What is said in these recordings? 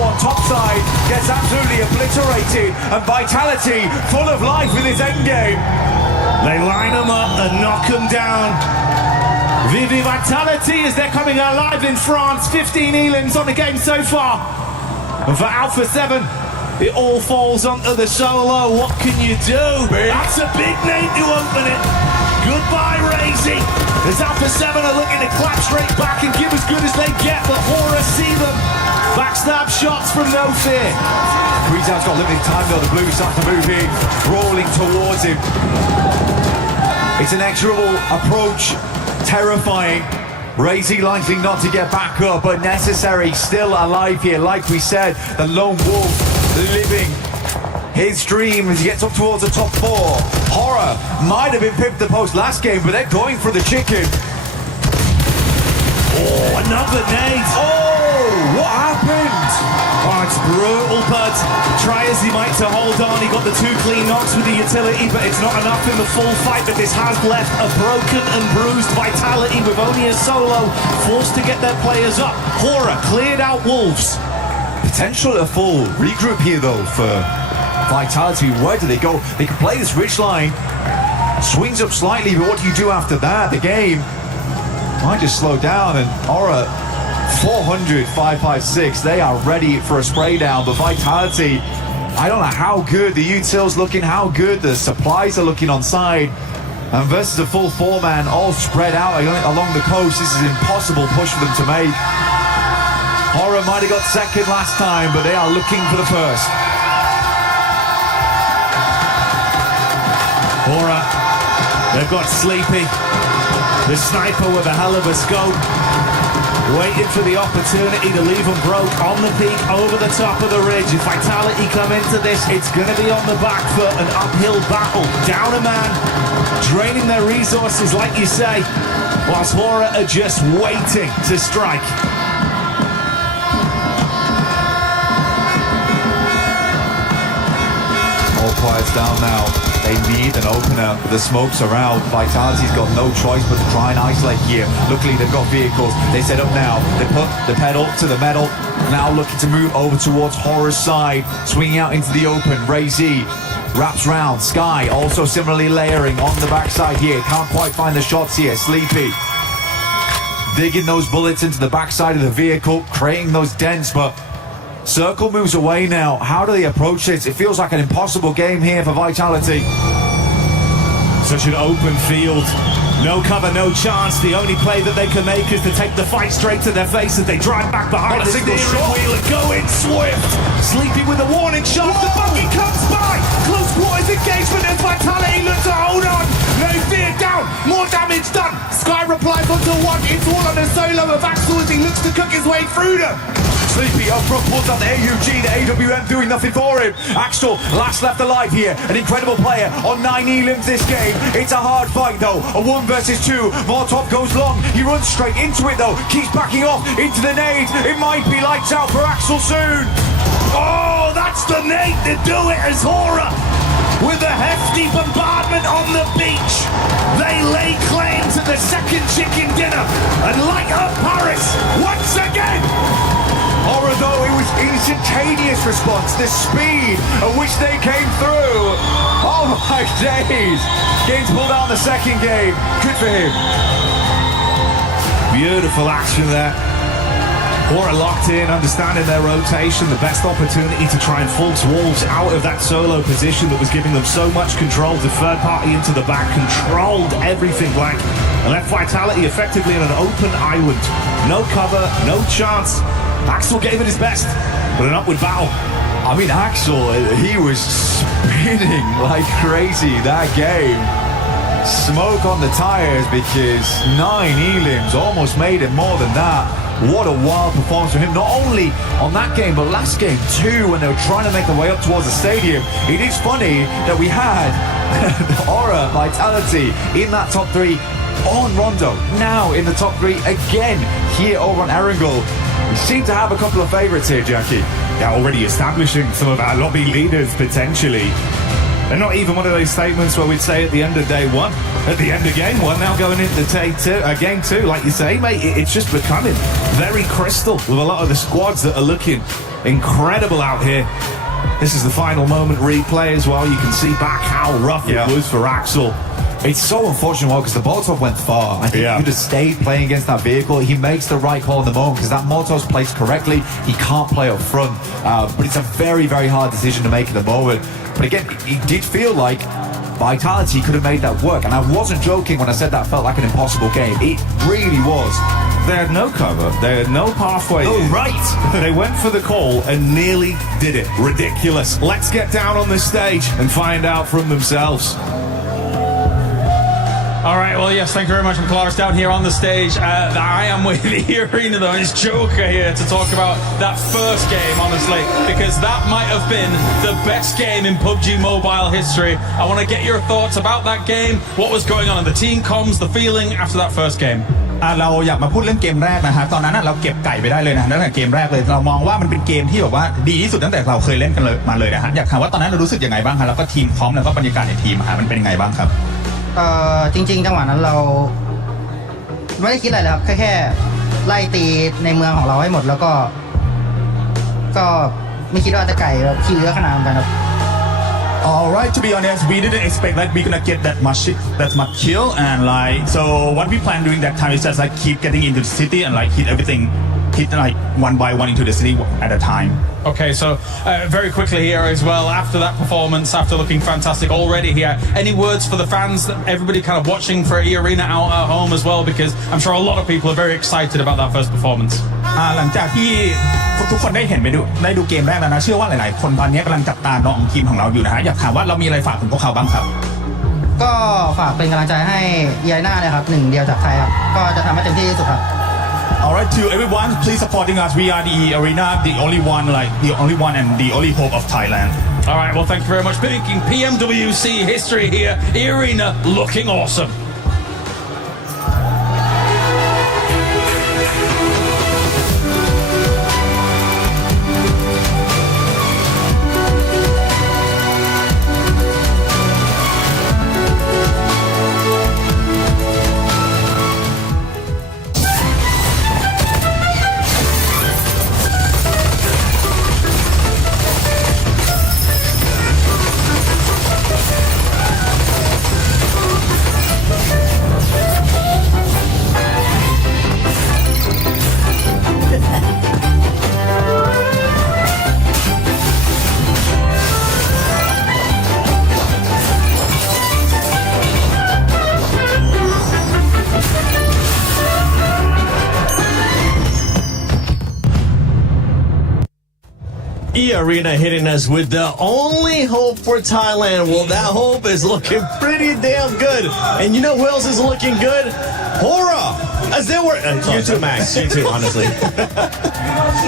now on top side gets absolutely obliterated, and Vitality full of life in his endgame. They line them up and knock them down. Vivi Vitality as they're coming alive in France. 15 elims on the game so far. And for Alpha 7, it all falls onto the solo. What can you do? That's a big name to open it. Goodbye, Razy. As Alpha 7 are looking to clap straight back and give as good as they get, but Horror see them. Backstab shots from No Fear. Greentown's got limited time though. The Blues start to move in, rolling towards him. It's an inexorable approach, terrifying. Razy likely not to get back up, but necessary, still alive here. Like we said, the lone wolf living his dream as he gets up towards the top four. Horror might have been pipped the post last game, but they're going for the chicken. Oh, another nade. Oh, what happened? Oh, it's brutal, but try as he might to hold on. He got the 2 clean knocks with the utility, but it's not enough in the full fight. But this has left a broken and bruised Vitality with only a solo, forced to get their players up. Horror cleared out Wolves. Potential a full regroup here though for Vitality. Where do they go? They can play this ridge line, swings up slightly, but what do you do after that? The game might just slow down, and Aura 400, 556, they are ready for a spray down. But Vitality, I don't know how good the util's looking, how good the supplies are looking on side, and versus a full 4-man all spread out along the coast. This is an impossible push for them to make. Horror might have got second last time, but they are looking for the first. Horror, they've got Sleepy, the sniper with a hell of a scope, waiting for the opportunity to leave them broke on the peak over the top of the ridge. If Vitality come into this, it's going to be on the back foot, an uphill battle, down a man, draining their resources like you say, whilst Horror are just waiting to strike. All quiets down now. They need an opener. The smokes are out. Vitality's got no choice but to try and isolate here. Luckily, they've got vehicles. They set up now. They put the pedal to the metal. Now looking to move over towards Horror's side. Swinging out into the open. Razy wraps round. Sky also similarly layering on the backside here. Can't quite find the shots here. Sleepy digging those bullets into the backside of the vehicle, creating those dents, but Circle moves away now. How do they approach this? It feels like an impossible game here for Vitality. Such an open field. No cover, no chance. The only play that they can make is to take the fight straight to their face as they drive back behind the steering wheel and go in swift. Sleepy with a warning shot. The buggy comes by. Close quarters engagement as Vitality looks to hold on. No fear down. More damage done. Sky replies onto one. It's all on a solo of Axel as he looks to cook his way through them. Sleepy up front, pulls on the AUG, the AWM doing nothing for him. Axel, last left alive here, an incredible player on 9 elims this game. It's a hard fight though, a 1 versus 2. Molotov goes long, he runs straight into it though, keeps backing off into the nade. It might be lights out for Axel soon. Oh, that's the nade to do it as Horror. With a hefty bombardment on the beach, they lay claim to the second chicken dinner and light up Paris once again. Horror though, it was instantaneous response, the speed at which they came through. Oh my days. Games pulled out in the second game. Good for him. Beautiful action there. Horror locked in, understanding their rotation, the best opportunity to try and force Wolves out of that solo position that was giving them so much control. The third party into the back, controlled everything blank, and left Vitality effectively on an open island. No cover, no chance. Axel gave it his best, but an upward battle. I mean, Axel, he was spinning like crazy that game. Smoke on the tires because 9 elims almost made it more than that. What a wild performance from him, not only on that game, but last game too, when they were trying to make their way up towards the stadium. It is funny that we had Aura, Vitality in that top 3 on Rondo, now in the top 3 again here over on Erangel. We seem to have a couple of favourites here, Jackie. Yeah, already establishing some of our lobby leaders potentially. And not even one of those statements where we'd say at the end of day one, at the end of game one, now going into game two, like you say, mate, it's just becoming very crystal with a lot of the squads that are looking incredible out here. This is the final moment replay as well. You can see back how rough it was for Axel. It's so unfortunate because the Molotov went far. I think he could have stayed playing against that vehicle. He makes the right call in the moment because that Molotov's placed correctly. He can't play up front. But it's a very, very hard decision to make in the moment. But again, it did feel like Vitality could have made that work. And I wasn't joking when I said that felt like an impossible game. It really was. They had no cover. They had no pathway. Oh, right. They went for the call and nearly did it. Ridiculous. Let's get down on the stage and find out from themselves. All right, well, yes, thank you very much. I'm Clark down here on the stage. I am with the arena, though. It's Joker here to talk about that first game, honestly, because that might have been the best game in PUBG Mobile history. I want to get your thoughts about that game, what was going on in the team comms, the feeling after that first game. เราอยากมาพูดเรื่องเกมแรกนะฮะตอนนั้นเราเก็บไก่ไปได้เลยนะตั้งแต่เกมแรกเลยเรามองว่ามันเป็นเกมที่แบบว่าดีที่สุดตั้งแต่เราเคยเล่นกันเลยมาเลยนะฮะอยากถามว่าตอนนั้นเรารู้สึกยังไงบ้างฮะแล้วก็ทีมพร้อมแล้วก็บรรยากาศในทีมฮะมันเป็นยังไงบ้างครับจริงๆจังหวะนั้นเราไม่ได้คิดอะไรเลยครับแค่ไล่ตีในเมืองของเราให้หมดแล้วก็ไม่คิดว่าจะไก่แบบขี้เยอะขนาดนั้นครับ Alright, to be honest, we didn't expect like we're gonna get that much kill, and like so what we planned during that time is just like keep getting into the city and like hit like one by one into the city at a time. Okay, so very quickly here as well, after that performance, after looking fantastic already here, any words for the fans, everybody kind of watching for E-Arena out at home as well, because I'm sure a lot of people are very excited about that first performance. หลังจากที่ทุกคนได้ดูเกมแรกแล้วนะเชื่อว่าหลายๆคนตอนนี้กำลังจับตามองทีมของเราอยู่นะฮะอยากถามว่าเรามีอะไรฝากถึงพวกเขาบ้างครับก็ฝากเป็นกำลังใจให้ยีน่าเลยครับหนึ่งเดียวจากไทยครับก็จะทำให้เต็มที่ที่สุดครับ Alright, to everyone, please supporting us. We are the arena, the only one and the only hope of Thailand. All right, well, thank you very much. Making PMWC history here. E-Arena looking awesome. E-Arena hitting us with the only hope for Thailand. Well, that hope is looking pretty damn good. And you know who else is looking good? Hora! As they were... you too, Max. You too, honestly.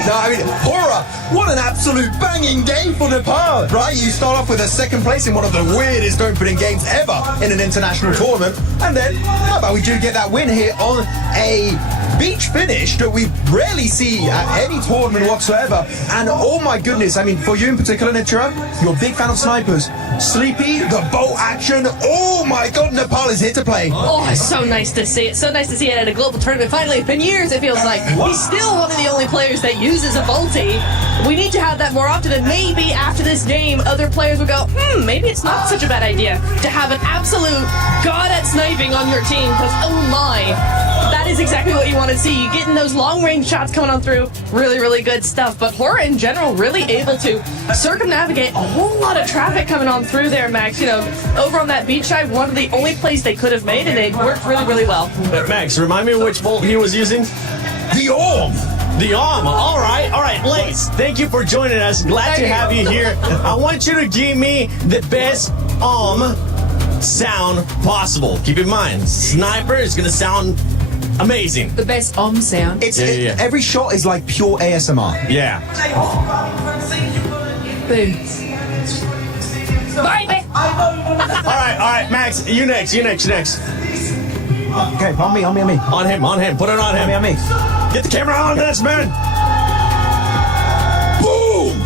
No, I mean, Hora, what an absolute banging game for Nepal, right? You start off with a second place in one of the weirdest opening games ever in an international tournament. And then, how about we do get that win here on a beach finish that we rarely see at any tournament whatsoever. And oh my goodness, I mean, for you in particular, Nitra, you're a big fan of snipers. Sleepy, the bolt action, oh my god, Nepal is here to play. Oh, it's so nice to see it. So nice to see it at a global tournament. Finally, it's been years, it feels like. He's still one of the only players that uses a bolty. We need to have that more often, and maybe after this game, other players will go, maybe it's not such a bad idea to have an absolute god at sniping on your team, because oh my, that is exactly what you want to see. You getting those long-range shots coming on through, really, really good stuff. But Hora in general really able to circumnavigate a whole lot of traffic coming on through there, Max. You know, over on that beach side, one of the only plays they could have made, and it worked really, really well. Max, remind me which bolt he was using? The Orm! The Arm. All right, Lace. Thank you for joining us. Glad to have you here. I want you to give me the best sound possible. Keep in mind, sniper is gonna sound amazing. The best sound. Every shot is like pure ASMR. Yeah. Boom. All right, Max. You next. Okay, on me. On him. Put it on him. On me. Get the camera on this, man. Boom.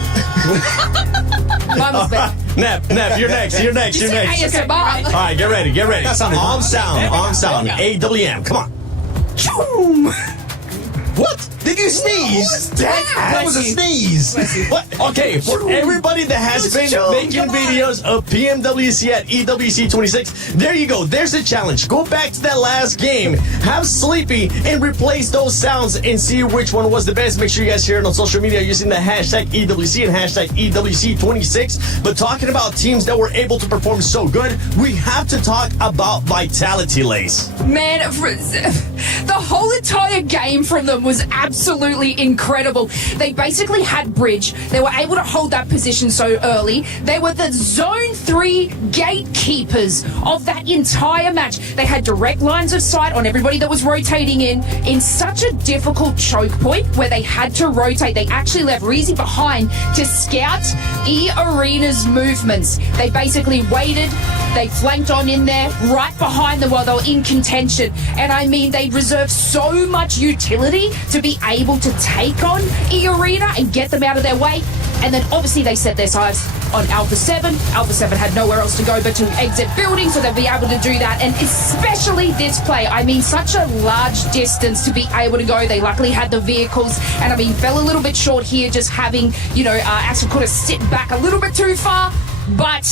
Mine was better. Nep, you're next. You're next. ASMR. All right, get ready. That sounded On nice. sound. AWM. Come on. Choom. What? Did you sneeze? That was a sneeze. What? Okay, for everybody that has been making videos of PMWC at EWC 26, there you go. There's a challenge. Go back to that last game, have Sleepy, and replace those sounds and see which one was the best. Make sure you guys share it on social media using the hashtag EWC and hashtag EWC26. But talking about teams that were able to perform so good, we have to talk about Vitality, Lace. Man, the whole entire game from them was absolutely incredible. They basically had bridge. They were able to hold that position so early. They were the Zone 3 gatekeepers of that entire match. They had direct lines of sight on everybody that was rotating in such a difficult choke point where they had to rotate. They actually left Reezy behind to scout E-Arena's movements. They basically waited. They flanked on in there, right behind them while they were in contention. And I mean, they reserved so much utility to be able to take on E-Arena and get them out of their way. And then obviously they set their sights on Alpha 7. Alpha 7 had nowhere else to go but to exit building, so they'll be able to do that. And especially this play, I mean, such a large distance to be able to go. They luckily had the vehicles, and I mean, fell a little bit short here, just having, Axel could have sit back a little bit too far. But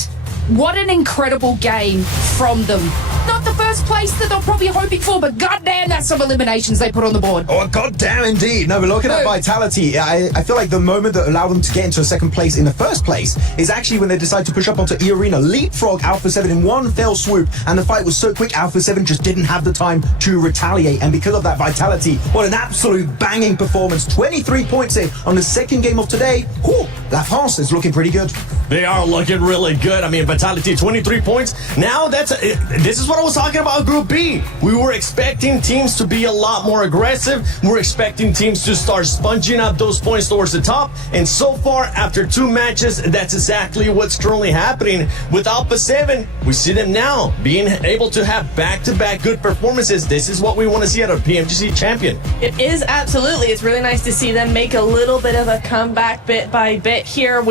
what an incredible game from them. Not the first place that they're probably hoping for, but goddamn, that's some eliminations they put on the board. Oh, goddamn indeed. No, but looking at Vitality, I feel like the moment that allowed them to get into a second place in the first place is actually when they decided to push up onto E-Arena, leapfrog Alpha 7 in one fell swoop, and the fight was so quick, Alpha 7 just didn't have the time to retaliate, and because of that, Vitality, what an absolute banging performance. 23 points here on the second game of today. Whew, La France is looking pretty good. They are looking really good. I mean, Vitality, 23 points. Now, this is what I was talking about Group B. We were expecting teams to be a lot more aggressive. We're expecting teams to start sponging up those points towards the top. And so far, after 2 matches, that's exactly what's currently happening. With Alpha 7, we see them now being able to have back-to-back good performances. This is what we want to see out of PMGC champion. It is absolutely. It's really nice to see them make a little bit of a comeback bit by bit here.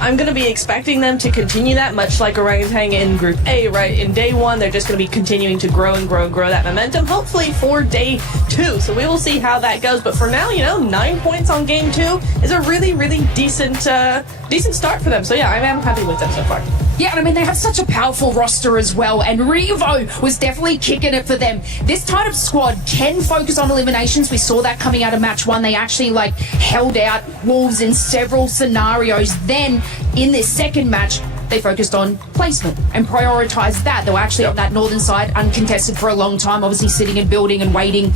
I'm going to be expecting them to continue that, much like Orangutan in Group A, right? In day 1, they're just going to be continuing to grow that momentum, hopefully for day 2. So we will see how that goes. But for now, 9 points on game 2 is a really, really decent start for them. So yeah, I am happy with them so far. Yeah, and I mean, they have such a powerful roster as well, and Revo was definitely kicking it for them. This type of squad can focus on eliminations. We saw that coming out of match 1. They actually held out Wolves in several scenarios. Then in this second match, they focused on placement and prioritized that. They were actually on that northern side, uncontested for a long time, obviously sitting and building and waiting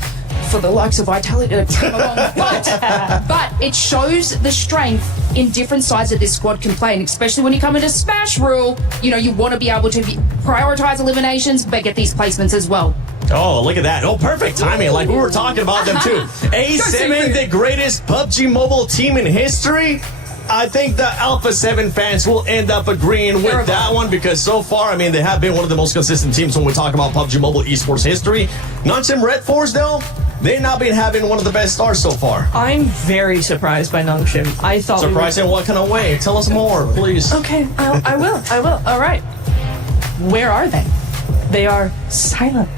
for the likes of Vitality to come along. But it shows the strength in different sides that this squad can play, and especially when you come into Smash Rule, you want to be able to prioritize eliminations, but get these placements as well. Oh, look at that. Oh, perfect timing. Like we were talking about them too. A7, the greatest PUBG Mobile team in history. I think the Alpha 7 fans will end up agreeing with that one because so far, I mean, they have been one of the most consistent teams when we talk about PUBG Mobile esports history. Nongshim Red Force, though, they've not been having one of the best starts so far. I'm very surprised by Nongshim. I thought surprised in what kind of way? Tell us more, please. Okay, I will. All right. Where are they? They are silent.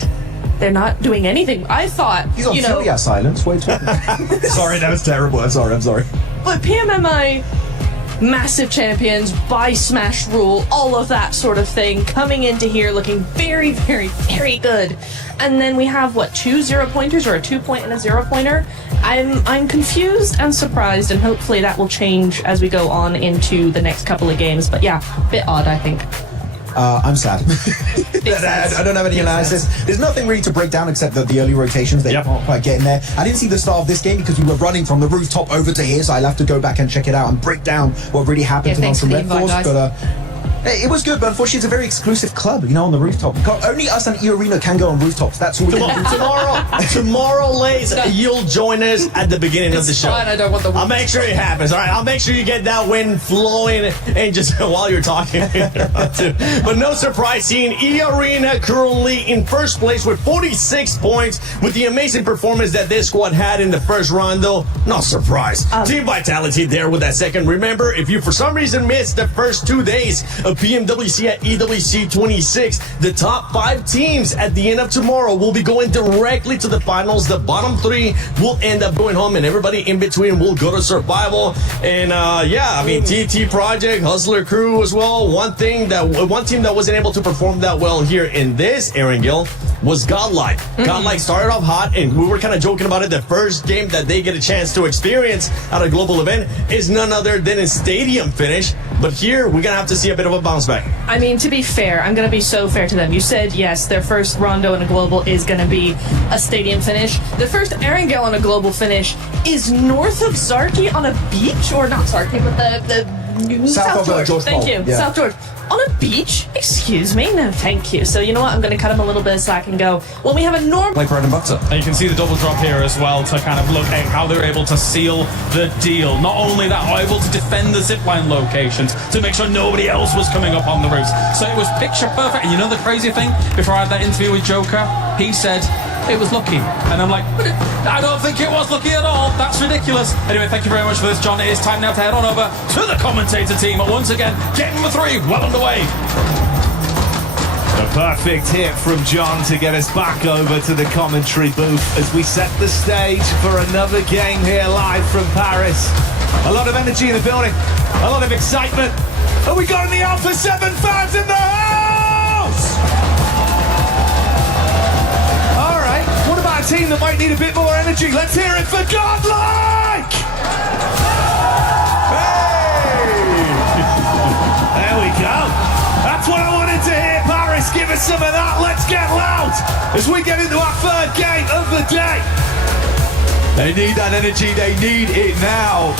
They're not doing anything. I thought, He's on Julia silence. Wait. Sorry, that was terrible. I'm sorry. But PMMI, massive champions by Smash Rule, all of that sort of thing, coming into here looking very, very, very good. And then we have, 2 0-pointers or a 2-point and a 0-pointer? I'm confused and surprised, and hopefully that will change as we go on into the next couple of games. But yeah, a bit odd, I think. I'm sad. I don't have any analysis. There's nothing really to break down except that the early rotations, they can't quite get in there. I didn't see the start of this game because we were running from the rooftop over to here, so I'll have to go back and check it out and break down what really happened to Nongshim Red Force. But it was good, but unfortunately it's a very exclusive club, on the rooftop. Only us and E-Arena can go on rooftops. That's all we can do. Tomorrow, Lace, you'll join us at the beginning of the show. Fine, I don't want the I'll make sure it happens, all right? I'll make sure you get that wind flowing and just while you're talking. But no surprise seeing E-Arena currently in first place with 46 points with the amazing performance that this squad had in the first round, though. No surprise. Team Vitality there with that second. Remember, if you for some reason missed the first 2 days of of PMWC at EWC 26. The top 5 teams at the end of tomorrow will be going directly to the finals. The bottom 3 will end up going home, and everybody in between will go to survival. And TT Project, Hustler Crew as well. One team that wasn't able to perform that well here in this Erangel was Godlike. Godlike started off hot, and we were kind of joking about it. The first game that they get a chance to experience at a global event is none other than a stadium finish. But here, we're going to have to see a bit of a bounce back. I mean, to be fair, I'm going to be so fair to them. You said, yes, their first rondo in a global is going to be a stadium finish. The first Erangel on a global finish is north of Zarki on a beach, or not Zarki, but the South George. George Thank Paul. you, Yeah. South George. On a beach? Excuse me? No, thank you. So you know what? I'm going to cut him a little bit of slack and go, when we have a normal... Play bread and butter. And you can see the double drop here as well to kind of look at how they're able to seal the deal. Not only that, are able to defend the zipline locations to make sure nobody else was coming up on the roofs. So it was picture perfect. And you know the crazy thing? Before I had that interview with Joker, he said it was lucky. And I'm like, but I don't think it was lucky at all. That's ridiculous. Anyway, thank you very much for this, John. It is time now to head on over to the commentator team. And once again, game number 3, well underway. A perfect hit from John to get us back over to the commentary booth as we set the stage for another game here live from Paris. A lot of energy in the building, a lot of excitement. And we got the Alpha 7 fans in the house! All right, what about a team that might need a bit more energy? Let's hear it for Godlike! Hey! There we go. That's what I wanted to hear, Paris. Give us some of that. Let's get loud as we get into our third game of the day. They need that energy. They need it now.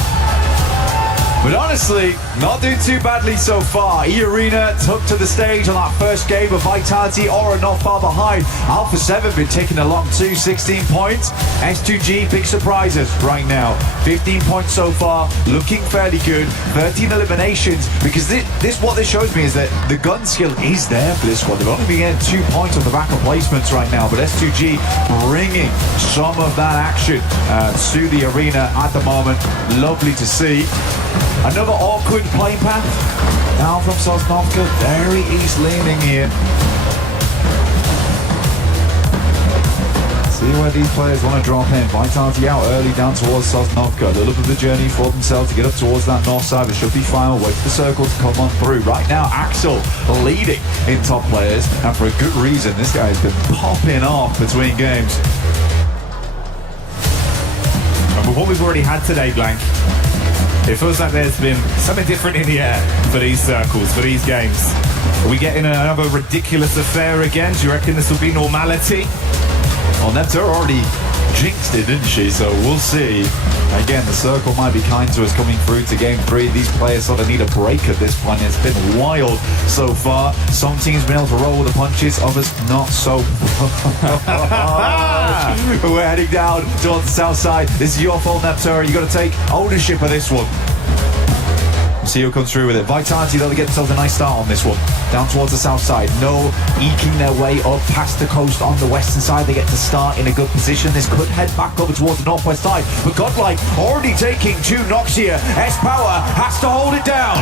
But honestly, not doing too badly so far. E-Arena took to the stage on that first game of Vitality. Aura not far behind. Alpha 7 been taking along too, 16 points. S2G, big surprises right now. 15 points so far, looking fairly good. 13 eliminations, because this what this shows me is that the gun skill is there for this squad. They've only been getting 2 points on the back of placements right now, but S2G bringing some of that action to the arena at the moment. Lovely to see. Another awkward playing path now from Sosnovka. Very east leaning here. See where these players want to drop in. Vitality out early down towards Sosnovka. A little bit of the journey for themselves to get up towards that north side. It should be fine. Wait for the circle to come on through. Right now, Axel leading in top players. And for a good reason. This guy has been popping off between games. And with what we've already had today, Blank, it feels like there's been something different in the air for these circles, for these games. Are we getting another ridiculous affair again? Do you reckon this will be normality? Well, Nepta already jinxed it, didn't she? So we'll see. Again, the circle might be kind to us coming through to game 3. These players sort of need a break at this point. It's been wild so far. Some teams been able to roll with the punches, others not so. We're heading down towards the south side. This is your fault, Neptura. You got to take ownership of this one. See who comes through with it. Vitality, they'll get themselves a nice start on this one. Down towards the south side. No eking their way up past the coast on the western side. They get to start in a good position. This could head back over towards the northwest side. But Godlike already taking 2 knocks here. S-Power has to hold it down.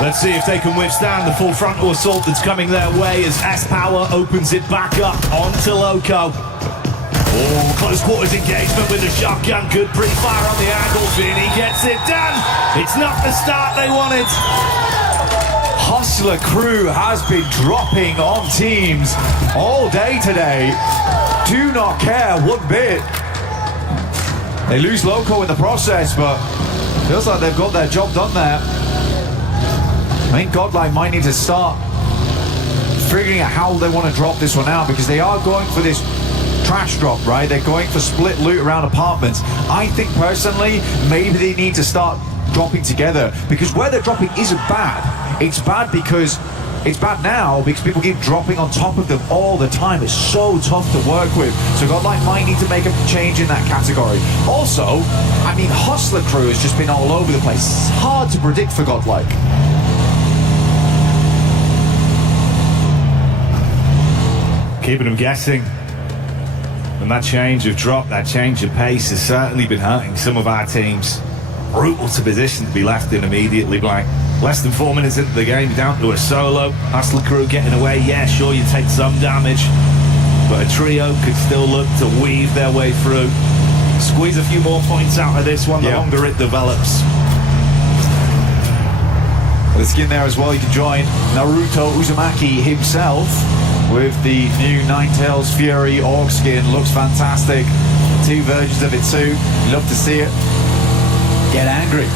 Let's see if they can withstand the full frontal assault that's coming their way as S-Power opens it back up onto Loco. Oh, close quarters engagement with the shotgun. Good pre-fire on the angle. Vinny gets it done. It's not the start they wanted. Hustler Crew has been dropping on teams all day today. Do not care one bit. They lose Loco in the process, but feels like they've got their job done there. I think Godlike might need to start figuring out how they want to drop this one out, because they are going for this trash drop, right? They're going for split loot around apartments. I think personally, maybe they need to start dropping together, because where they're dropping isn't bad. It's bad because it's bad now because people keep dropping on top of them all the time. It's so tough to work with. So Godlike might need to make a change in that category. Also, I mean, Hustler Crew has just been all over the place. It's hard to predict for Godlike. Keeping them guessing. And that change of drop, that change of pace has certainly been hurting some of our teams. brutal to position to be left in immediately, Blank. Less than 4 minutes into the game, down to a solo. Hustler crew getting away. Yeah, sure, you take some damage, but a trio could still look to weave their way through. Squeeze a few more points out of this one, the longer it develops. The skin there as well, you can join Naruto Uzumaki himself with the new Ninetales Fury Orc skin. Looks fantastic. 2 versions of it too. Love to see it. Get angry.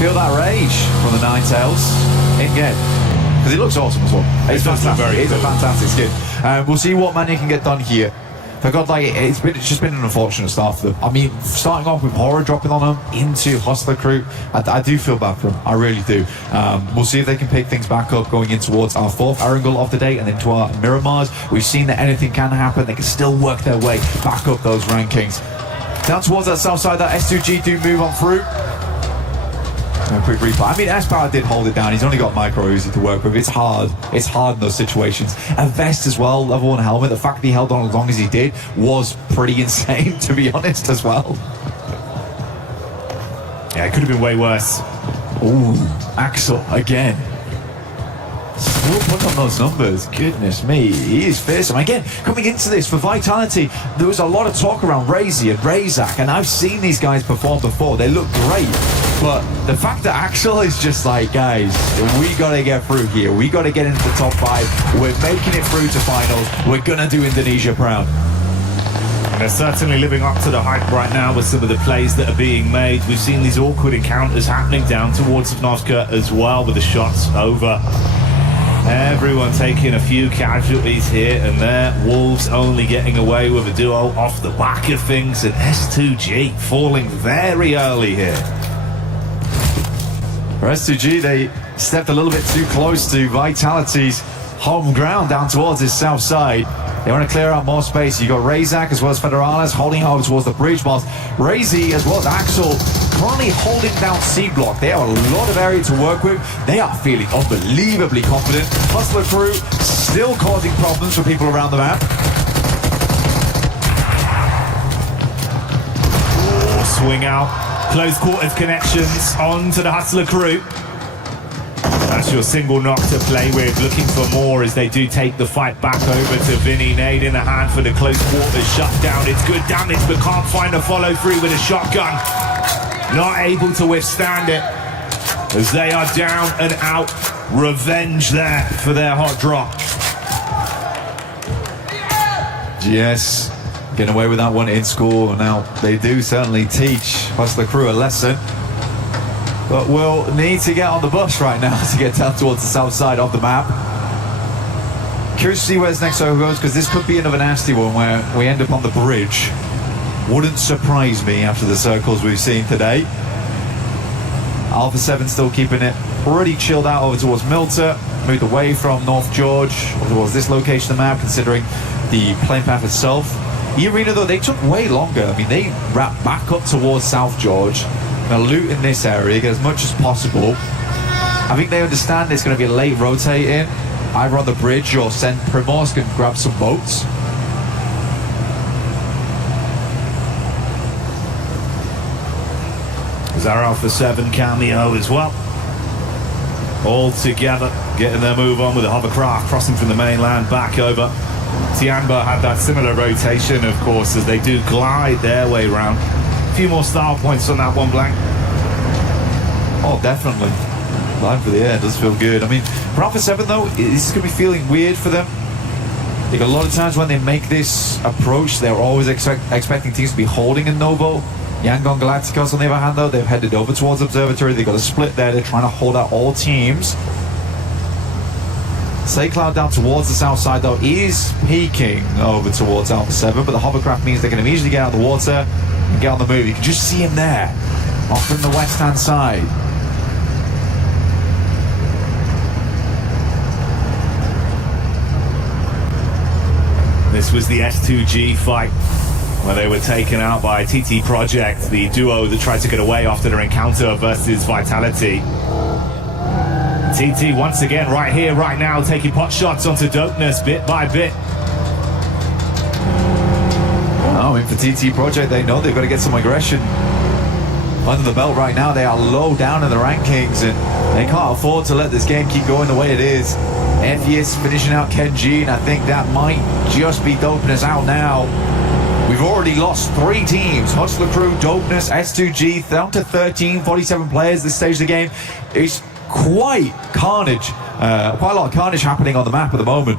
Feel that rage from the Ninetales in-game. Because it looks awesome as well. It's fantastic. It's a fantastic skin. We'll see what Mania can get done here. For God, like, it's just been an unfortunate start for them. I mean, starting off with Horror dropping on them into Hustler Crew, I do feel bad for them. I really do. We'll see if they can pick things back up going in towards our 4th Erangel of the day and then to our Miramars. We've seen that anything can happen. They can still work their way back up those rankings. Down towards that south side, that S2G do move on through. A quick replay. I mean, S-Power did hold it down. He's only got Micro Uzi to work with. It's hard. It's hard in those situations. A vest as well, level 1 helmet. The fact that he held on as long as he did was pretty insane, to be honest, as well. Yeah, it could have been way worse. Ooh, Axel again. Still putting on those numbers. Goodness me, he is fearsome. Again, coming into this for Vitality, there was a lot of talk around Razy and Razak, and I've seen these guys perform before. They look great. But the fact that Axel is just like, guys, we got to get through here. We got to get into the top 5. We're making it through to finals. We're going to do Indonesia proud. And they're certainly living up to the hype right now with some of the plays that are being made. We've seen these awkward encounters happening down towards Novka as well with the shots over. Everyone taking a few casualties here and there. Wolves only getting away with a duo off the back of things, and S2G falling very early here. For S2G, they stepped a little bit too close to Vitality's home ground down towards his south side. They want to clear out more space. You got Razak as well as Federales holding over towards the bridge, whilst Razy as well as Axel currently holding down C block. They have a lot of area to work with. They are feeling unbelievably confident. Hustler Crew still causing problems for people around the map. Oh, swing out. Close quarters connections onto the Hustler Crew. That's your single knock to play with. Looking for more as they do take the fight back over to Vinny. Nade in the hand for the close quarters shut down. It's good damage, but can't find a follow through with a shotgun. Not able to withstand it as they are down and out. Revenge there for their hot drop. GS getting away with that one in school. Now they do certainly teach Hustler Crew a lesson, but we'll need to get on the bus right now to get down towards the south side of the map. Curious to see where this next circle goes, because this could be another nasty one where we end up on the bridge. Wouldn't surprise me after the circles we've seen today. Alpha 7 still keeping it pretty chilled out over towards Milta, moved away from North George towards this location of the map, considering the plane path itself. The arena, though, they took way longer. I mean, they wrapped back up towards South George. Gonna loot in this area, get as much as possible. I think they understand it's going to be a late rotate in, either on the bridge or send Primorsk and grab some boats. There's our Alpha 7 cameo as well. All together, getting their move on with the hovercraft, crossing from the mainland back over. Tianba had that similar rotation, of course, as they do glide their way around. A few more style points on that one, Blank. Oh, definitely. Line for the air does feel good. I mean, for Alpha 7, though, this is going to be feeling weird for them. I think a lot of times when they make this approach, they're always expecting teams to be holding in Novo. Yangon Galacticos, on the other hand, though, they've headed over towards Observatory. They've got a split there. They're trying to hold out all teams. Cloud down towards the south side, though, is peeking over towards Alpha 7, but the hovercraft means they can immediately get out of the water and get on the move. You can just see him there, off from the west-hand side. This was the S2G fight, where they were taken out by TT Project, the duo that tried to get away after their encounter versus Vitality. TT once again right here, right now, taking pot shots onto Dopeness bit by bit. Oh, I mean, for TT Project, they know they've got to get some aggression under the belt right now. They are low down in the rankings, and they can't afford to let this game keep going the way it is. Envious finishing out Kenji, and I think that might just be doping us out now. We've already lost 3 teams. Hustler Crew, Dopeness, S2G, down to 13, 47 players this stage of the game. It's quite carnage. Quite a lot of carnage happening on the map at the moment.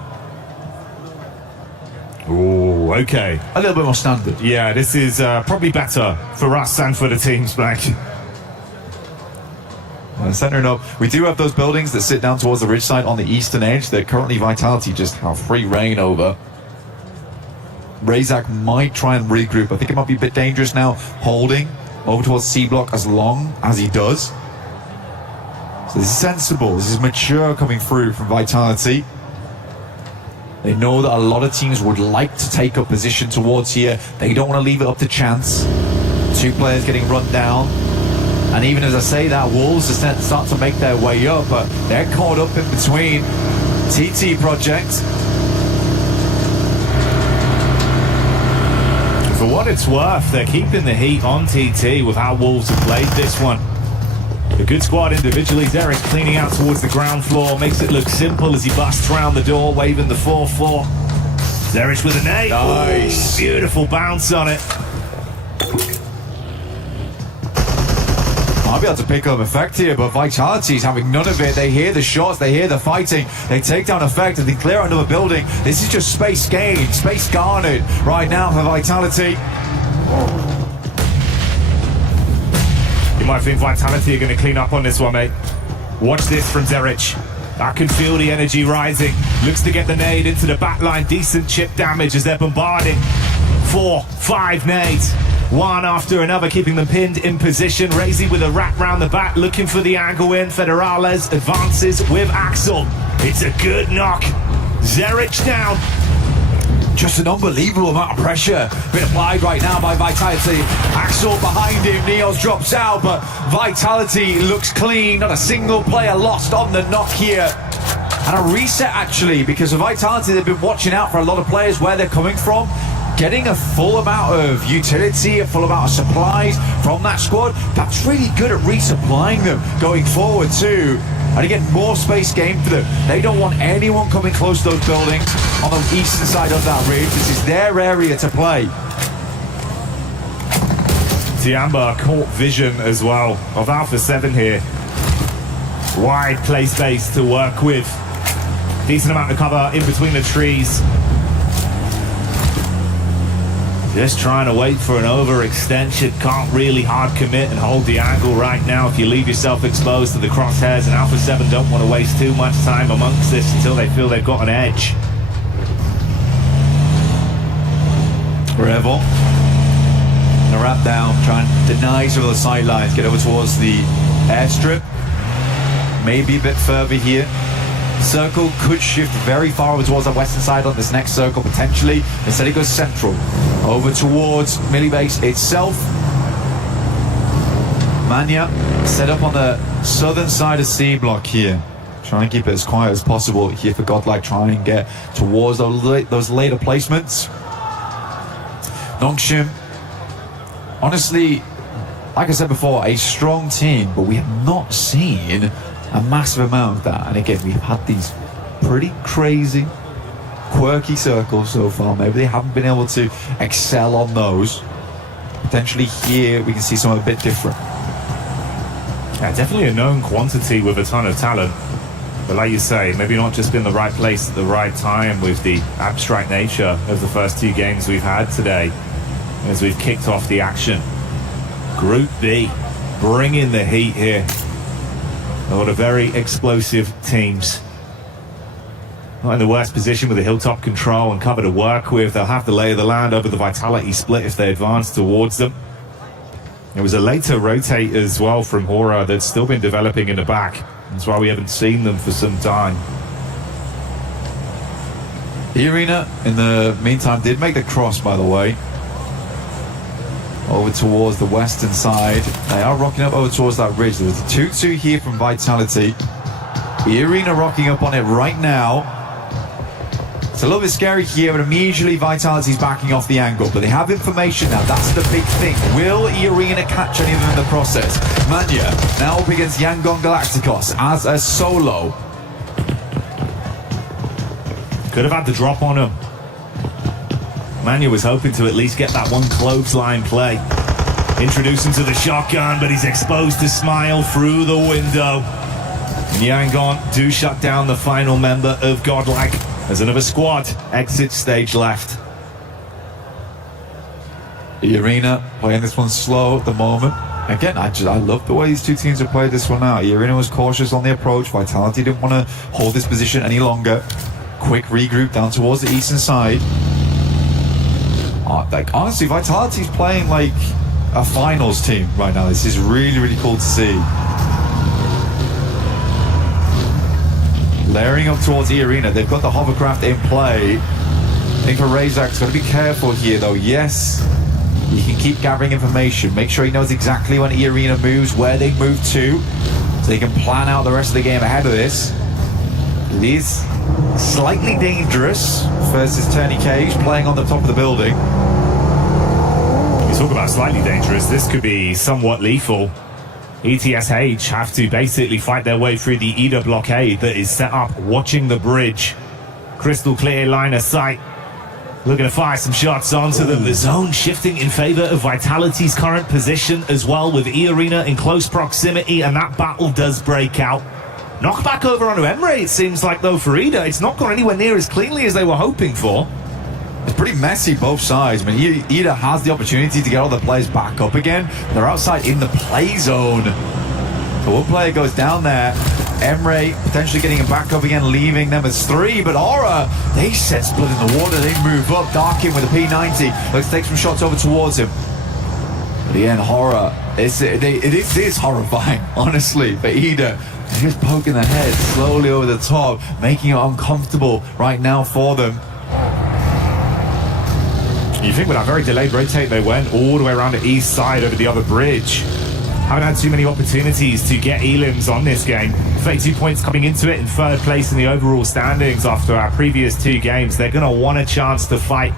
Oh, okay. A little bit more standard. Yeah, this is probably better for us and for the teams, Black. Centering up, we do have those buildings that sit down towards the ridge side on the eastern edge that currently Vitality just have free reign over. Razak might try and regroup. I think it might be a bit dangerous now, holding over towards C block as long as he does. So this is sensible, this is mature coming through from Vitality. They know that a lot of teams would like to take up position towards here. They don't want to leave it up to chance. 2 players getting run down. And even as I say that, Wolves are start to make their way up, but they're caught up in between. TT Project. For what it's worth, they're keeping the heat on TT with how Wolves have played this one. A good squad individually. Derek cleaning out towards the ground floor, makes it look simple as he busts around the door, waving the 4-4. Zerich with a nade. Nice. Ooh, beautiful bounce on it. I'll be able to pick up effect here, but Vitality's having none of it. They hear the shots, they hear the fighting, they take down effect and they clear out another building. This is just space gained, space garnered right now for Vitality. You might think Vitality are going to clean up on this one, mate. Watch this from Zerich. I can feel the energy rising. Looks to get the nade into the back line. Decent chip damage as they're bombarding. 4, 5 nades. One after another, keeping them pinned in position. Razy with a wrap round the back, looking for the angle in. Federales advances with Axel. It's a good knock. Zerich down. Just an unbelievable amount of pressure being applied right now by Vitality. Axel behind him, Neos drops out, but Vitality looks clean. Not a single player lost on the knock here. And a reset actually, because of Vitality, they've been watching out for a lot of players where they're coming from. Getting a full amount of utility, a full amount of supplies from that squad, that's really good at resupplying them going forward too. And again, more space gained for them. They don't want anyone coming close to those buildings on the eastern side of that ridge. This is their area to play. Tiamba caught vision as well of Alpha 7 here. Wide play space to work with. Decent amount of cover in between the trees. Just trying to wait for an overextension. Can't really hard commit and hold the angle right now if you leave yourself exposed to the crosshairs, and Alpha 7 don't want to waste too much time amongst this until they feel they've got an edge. Revel. And a wrap down, trying to deny some of the sidelines, get over towards the airstrip. Maybe a bit further here. Circle could shift very far over towards the western side on this next circle potentially. Instead it goes central over towards Millie Base itself. Mania set up on the southern side of C block here. Try and keep it as quiet as possible here for Godlike. Try and get towards those later placements. Nongshim, honestly, like I said before, a strong team, but we have not seen a massive amount of that. And again, we've had these pretty crazy, quirky circles so far. Maybe they haven't been able to excel on those. Potentially here, we can see something a bit different. Yeah, definitely a known quantity with a ton of talent. But like you say, maybe not just in the right place at the right time with the abstract nature of the first 2 games we've had today as we've kicked off the action. Group B, bringing the heat here. A lot of very explosive teams. Not in the worst position with the hilltop control and cover to work with. They'll have the lay of the land over the Vitality split if they advance towards them. It was a later rotate as well from Hora that's still been developing in the back. That's why we haven't seen them for some time. The arena, in the meantime, did make the cross, by the way, over towards the western side. They are rocking up over towards that ridge. There's a 2-2 here from Vitality. The arena rocking up on it right now. It's a little bit scary here, but immediately Vitality's backing off the angle. But they have information now. That's the big thing. Will E-Arena catch any of them in the process? Manya now up against Yangon Galacticos as a solo. Could have had the drop on him. Manu was hoping to at least get that one clothesline play. Introduce him to the shotgun, but he's exposed to Smile through the window. Yangon do shut down the final member of Godlike as another squad exits stage left. E-Arena playing this one slow at the moment. Again, I love the way these two teams have played this one out. E-Arena was cautious on the approach. Vitality didn't want to hold this position any longer. Quick regroup down towards the eastern side. Like, honestly, Vitality's playing like a finals team right now. This is really, really cool to see. Layering up towards E-Arena. They've got the hovercraft in play. I think for Razak's got to be careful here, though. Yes, he can keep gathering information. Make sure he knows exactly when E-Arena moves, where they move to, so he can plan out the rest of the game ahead of this. It is slightly dangerous versus Turney Cage playing on the top of the building. You talk about slightly dangerous. This could be somewhat lethal. ETSH have to basically fight their way through the Ida blockade that is set up watching the bridge. Crystal clear line of sight. Looking to fire some shots onto them. The zone shifting in favor of Vitality's current position as well, with E-Arena in close proximity, and that battle does break out. Knockback over onto Emre, it seems like, though, for Ida. It's not gone anywhere near as cleanly as they were hoping for. It's pretty messy both sides. I mean, Ida has the opportunity to get all the players back up again. They're outside in the play zone. So one player goes down there. Emre potentially getting him back up again, leaving them as 3. But Aura, they set split in the water. They move up. Darkin with a P90. Let's take some shots over towards him. But again, Horror. It is horrifying, honestly, for Ida. They're just poking their head slowly over the top, making it uncomfortable right now for them. You think with that very delayed rotate, they went all the way around the east side over the other bridge. Haven't had too many opportunities to get elims on this game. 32 points coming into it in 3rd place in the overall standings after our previous 2 games. They're going to want a chance to fight,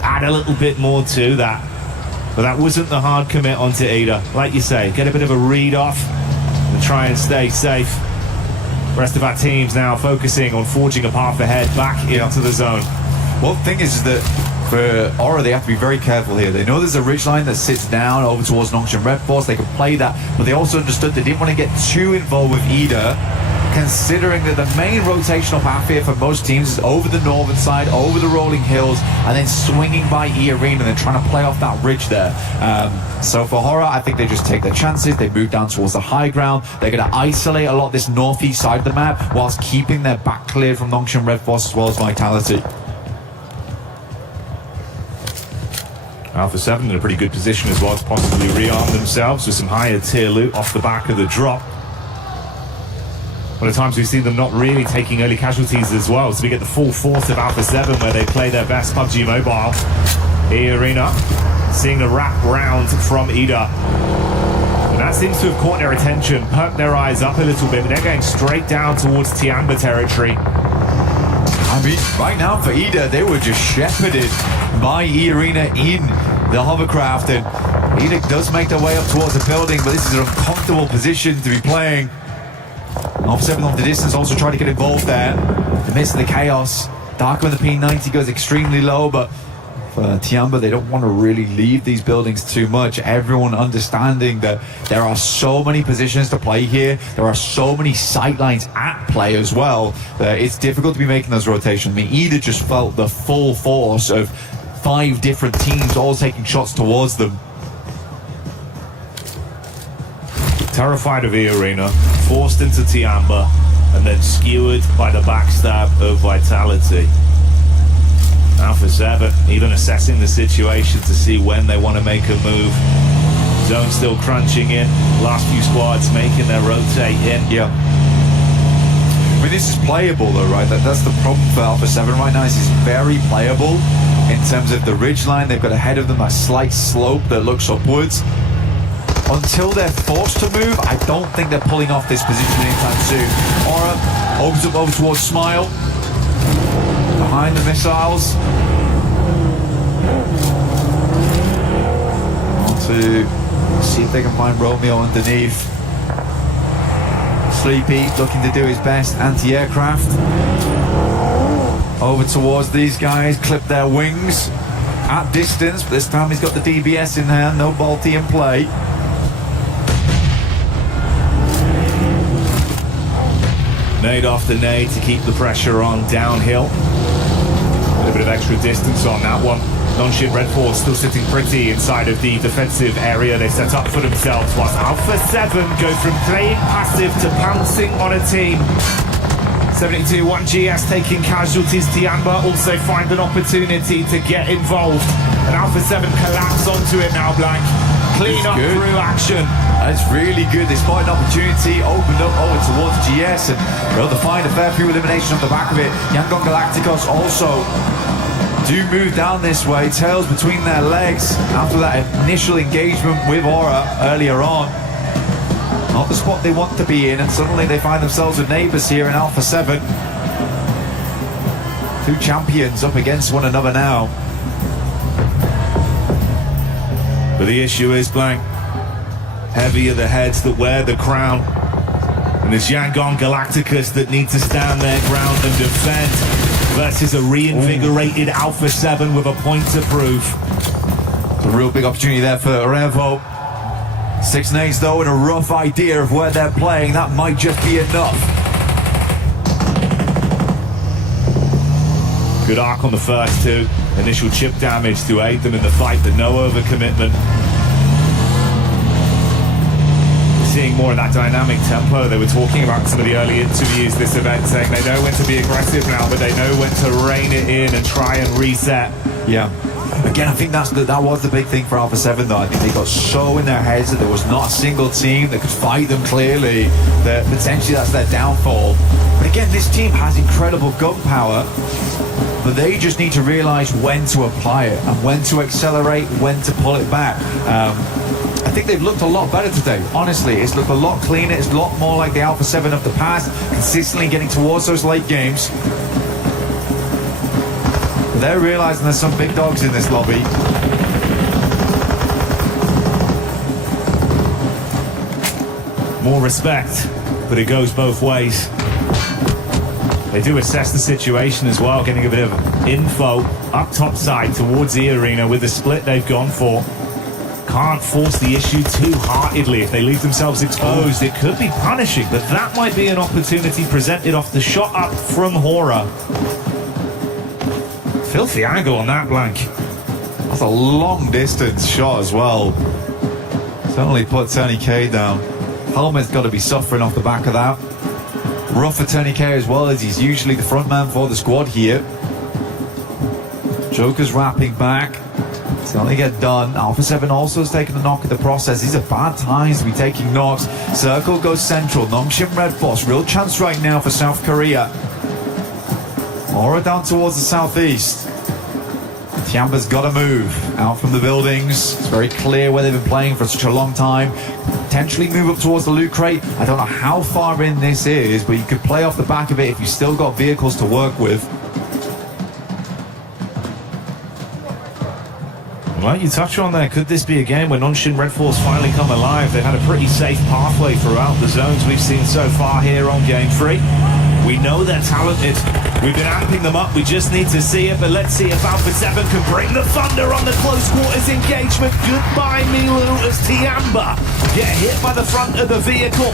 add a little bit more to that. But that wasn't the hard commit onto Ida. Like you say, get a bit of a read off and try and stay safe. The rest of our teams now focusing on forging a path ahead back into the zone. One thing is that for Aura, they have to be very careful here. They know there's a ridgeline that sits down over towards Nongshan Red Force. They can play that, but they also understood they didn't want to get too involved with Ida, considering that the main rotational path here for most teams is over the northern side, over the rolling hills, and then swinging by E-Arena and then trying to play off that ridge there. So for Horror, I think they just take their chances. They move down towards the high ground. They're going to isolate a lot of this northeast side of the map whilst keeping their back cleared from Nongshan Red Force as well as Vitality. Alpha 7 in a pretty good position as well to possibly rearm themselves with some higher tier loot off the back of the drop. One of the times we've seen them not really taking early casualties as well, so we get the full force of Alpha 7 where they play their best PUBG Mobile. E-Arena seeing the wrap round from Ida. And that seems to have caught their attention, perked their eyes up a little bit, but they're going straight down towards Tiamba territory. I mean, right now for Ida, they were just shepherded by E-Arena in the hovercraft, and Ida does make their way up towards the building, but this is an uncomfortable position to be playing. Alpha 7 off the distance also trying to get involved there. The midst of the chaos. Darko with the P90 goes extremely low, but for Tiamba, they don't want to really leave these buildings too much. Everyone understanding that there are so many positions to play here. There are so many sightlines at play as well. That it's difficult to be making those rotations. I mean, Ida just felt the full force of 5 different teams all taking shots towards them. Terrified of E-Arena, forced into Tiamba, and then skewered by the backstab of Vitality. Alpha 7 even assessing the situation to see when they want to make a move. Zone still crunching in. Last few squads making their rotate in. Yeah. I mean, this is playable though, right? That's the problem for Alpha 7 right now. This is very playable in terms of the ridgeline. They've got ahead of them a slight slope that looks upwards. Until they're forced to move, I don't think they're pulling off this position anytime soon. Aura opens up over towards Smile. behind the missiles. Want to see if they can find Romeo underneath. Sleepy looking to do his best. Anti-aircraft. Over towards these guys, clip their wings at distance, but this time he's got the DBS in hand, no Balti in play. Nade after nade to keep the pressure on downhill. A little bit of extra distance on that one. Non-ship Red Force still sitting pretty inside of the defensive area they set up for themselves, whilst Alpha 7 go from playing passive to pouncing on a team. 72 1GS taking casualties. Tiamba also find an opportunity to get involved. And Alpha 7 collapse onto it now, Blank. Clean up through action. That's really good. They spotted an opportunity, opened up over towards GS, and they'll find a fair few elimination off the back of it. Yangon Galacticos also do move down this way, tails between their legs after that initial engagement with Aura earlier on. Not the spot they want to be in, and suddenly they find themselves with neighbours here in Alpha 7. Two champions up against one another now. But the issue is, Blank, heavy are the heads that wear the crown. And it's Yangon Galacticus that need to stand their ground and defend versus a reinvigorated Alpha 7 with a point to prove. It's a real big opportunity there for Revo. 6 nades though, and a rough idea of where they're playing. That might just be enough. Good arc on the first two. Initial chip damage to aid them in the fight, but no overcommitment. Seeing more of that dynamic tempo they were talking about in some of the early interviews this event, saying they know when to be aggressive now, but they know when to rein it in and try and reset. Yeah. Again, I think that was the big thing for Alpha 7 though. I think they got so in their heads that there was not a single team that could fight them clearly, that potentially that's their downfall. But again, this team has incredible gun power, but they just need to realize when to apply it and when to accelerate, when to pull it back. I think they've looked a lot better today, honestly. It's looked a lot cleaner, it's a lot more like the Alpha 7 of the past, consistently getting towards those late games. But they're realizing there's some big dogs in this lobby. More respect, but it goes both ways. They do assess the situation as well, getting a bit of info up top side towards the arena with the split they've gone for. Can't force the issue too heartedly. If they leave themselves exposed, it could be punishing, but that might be an opportunity presented off the shot up from Hora. Filthy angle on that, Blank. That's a long distance shot as well. Certainly put Tony K down. Helmet's got to be suffering off the back of that. Rough for Tony K as well, as he's usually the front man for the squad here. Joker's wrapping back. It's going to get done. Alpha 7 also has taken a knock in the process. These are bad times to be taking knocks. Circle goes central. Nongshim Red Force. Real chance right now for South Korea. Aura down towards the southeast. Tiamba's got to move out from the buildings. It's very clear where they've been playing for such a long time. Potentially move up towards the loot crate. I don't know how far in this is, but you could play off the back of it if you've still got vehicles to work with. Like you touch on there, could this be a game where Nongshim Red Force finally come alive? They've had a pretty safe pathway throughout the zones we've seen so far here on Game 3. We know they're talented. We've been amping them up. We just need to see it. But let's see if Alpha 7 can bring the thunder on the close quarters engagement. Goodbye, Milu, as Tiamba get hit by the front of the vehicle.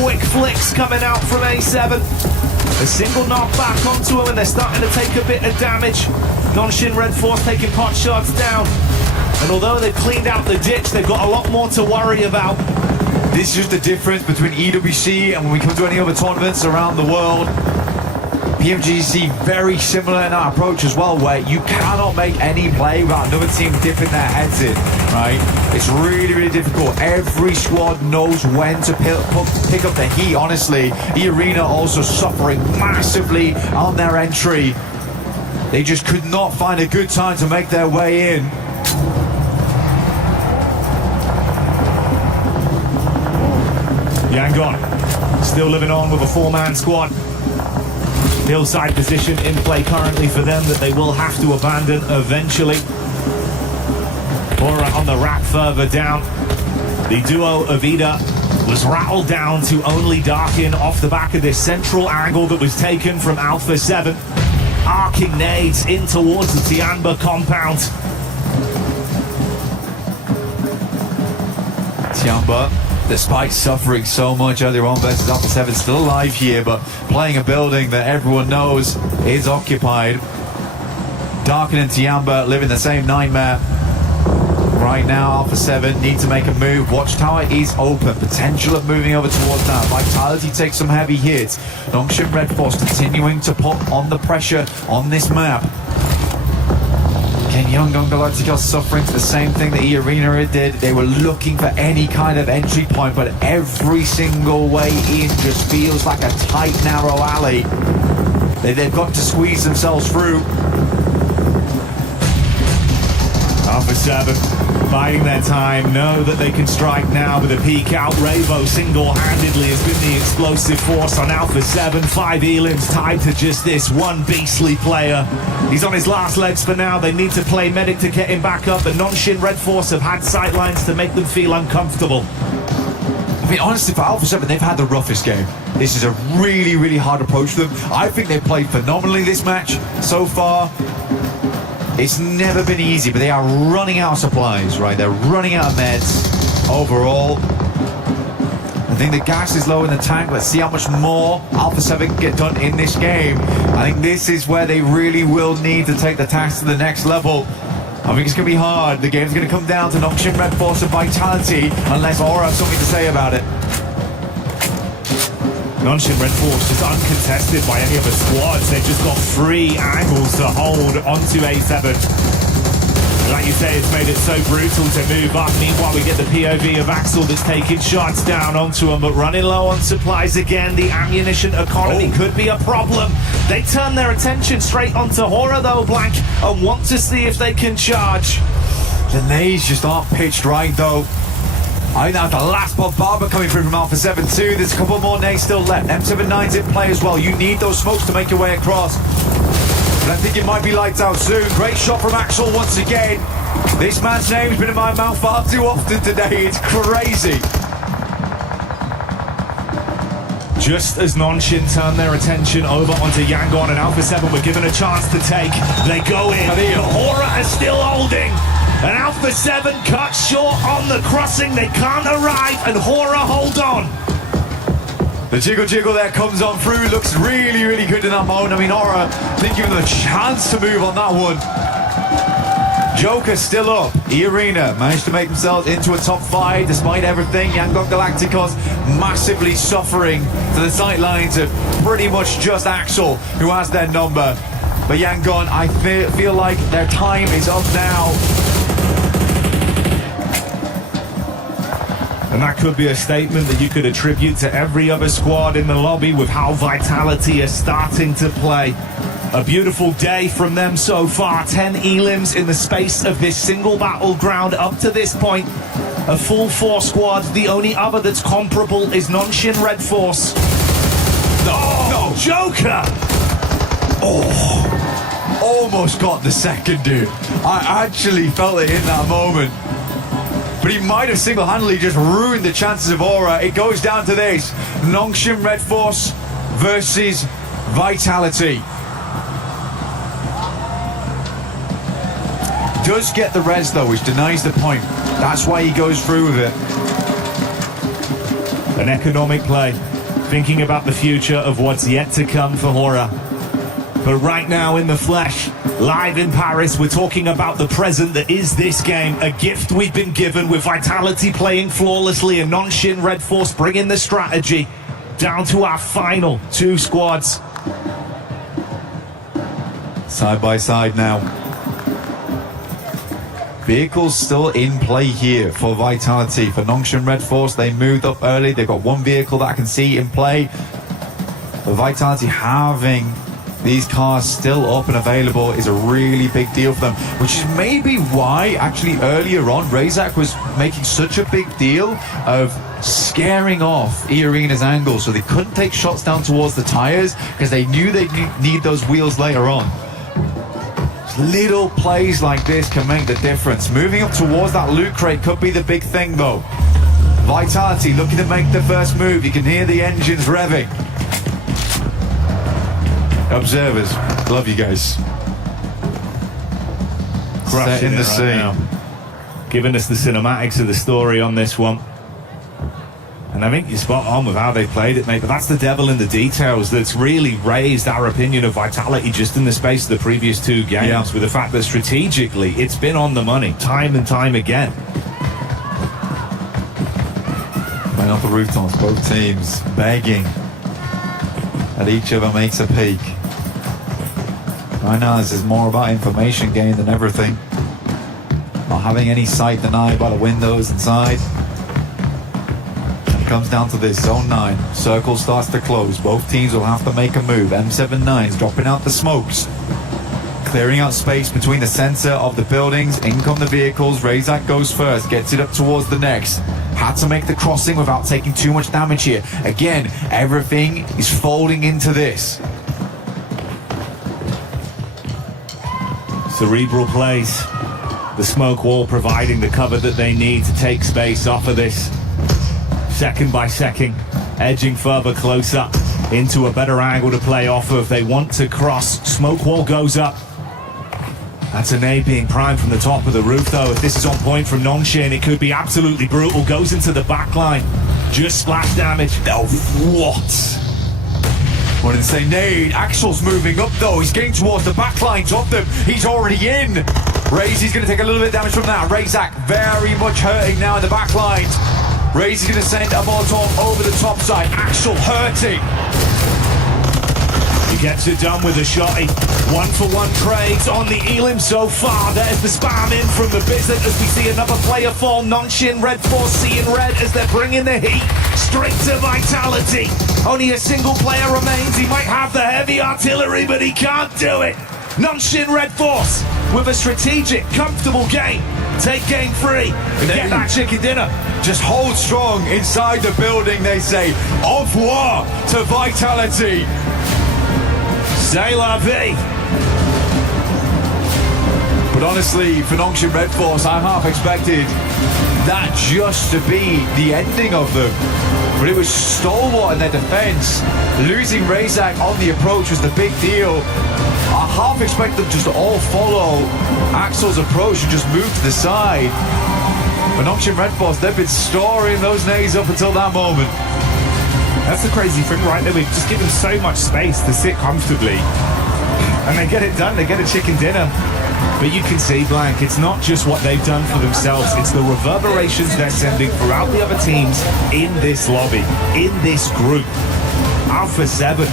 Quick flicks coming out from A7. A single knock back onto them, and they're starting to take a bit of damage. Nongshim Red Force taking pot shots down. And although they've cleaned out the ditch, they've got a lot more to worry about. This is just the difference between EWC and when we come to any other tournaments around the world. PMWC very similar in our approach as well, where you cannot make any play without another team dipping their heads in, right? It's really, really difficult. Every squad knows when to pick up the heat, honestly. The arena also suffering massively on their entry. They just could not find a good time to make their way in. Yangon still living on with a 4-man squad. Hillside position in play currently for them that they will have to abandon eventually. Hora on the rack further down. The duo of Ida was rattled down to only Darkin off the back of this central angle that was taken from Alpha 7. Arcing nades in towards the Tianba compound. Tianba, despite suffering so much earlier on versus Alpha 7, still alive here, but playing a building that everyone knows is occupied. Darkin and Tianba live in the same nightmare. Right now, Alpha 7 need to make a move. Watchtower is open. Potential of moving over towards that. Vitality takes some heavy hits. Nongshim Red Force continuing to put on the pressure on this map. Again, Yangon Galacticos suffering to the same thing that E-Arena did. They were looking for any kind of entry point, but every single way in just feels like a tight, narrow alley. They've got to squeeze themselves through. Alpha 7 biding their time, know that they can strike now with a peek out. Ravo single-handedly has been the explosive force on Alpha 7. 5 elims tied to just this one beastly player. He's on his last legs for now. They need to play medic to get him back up, but Nongshim Red Force have had sightlines to make them feel uncomfortable. I mean, honestly, for Alpha 7, they've had the roughest game. This is a really, really hard approach for them. I think they've played phenomenally this match so far. It's never been easy, but they are running out of supplies, right? They're running out of meds overall. I think the gas is low in the tank. Let's see how much more Alpha 7 can get done in this game. I think this is where they really will need to take the task to the next level. I think it's going to be hard. The game's going to come down to Nongshim Red Force and Vitality, unless Aura has something to say about it. Nongshim Red Force just uncontested by any other squads. They've just got 3 angles to hold onto A7. And like you say, it's made it so brutal to move up. Meanwhile, we get the POV of Axel that's taking shots down onto him, but running low on supplies again. The ammunition economy could be a problem. They turn their attention straight onto Hora though, Blank, and want to see if they can charge. The nades just aren't pitched right though. I think that's the last bombardment coming through from Alpha 7 too. There's a couple more nades still left. M79's in play as well. You need those smokes to make your way across. But I think it might be lights out soon. Great shot from Axel once again. This man's name's been in my mouth far too often today. It's crazy. Just as Nongshim turn their attention over onto Yangon and Alpha 7 were given a chance to take, they go in. But Hora is still holding. And Alpha 7 cut short on the crossing. They can't arrive, and Hora hold on. The jiggle there comes on through. Looks really, really good in that moment. I mean, Hora didn't give them a chance to move on that one. Joker still up. E-Arena managed to make themselves into a top 5 despite everything. Yangon Galacticos massively suffering to the sidelines of pretty much just Axel, who has their number. But Yangon, I feel like their time is up now. And that could be a statement that you could attribute to every other squad in the lobby with how Vitality is starting to play. A beautiful day from them so far. 10 elims in the space of this single battleground up to this point. A full 4 squad. The only other that's comparable is Nongshim Red Force. No, Joker! Oh, almost got the second, dude. I actually felt it in that moment. But he might have single-handedly just ruined the chances of Aura. It goes down to this. Nongshim Red Force versus Vitality. Does get the res though, which denies the point. That's why he goes through with it. An economic play. Thinking about the future of what's yet to come for Hora. But right now in the flesh, live in Paris, we're talking about the present that is this game. A gift we've been given with Vitality playing flawlessly and Nongshim Red Force bringing the strategy. Down to our final 2 squads. Side by side now. Vehicles still in play here for Vitality. For Nongshim Red Force, they moved up early. They've got 1 vehicle that I can see in play. For Vitality, having these cars still up and available is a really big deal for them, which is maybe why actually earlier on Razak was making such a big deal of scaring off E-Arena's angle, so they couldn't take shots down towards the tires because they knew they'd need those wheels later on. Little plays like this can make the difference. Moving up towards that loot crate could be the big thing though. Vitality looking to make the first move. You can hear the engines revving. Observers, love you guys. Crushing Setting the it right scene. now. Giving us the cinematics of the story on this one. And I think you're spot on with how they played it, mate. But that's the devil in the details that's really raised our opinion of Vitality just in the space of the previous two games. Yeah. With the fact that strategically, it's been on the money time and time again. Playing off the rooftops, both teams begging that each other makes a peek. Right now, this is more about information gain than everything. Not having any sight denied by the windows inside. Comes down to this, zone 9, circle starts to close, both teams will have to make a move. M79's dropping out the smokes, clearing out space between the center of the buildings. In come the vehicles. Razak goes first, gets it up towards the next. Had to make the crossing without taking too much damage here. Again, everything is folding into this. Cerebral plays. The smoke wall providing the cover that they need to take space off of this. Second by second, edging further closer into a better angle to play off of. They want to cross. Smoke wall goes up. That's an A being primed from the top of the roof, though. If this is on point from Nonshin, it could be absolutely brutal. Goes into the back line. Just splash damage. Oh, what? What an insane nade. Axel's moving up, though. He's getting towards the back lines of them. He's already in. Razy's going to take a little bit of damage from that. Razak very much hurting now in the back lines. Razy's going to send a Molotov over the top side. Axel hurting. He gets it done with a shotty. 1-for-1 trades on the Elim so far. There's the spam in from the Bizzard as we see another player fall. Nonshin, Red Force seeing red as they're bringing the heat straight to Vitality. Only a single player remains. He might have the heavy artillery, but he can't do it. Nonshin, Red Force with a strategic, comfortable game. Take game 3 and get that chicken dinner. Just hold strong inside the building, they say. Au revoir to Vitality. C'est la vie. But honestly, for Nonshin Red Force, I half expected that just to be the ending of them. But it was stalwart in their defense. Losing Razak on the approach was the big deal. I half expect them just to all follow Axel's approach and just move to the side. But Nonshin Red Force, they've been storing those nades up until that moment. That's the crazy thing, right? That we've just given so much space to sit comfortably. And they get it done, they get a chicken dinner. But you can see, Blank, it's not just what they've done for themselves, it's the reverberations they're sending throughout the other teams in this lobby, in this group. Alpha 7,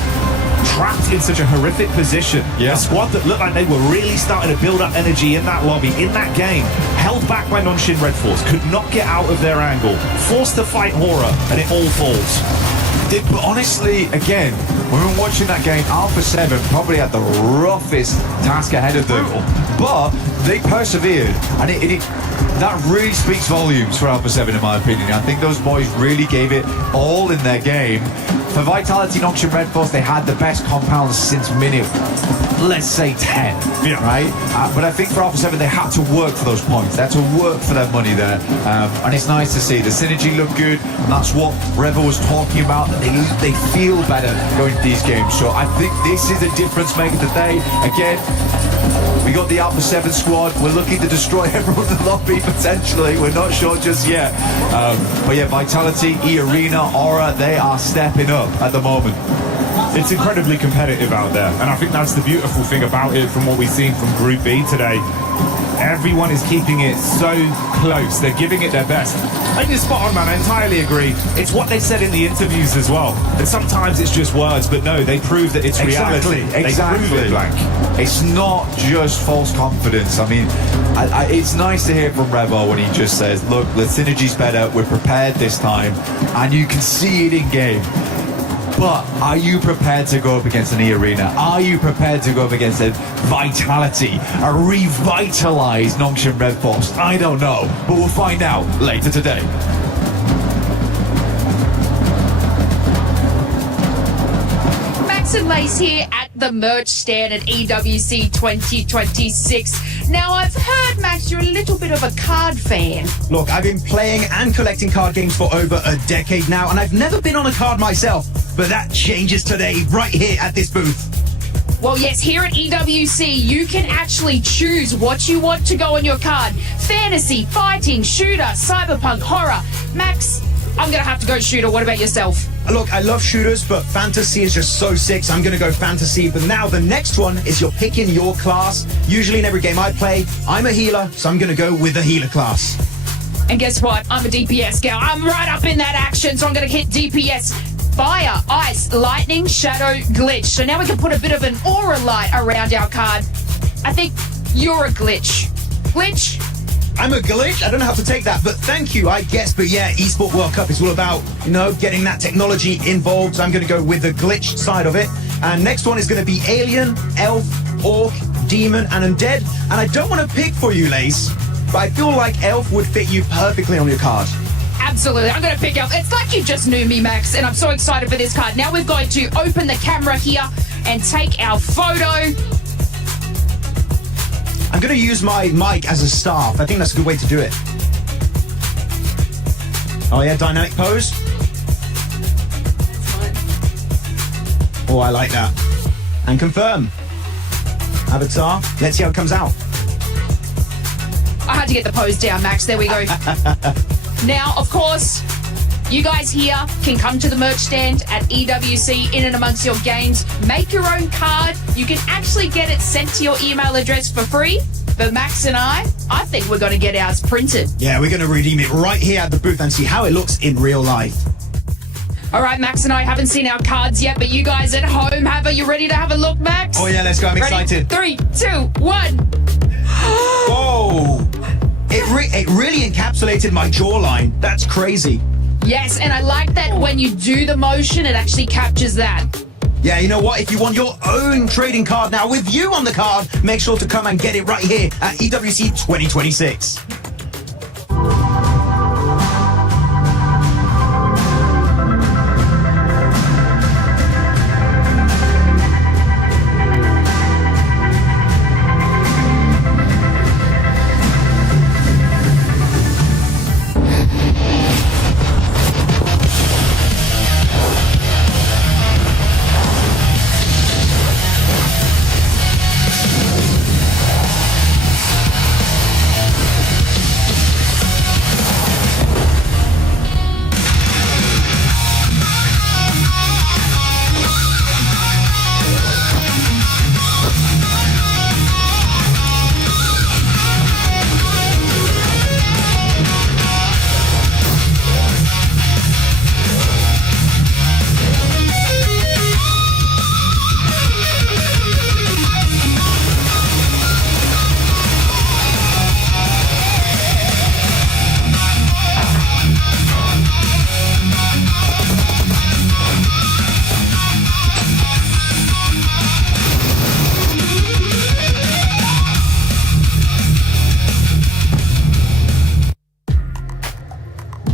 trapped in such a horrific position. Yeah. A squad that looked like they were really starting to build up energy in that lobby, in that game, held back by Nonshin Red Force, could not get out of their angle, forced to fight Horror, and it all falls. But honestly, again, when we were watching that game, Alpha 7 probably had the roughest task ahead of them. But they persevered, and that really speaks volumes for Alpha 7 in my opinion. I think those boys really gave it all in their game. For Vitality, Nonshin Red Force, they had the best compounds since minute, let's say 10, yeah. Right? But I think for Alpha 7, they had to work for those points. They had to work for their money there. And it's nice to see. The synergy looked good, and that's what Revel was talking about, that they feel better going to these games. So I think this is a difference maker today. Again, we got the Alpha 7 squad. We're looking to destroy everyone in the lobby, potentially. We're not sure just yet. But yeah, Vitality, E-Arena, Aura, they are stepping up at the moment. It's incredibly competitive out there, and I think that's the beautiful thing about it from what we've seen from Group B today. Everyone is keeping it so close. They're giving it their best. I think you're spot on, man. I entirely agree. It's what they said in the interviews as well. That sometimes it's just words, but no, they prove that it's reality. Exactly. They prove it, Blank. It's not just false confidence. I mean, it's nice to hear from Revo when he just says, look, the synergy's better, we're prepared this time, and you can see it in game. But are you prepared to go up against an E-Arena? Are you prepared to go up against a Vitality, a revitalized Nonshin Red Force? I don't know, but we'll find out later today. and Lace here at the merch stand at EWC 2026. Now, I've heard, Max, you're a little bit of a card fan. Look, I've been playing and collecting card games for over a decade now, and I've never been on a card myself. But that changes today, right here at this booth. Well, yes, here at EWC, you can actually choose what you want to go on your card. Fantasy, fighting, shooter, cyberpunk, horror. Max, I'm going to have to go shooter. What about yourself? Look, I love shooters, but fantasy is just so sick, so I'm going to go fantasy. But now the next one is you're picking your class. Usually in every game I play, I'm a healer, so I'm going to go with the healer class. And guess what? I'm a DPS gal. I'm right up in that action, so I'm going to hit DPS. Fire, ice, lightning, shadow, glitch. So now we can put a bit of an aura light around our card. I think you're a glitch. Glitch? I'm a glitch? I don't know how to take that, but thank you, I guess. But yeah, Esport World Cup is all about, getting that technology involved. So I'm going to go with the glitch side of it. And next one is going to be alien, elf, orc, demon, and undead. And I don't want to pick for you, Lace, but I feel like elf would fit you perfectly on your card. Absolutely. I'm going to pick up. It's like you just knew me, Max, and I'm so excited for this card. Now we're going to open the camera here and take our photo. I'm going to use my mic as a staff. I think that's a good way to do it. Oh, yeah, dynamic pose. Oh, I like that. And confirm. Avatar. Let's see how it comes out. I had to get the pose down, Max. There we go. Now, of course, you guys here can come to the merch stand at EWC in and amongst your games. Make your own card. You can actually get it sent to your email address for free. But Max and I think we're going to get ours printed. Yeah, we're going to redeem it right here at the booth and see how it looks in real life. All right, Max and I haven't seen our cards yet, but you guys at home have. Are you ready to have a look, Max? Oh, yeah, let's go. I'm excited. 3, 2, 1. Whoa. It really encapsulated my jawline. That's crazy. Yes, and I like that when you do the motion, it actually captures that. Yeah, you know what? If you want your own trading card now with you on the card, make sure to come and get it right here at EWC 2026.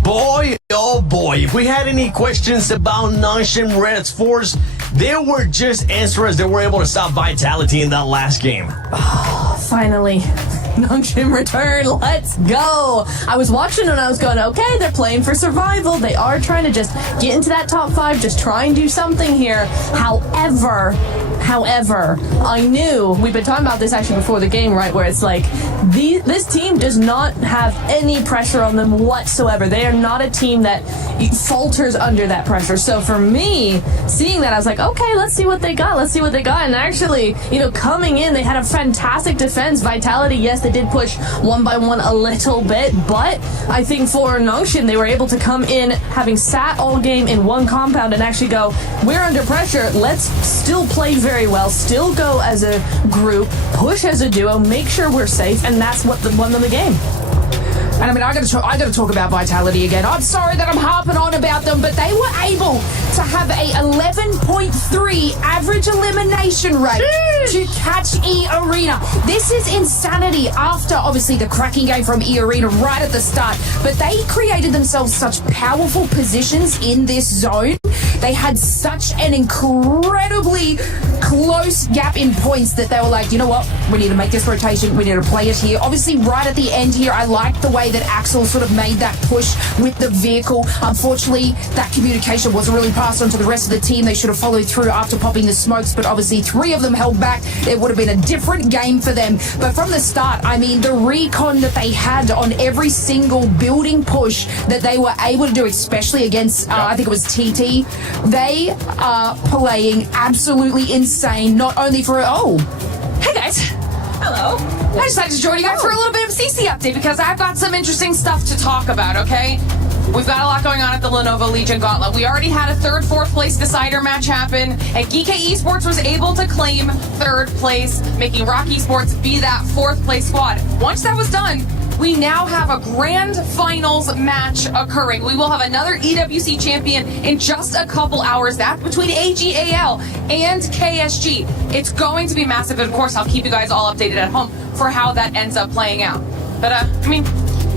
Boy, oh boy, if we had any questions about Nongshim Red's force, they were just answers. They were able to stop Vitality in that last game. Finally. Nongshim return, let's go. I was watching and I was going, okay, they're playing for survival. They are trying to just get into that top 5, just try and do something here. However, I knew, we've been talking about this actually before the game, right, where it's like, this team does not have any pressure on them whatsoever. They are not a team that falters under that pressure. So for me, seeing that, I was like, okay, let's see what they got. And actually, coming in, they had a fantastic defense. Vitality, yes, they did push one by one a little bit, but I think for Nongshim, they were able to come in having sat all game in one compound and actually go, we're under pressure, let's still play very well, still go as a group, push as a duo, make sure we're safe, and that's what won them the game. And I mean, I got to talk about Vitality again. I'm sorry that I'm harping on about them, but they were able to have a 11.3 average elimination rate to catch E-Arena. This is insanity after, obviously, the cracking game from E-Arena right at the start. But they created themselves such powerful positions in this zone They had such an incredibly close gap in points that they were like, you know what, we need to make this rotation, we need to play it here. Obviously, right at the end here, I liked the way that Axel sort of made that push with the vehicle. Unfortunately, that communication wasn't really passed on to the rest of the team. They should have followed through after popping the smokes, but obviously 3 of them held back. It would have been a different game for them. But from the start, I mean, the recon that they had on every single building push that they were able to do, especially against, I think it was TT, they are playing absolutely insane, not only for, Hey guys. Hello. I decided to join you guys for a little bit of CC update because I've got some interesting stuff to talk about, okay? We've got a lot going on at the Lenovo Legion Gauntlet. We already had a 3rd, 4th place decider match happen, and Geek Esports was able to claim 3rd place, making Rock Esports be that 4th place squad. Once that was done, we now have a grand finals match occurring. We will have another EWC champion in just a couple hours. That's between AGAL and KSG. It's going to be massive, and of course, I'll keep you guys all updated at home for how that ends up playing out. But, I mean,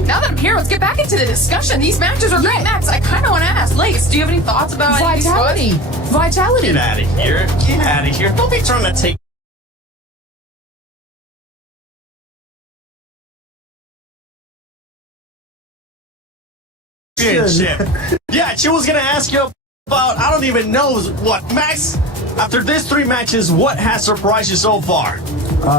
now that I'm here, let's get back into the discussion. These matches are great. Max, I kind of want to ask, Lace, do you have any thoughts about Vitality. Vitality. Get out of here. Get out of here. Don't be trying to take Yeah, she was gonna ask you about, I don't even know what, Max, after these 3 matches, what has surprised you so far?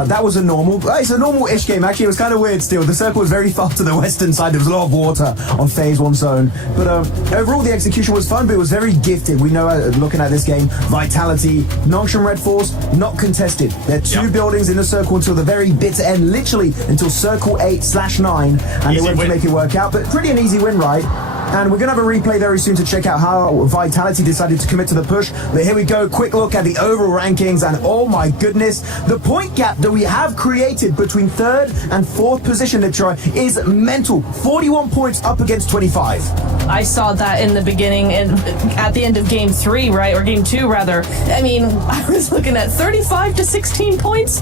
That was it's a normal-ish game. Actually, it was kind of weird still. The circle was very far to the western side. There was a lot of water on phase 1 zone. But overall, the execution was fun, but it was very gifted. We know, looking at this game, Vitality, Nongshim Red Force, not contested. There are 2 buildings in the circle until the very bitter end, literally until circle 8/9, and they went to make it work out. But pretty an easy win, right? And we're going to have a replay very soon to check out how Vitality decided to commit to the push. But here we go, quick look at the overall rankings, and oh my goodness, the point gap that we have created between 3rd and 4th position, Litra, is mental. 41 points up against 25. I saw that in the beginning and at the end of game 3, right? Or game 2, rather. I mean, I was looking at 35 to 16 points,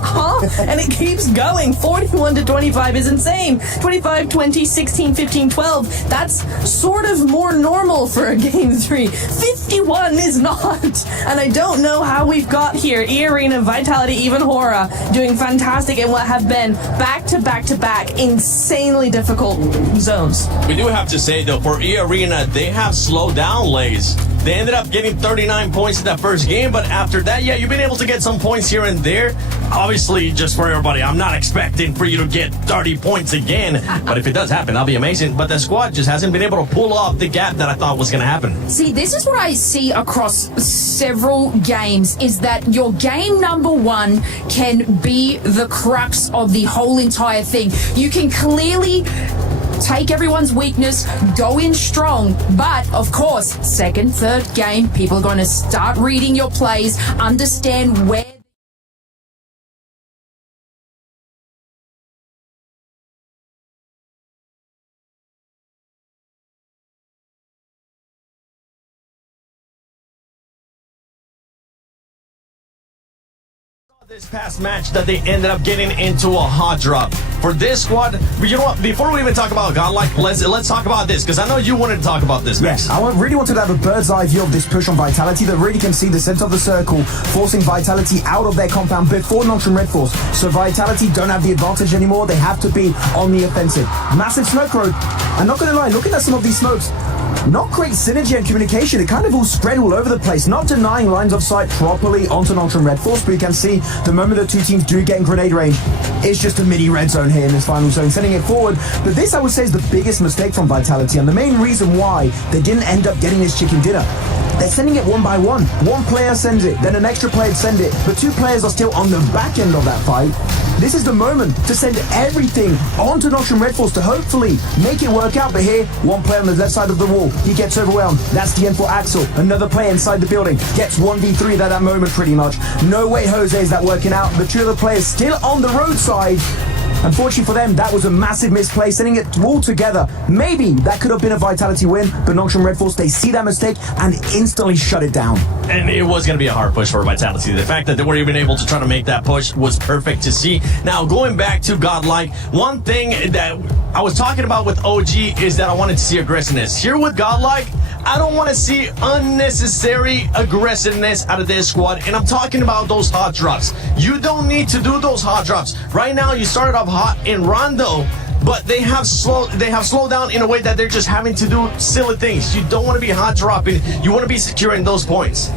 and it keeps going. 41 to 25 is insane. 25, 20, 16, 15, 12. That's sort of more normal for a game 3. 51 is not. And I don't know how we've got here. E-Arena, Vitality, even Hora doing fantastic in what have been back-to-back-to-back insanely difficult zones. We do have to say, though, for E-Arena, they have slowed down, Lays. They ended up getting 39 points in that first game, but after that, yeah, you've been able to get some points here and there. Obviously, just for everybody, I'm not expecting for you to get 30 points again, but if it does happen, that'll be amazing. But the squad just hasn't been able to pull off the gap that I thought was going to happen. See, this is what I see across several games, is that your game number 1 can be the crux of the whole entire thing. You can clearly take everyone's weakness, go in strong, but of course, 2nd, 3rd game, people are going to start reading your plays, understand where this past match that they ended up getting into a hot drop. For this squad, you know what, before we even talk about Godlike, let's talk about this, because I know you wanted to talk about this. Yes, I really wanted to have a bird's eye view of this push on Vitality that really can see the center of the circle, forcing Vitality out of their compound before Nongshim Red Force. So Vitality don't have the advantage anymore. They have to be on the offensive. Massive smoke road. I'm not going to lie, looking at some of these smokes, not great synergy and communication. It kind of all spread all over the place, not denying lines of sight properly onto Nongshim Red Force, but you can see the moment the 2 teams do get in grenade range, it's just a mini red zone here in this final zone, sending it forward. But this, I would say, is the biggest mistake from Vitality, and the main reason why they didn't end up getting this chicken dinner. They're sending it 1 by 1. 1 player sends it, then an extra player sends it, but 2 players are still on the back end of that fight. This is the moment to send everything onto Nongshim Red Force to hopefully make it work out. But here, 1 player on the left side of the wall, he gets overwhelmed. That's the end for Axel. Another player inside the building gets 1v3 at that moment pretty much. No way Jose is that working out. The 2 other players still on the roadside. Unfortunately for them, that was a massive misplay, sending it all together. Maybe that could have been a Vitality win, but Nongshim Red Force, they see that mistake and instantly shut it down. And it was going to be a hard push for Vitality. The fact that they were even able to try to make that push was perfect to see. Now, going back to Godlike, one thing that I was talking about with OG is that I wanted to see aggressiveness. Here with Godlike, I don't want to see unnecessary aggressiveness out of this squad, and I'm talking about those hot drops. You don't need to do those hot drops. Right now, you started off hot in Rondo, but they have slowed down in a way that they're just having to do silly things. You don't want to be hot dropping. You want to be securing those points.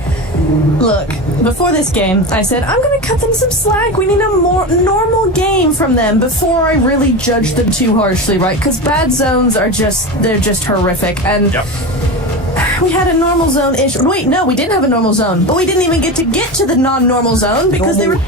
Look, before this game, I said, I'm going to cut them some slack. We need a more normal game from them before I really judge them too harshly, right? Because bad zones are they're just horrific. And we had a normal zone-ish. Wait, no, we didn't have a normal zone. But we didn't even get to the non-normal zone because they were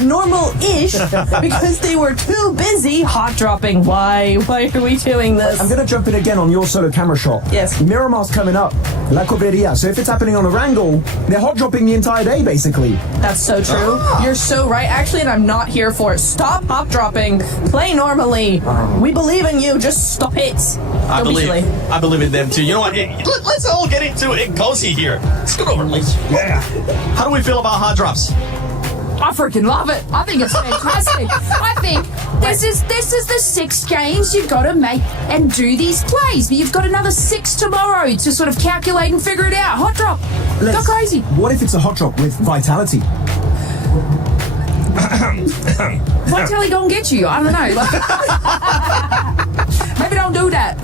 normal-ish because they were too busy hot dropping. Why are we doing this? I'm going to jump in again on your solo camera shot. Yes. Miramar's coming up. La Coberia. So if it's happening on a wrangle, they're hot dropping the entire day, basically. That's so true. You're so right, actually, and I'm not here for it. Stop hot dropping. Play normally. We believe in you. Just stop it. I believe in them too. You know what? Let's all get into it cozy here. Let's go over, ladies. Yeah. How do we feel about hot drops? I freaking love it. I think it's fantastic. I think this is the 6 games you've got to make and do these plays. But you've got another 6 tomorrow to sort of calculate and figure it out. Hot drop. Go crazy. What if it's a hot drop with vitality? Vitality don't get you. I don't know. Maybe don't do that.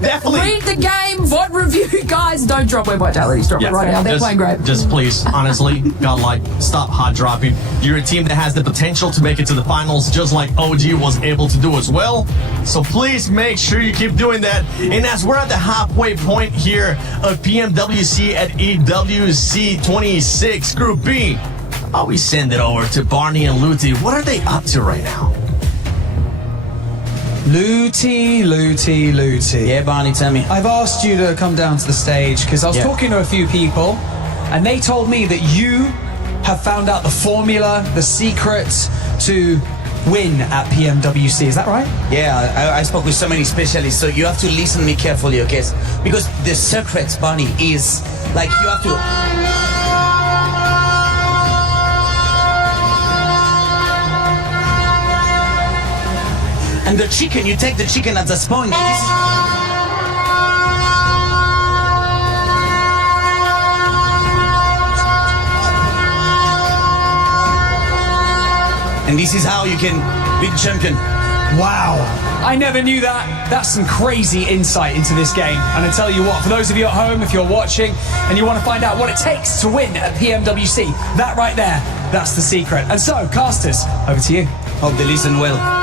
Definitely. Read the game, VOD review, guys. Don't drop where Vitality's dropping right now. They're playing great. Just please, honestly, stop hot dropping. You're a team that has the potential to make it to the finals, just like OG was able to do as well. So please make sure you keep doing that. And as we're at the halfway point here of PMWC at EWC 26 Group B, I'll we send it over to Barney and Luti. What are they up to right now? Luti. Yeah, Barney, tell me. I've asked you to come down to the stage because I was talking to a few people and they told me that you have found out the formula, the secret to win at PMWC. Is that right? Yeah, I spoke with so many specialists, so you have to listen to me carefully, okay? Because the secret, Barney, is like you have to... And the chicken, you take the chicken at the spawn. And this is how you can be the champion. Wow. I never knew that. That's some crazy insight into this game. And I tell you what, for those of you at home, if you're watching and you want to find out what it takes to win at PMWC, that right there, that's the secret. And so, casters, over to you. Hope they listen well.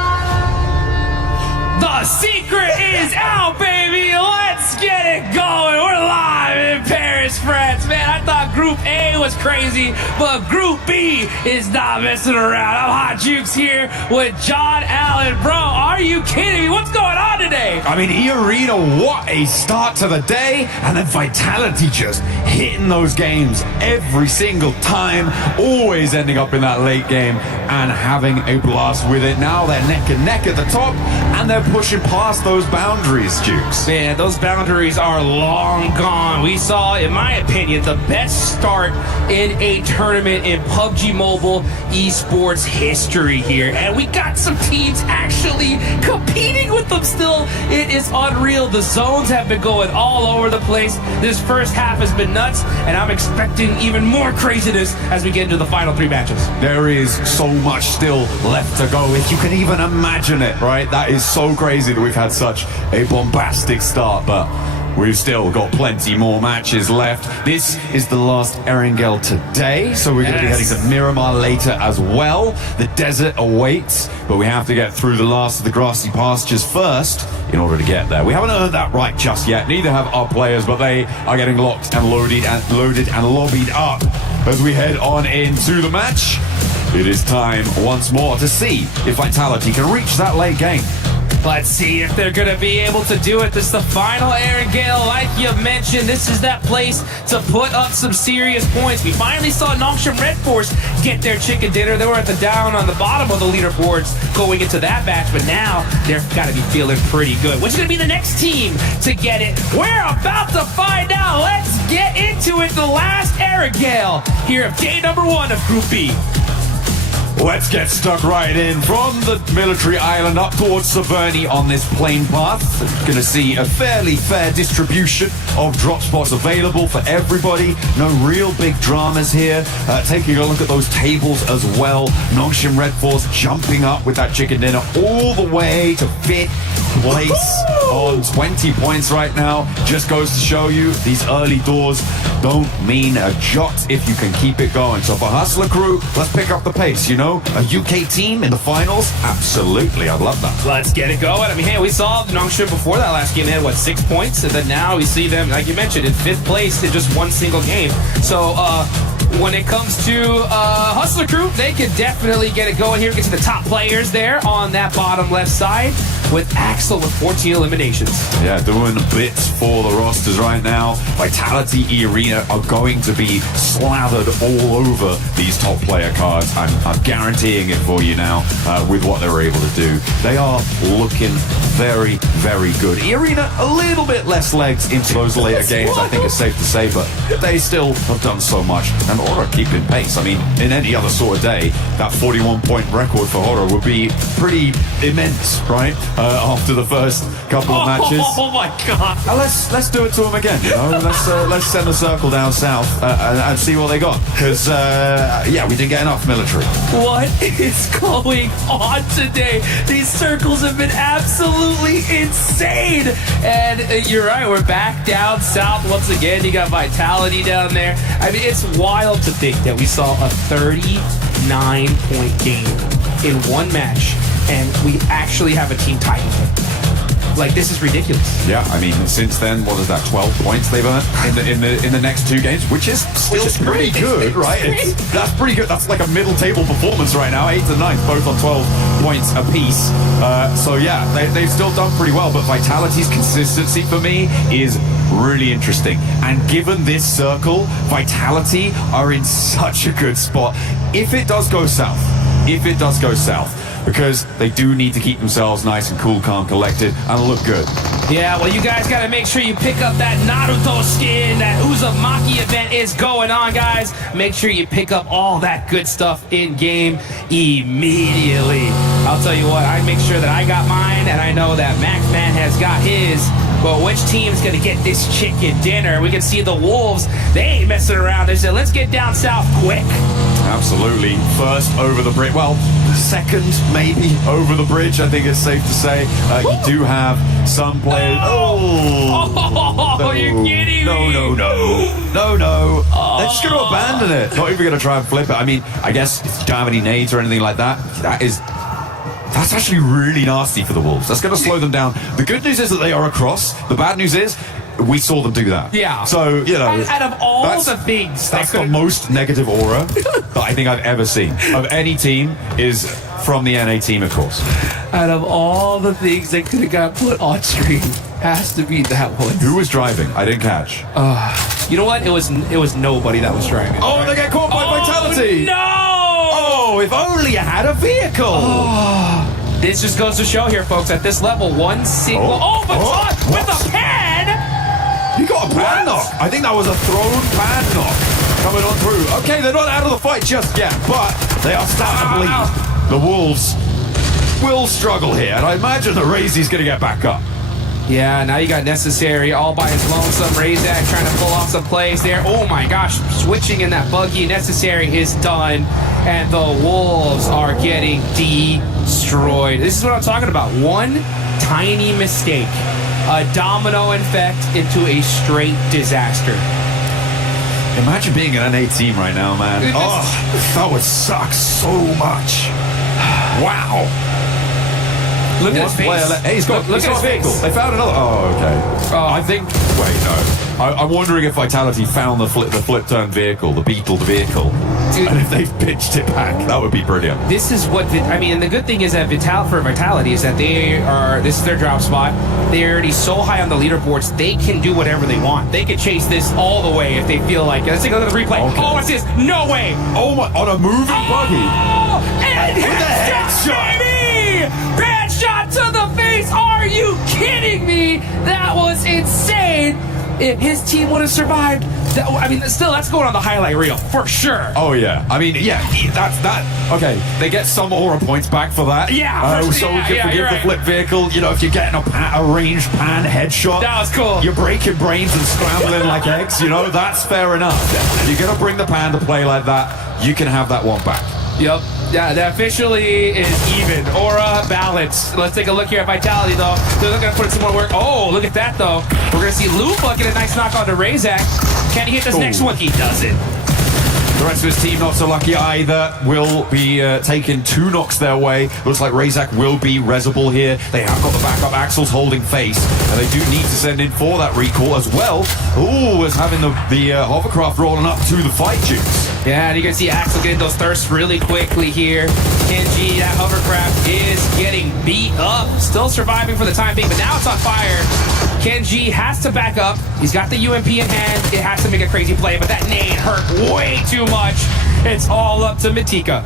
The secret is out, baby! Let's get it going! We're live in Paris, France. Man, I thought Group A was crazy, but Group B is not messing around. I'm Hot Jukes here with John Allen. Bro, are you kidding me? What's going on today? I mean, E-Arena, what a start to the day. And then Vitality just hitting those games every single time, always ending up in that late game and having a blast with it. Now they're neck and neck at the top, and they're pushing past those boundaries, Jukes. Man, those boundaries are long gone. We saw, in my opinion, the best start in a tournament in PUBG Mobile esports history here. And we got some teams actually competing with them still. It is unreal. The zones have been going all over the place. This first half has been nuts, and I'm expecting even more craziness as we get into the final 3 matches. There is so much still left to go, if you can even imagine it, right? That is so crazy that we've had such a bombastic start, but we've still got plenty more matches left. This is the last Erangel today, so we're going to be heading to Miramar later as well. The desert awaits, but we have to get through the last of the grassy pastures first in order to get there. We haven't earned that right just yet, neither have our players, but they are getting locked and loaded and lobbied up as we head on into the match. It is time once more to see if Vitality can reach that late game. Let's see if they're going to be able to do it. This is the final Erangel. Like you mentioned, this is that place to put up some serious points. We finally saw Nongshim Red Force get their chicken dinner. They were at the down on the bottom of the leaderboards going into that match, but now they've got to be feeling pretty good. Which is going to be the next team to get it? We're about to find out. Let's get into it. The last Erangel here of day number 1 of Group B. Let's get stuck right in from the military island up towards Severny on this plane path. Going to see a fairly fair distribution of drop spots available for everybody. No real big dramas here. Taking a look at those tables as well. Nongshim Red Force jumping up with that chicken dinner all the way to 5th place on 20 points right now. Just goes to show you these early doors don't mean a jot if you can keep it going. So for Hustler Crew, let's pick up the pace, you know? A UK team in the finals? Absolutely, I'd love that. Let's get it going. I mean, hey, we saw Nongshim before that last game. They had, 6 points? And then now we see them, like you mentioned, in 5th place in just one single game. So, when it comes to Hustler Crew, they can definitely get it going here. Get to the top players there on that bottom left side with Axel with 14 eliminations. Yeah, doing bits for the rosters right now. Vitality Arena are going to be slathered all over these top player cards. I'm guaranteeing it for you now with what they were able to do. They are looking very, very good. Arena, a little bit less legs into those later games, I think it's safe to say, but they still have done so much. And Aura keeping pace. I mean, in any other sort of day, that 41-point record for Aura would be pretty immense, right? After the first couple of matches. Oh my god! Let's do it to them again. You know, let's send a circle down south and see what they got. Because we didn't get enough military. What is going on today? These circles have been absolutely insane. And you're right, we're back down south once again. You got Vitality down there. I mean, it's wild to think that we saw a 39-point game in one match, and we actually have a team title. Like, this is ridiculous. Yeah, I mean, since then, what is that? 12 points they've earned in the next 2 games, which is still pretty good, right? That's pretty good. That's like a middle table performance right now. 8th and 9th, both on 12 points apiece. So yeah, they've still done pretty well. But Vitality's consistency for me is really interesting. And given this circle, Vitality are in such a good spot. If it does go south, because they do need to keep themselves nice and cool, calm, collected, and look good. Yeah, well, you guys got to make sure you pick up that Naruto skin. That Uzumaki event is going on, guys. Make sure you pick up all that good stuff in-game immediately. I'll tell you what, I make sure that I got mine, and I know that MacMan has got his. But which team's going to get this chicken dinner? We can see the Wolves. They ain't messing around. They said, let's get down south quick. Absolutely. First over the bridge. Well, second maybe over the bridge, I think it's safe to say. You do have some players. Oh, you're kidding me. No. They're just going to abandon it. Not even going to try and flip it. I mean, I guess if you don't have any nades or anything like that, that's actually really nasty for the Wolves. That's going to slow them down. The good news is that they are across. The bad news is we saw them do that. Yeah. So, you know. Out of all the things. That's the most negative aura that I think I've ever seen of any team is from the NA team, of course. Out of all the things that could have got put on screen, has to be that one. Who was driving? I didn't catch. You know what? It was nobody that was driving. Oh, they get caught by Vitality. No! Oh, if only you had a vehicle. This just goes to show here, folks, at this level, one single... with a pan! You got a pan knock. I think that was a thrown pan knock coming on through. Okay, they're not out of the fight just yet, but they are starting to bleed. The Wolves will struggle here, and I imagine the Razy's going to get back up. Yeah, now you got Necessary all by his lonesome. Razak trying to pull off some plays there. Oh my gosh, switching in that buggy. Necessary is done, and the Wolves are getting destroyed. This is what I'm talking about. One tiny mistake, a domino effect into a straight disaster. Imagine being an NA team right now, man. That would suck so much. Wow. Look at his face. Hey, he's got, look at his face. They found another. Oh, okay. I think. Wait, no. I'm wondering if Vitality found the flip turn vehicle, the beetled vehicle, dude, and if they've pitched it back. That would be brilliant. This is what I mean. And the good thing is that Vitality is that this is their drop spot. They're already so high on the leaderboards. They can do whatever they want. They could chase this all the way if they feel like it. Let's take a look at the replay. Okay. Oh, what's this? No way. Oh my! On a moving buggy. And with a headshot. Headshot to the face! Are you kidding me? That was insane! If his team would have survived, Still, that's going on the highlight reel for sure. Oh yeah, I mean that's that. Okay, they get some aura points back for that. Yeah, so we can forgive the flip vehicle. You know, if you're getting a ranged pan headshot, that was cool. You're breaking brains and scrambling like eggs. You know, that's fair enough. You're gonna bring the pan to play like that. You can have that one back. Yep. Yeah, that officially is even. Aura, balance. Let's take a look here at Vitality, though. They're looking to put in some more work. Oh, look at that, though. We're going to see Lupa get a nice knock on to Razak. Can he hit this next one? He doesn't. The rest of his team not so lucky either. Will be taking 2 knocks their way. Looks like Razak will be resable here. They have got the backup. Axel's holding face, and they do need to send in for that recall as well. Ooh, as having the hovercraft rolling up to the fight, Jukes. Yeah, and you can see Axel getting those thirsts really quickly here. Kenji, that hovercraft is getting beat up. Still surviving for the time being, but now it's on fire. Kenji has to back up. He's got the UMP in hand. It has to make a crazy play, but that nade hurt way too much. It's all up to Matika.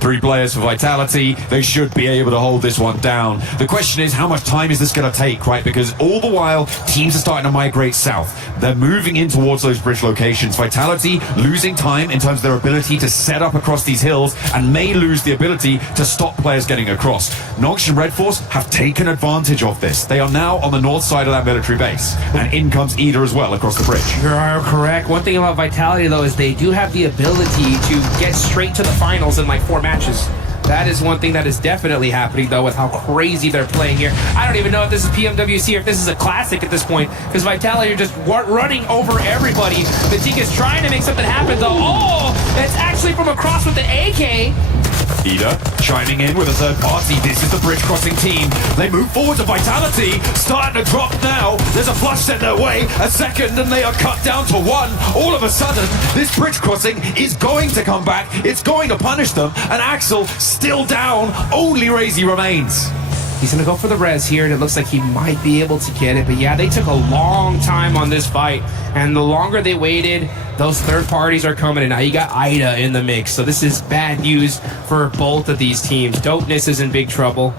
3 players for Vitality. They should be able to hold this one down. The question is, how much time is this going to take, right? Because all the while, teams are starting to migrate south. They're moving in towards those bridge locations. Vitality losing time in terms of their ability to set up across these hills and may lose the ability to stop players getting across. Nox and Red Force have taken advantage of this. They are now on the north side of that military base. And in comes Ida as well across the bridge. You are correct. One thing about Vitality, though, is they do have the ability to get straight to the finals in like 4 matches. That is one thing that is definitely happening, though, with how crazy they're playing here. I don't even know if this is PMWC or if this is a classic at this point, because Vitality are just running over everybody. Matika's trying to make something happen, though. Oh, it's actually from across with the AK. Ida chiming in with a third party. This is the bridge crossing team. They move forward to Vitality. Starting to drop now. There's a flush sent their way. A second and they are cut down to 1. All of a sudden, this bridge crossing is going to come back. It's going to punish them. And Axel still down. Only Razy remains. He's going to go for the res here, and it looks like he might be able to get it. But yeah, they took a long time on this fight. And the longer they waited, those third parties are coming. And now you got Ida in the mix. So this is bad news for both of these teams. Dopeness is in big trouble.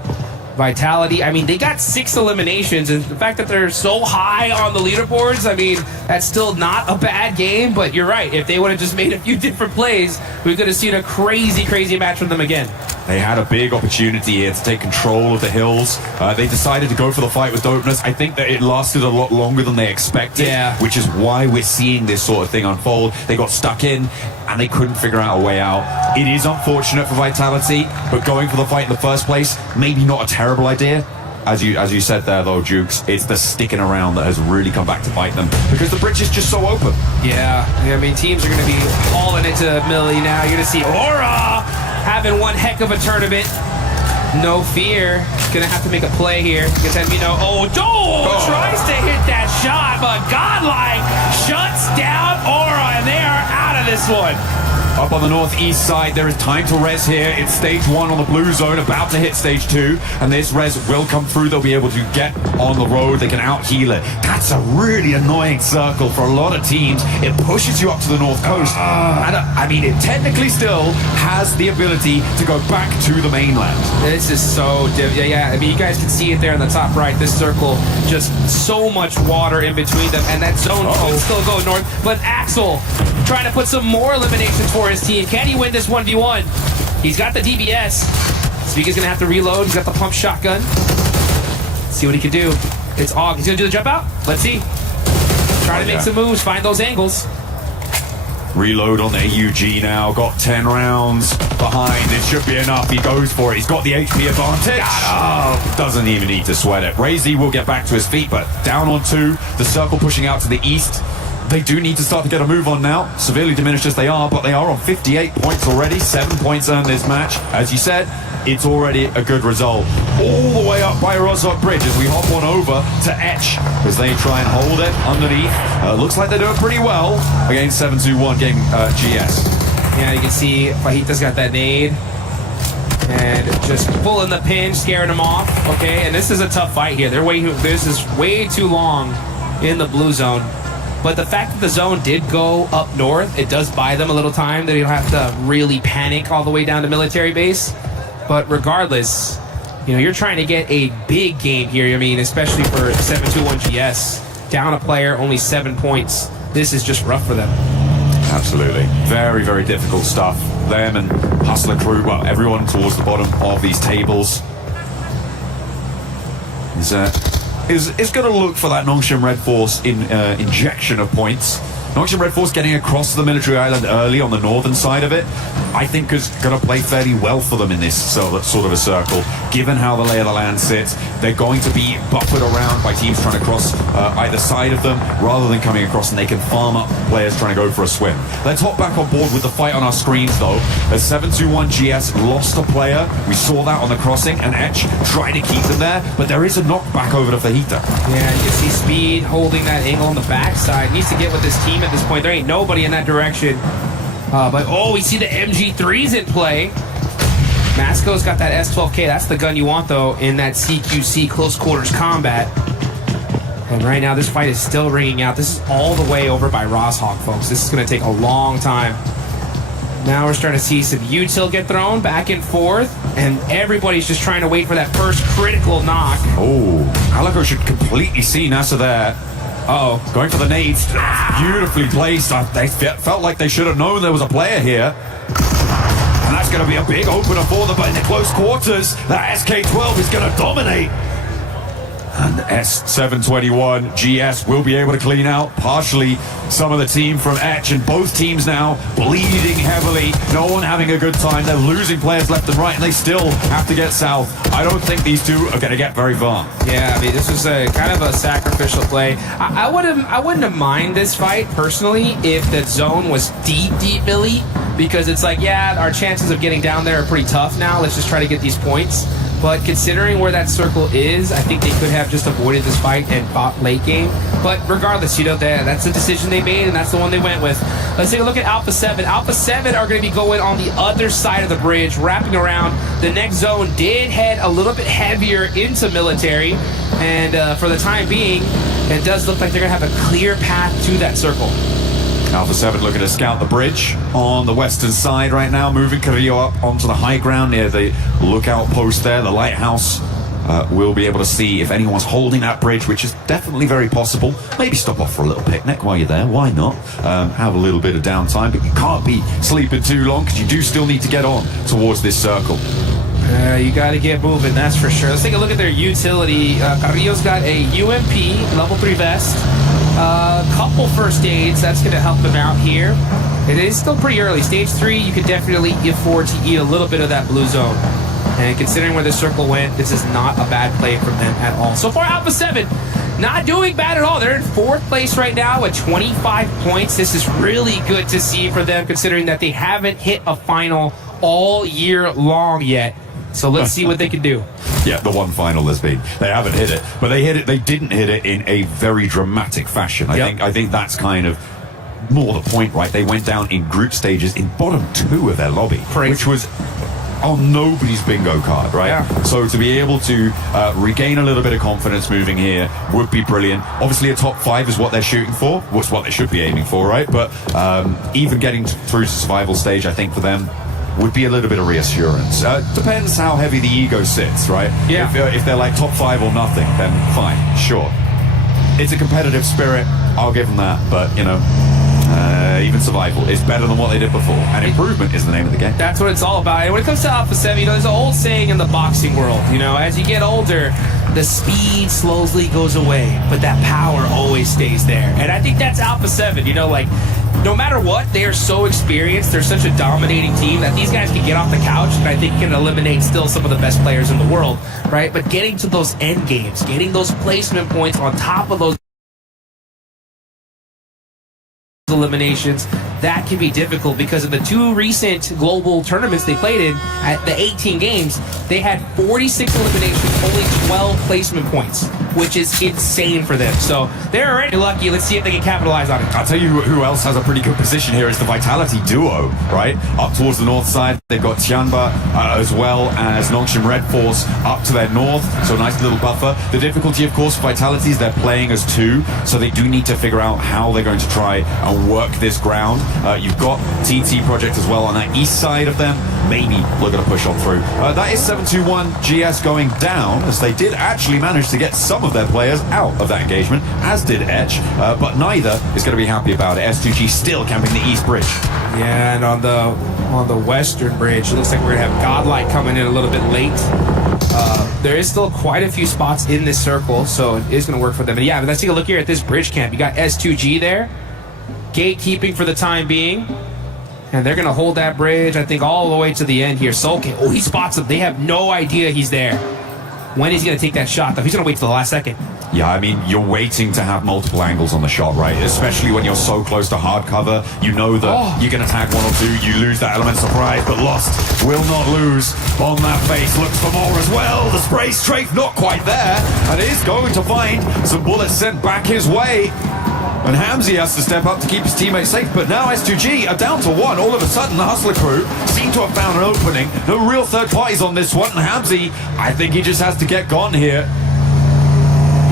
Vitality, I mean, they got 6 eliminations, and the fact that they're so high on the leaderboards, I mean, that's still not a bad game, but you're right. If they would have just made a few different plays, we could have seen a crazy, crazy match from them again. They had a big opportunity here to take control of the hills. They decided to go for the fight with Dopeness. I think that it lasted a lot longer than they expected, which is why we're seeing this sort of thing unfold. They got stuck in, and they couldn't figure out a way out. It is unfortunate for Vitality, but going for the fight in the first place, maybe not a terrible idea. As you said there, though, Jukes, it's the sticking around that has really come back to bite them, because the bridge is just so open. Yeah, I mean, teams are going to be hauling it to Millie now. You're going to see Aura having one heck of a tournament. No fear. Gonna have to make a play here. Gets Envino. Tries to hit that shot, but Godlike shuts down Aura, and they are out of this one. Up on the northeast side, there is time to res here. It's stage 1 on the blue zone, about to hit stage 2, and this res will come through. They'll be able to get on the road. They can out-heal it. That's a really annoying circle for a lot of teams. It pushes you up to the north coast. And I mean, it technically still has the ability to go back to the mainland. This is so yeah, I mean, you guys can see it there in the top right. This circle, just so much water in between them, and that zone could still go north. But Axel trying to put some more eliminations for his team. Can he win this 1v1? He's got the DBS. Speaker's gonna have to reload. He's got the pump shotgun. Let's see what he can do. It's Og. He's gonna do the jump out. Let's see. Try to make some moves, find those angles. Reload on the AUG now. Got 10 rounds behind. It should be enough. He goes for it. He's got the HP advantage. Doesn't even need to sweat it. Razy will get back to his feet, but down on 2. The circle pushing out to the east. They do need to start to get a move on now. Severely diminished as they are, but they are on 58 points already. 7 points earned this match. As you said, it's already a good result. All the way up by Rozhok Bridge as we hop on over to Etch as they try and hold it underneath. Looks like they're doing pretty well against 7-2-1 game GS. Yeah, you can see Fajita's got that nade. And just pulling the pin, scaring them off. Okay, and this is a tough fight here. This is way too long in the blue zone. But the fact that the zone did go up north, it does buy them a little time. They don't have to really panic all the way down to military base. But regardless, you know, you're trying to get a big game here. I mean, especially for 7-2-1 GS. Down a player, only 7 points. this is just rough for them. Absolutely. Very, very difficult stuff. Them and Hustler Crew, well, everyone towards the bottom of these tables is going to look for that Nongshim Red Force injection of points. Nongshim Red Force getting across the military island early on the northern side of it, I think is going to play fairly well for them in this sort of a circle. Given how the lay of the land sits, they're going to be buffered around by teams trying to cross either side of them, rather than coming across, and they can farm up players trying to go for a swim. Let's hop back on board with the fight on our screens, though. As 721 GS lost a player, we saw that on the crossing, and Etch trying to keep them there, but there is a knockback over to Fajita. Yeah, you can see Speed holding that angle on the backside. Needs to get with this team at this point. There ain't nobody in that direction. But we see the MG3s in play. Masco's got that S12K. That's the gun you want, though, in that CQC close quarters combat. And right now, this fight is still ringing out. This is all the way over by Rosshawk, folks. This is going to take a long time. Now we're starting to see some util get thrown back and forth, and everybody's just trying to wait for that first critical knock. Oh, Calico should completely see NASA there. Uh-oh, going for the nades. Beautifully placed. They felt like they should have known there was a player here. And that's going to be a big opener for them, but in the close quarters, that SK-12 is going to dominate. And S721 GS will be able to clean out partially some of the team from Etch, and both teams now bleeding heavily. No one having a good time. They're losing players left and right, and they still have to get south. I don't think these two are going to get very far. Yeah, I mean, this was a kind of a sacrificial play. I wouldn't have mind this fight personally if the zone was deep, Millie, because it's like, yeah, our chances of getting down there are pretty tough now. Let's just try to get these points. But considering where that circle is, I think they could have just avoided this fight and fought late game. But regardless, you know, that's the decision they made, and that's the one they went with. Let's take a look at Alpha 7. Alpha 7 are going to be going on the other side of the bridge, wrapping around. The next zone did head a little bit heavier into military. And for the time being, it does look like they're going to have a clear path to that circle. Alpha 7 looking to scout the bridge on the western side right now, moving Carrillo up onto the high ground near the lookout post there. The lighthouse will be able to see if anyone's holding that bridge, which is definitely very possible. Maybe stop off for a little picnic while you're there. Why not? Have a little bit of downtime, but you can't be sleeping too long because you do still need to get on towards this circle. You got to get moving, that's for sure. Let's take a look at their utility. Carrillo's got a UMP, level 3 vest. Couple first aids, that's going to help them out here. It is still pretty early. Stage 3, you could definitely afford to eat a little bit of that blue zone. And considering where the circle went, this is not a bad play from them at all. So far, Alpha 7, not doing bad at all. They're in 4th place right now with 25 points. This is really good to see for them, considering that they haven't hit a final all year long yet. So let's see what they can do. Yeah, the one final there's been. They haven't hit it, but they hit it. They didn't hit it in a very dramatic fashion. I think that's kind of more the point, right? They went down in group stages in bottom 2 of their lobby, which was on nobody's bingo card, right? Yeah. So to be able to regain a little bit of confidence moving here would be brilliant. Obviously, a top 5 is what they're shooting for. What's what they should be aiming for, right? But even getting through to survival stage, I think for them would be a little bit of reassurance. Depends how heavy the ego sits, right? Yeah. If they're like top 5 or nothing, then fine, sure. It's a competitive spirit, I'll give them that, but you know, even survival is better than what they did before, and improvement is the name of the game. That's what it's all about. And when it comes to Alpha 7, you know, there's an old saying in the boxing world, you know, as you get older, the speed slowly goes away, but that power always stays there. And I think that's Alpha 7, you know, like, no matter what, they are so experienced, they're such a dominating team that these guys can get off the couch and I think can eliminate still some of the best players in the world, right? But getting to those end games, getting those placement points on top of those eliminations, that can be difficult because in the 2 recent global tournaments they played in, at the 18 games, they had 46 eliminations, only 12 placement points, which is insane for them. So they're already lucky. Let's see if they can capitalize on it. I'll tell you who else has a pretty good position here is the Vitality duo, right? Up towards the north side, they've got Tianba as well as Nongshim Red Force up to their north, so a nice little buffer. The difficulty, of course, for Vitality is they're playing as 2, so they do need to figure out how they're going to try and work this ground. You've got TT Project as well on that east side of them. maybe looking to push on through. That is 721 GS going down, as they did actually manage to get some of their players out of that engagement, as did Etch, but neither is going to be happy about it. S2G still camping the East Bridge. Yeah, and on the western bridge, it looks like we're going to have Godlike coming in a little bit late. There is still quite a few spots in this circle, so it is going to work for them. And yeah, but let's take a look here at this bridge camp. You got S2G there, gatekeeping for the time being. And they're going to hold that bridge, I think, all the way to the end here. Solke, he spots them. They have no idea he's there. When is he going to take that shot, though? He's going to wait till the last second. Yeah, I mean, you're waiting to have multiple angles on the shot, right? Especially when you're so close to hard cover. You know that you can attack one or two, you lose that element of surprise, but Lost will not lose on that face. Looks for more as well. The spray strafe not quite there, and is going to find some bullets sent back his way. And Hamzy has to step up to keep his teammates safe, but now S2G are down to one. All of a sudden, the Hustler crew seem to have found an opening. No real third parties on this one, and Hamzy, I think he just has to get gone here.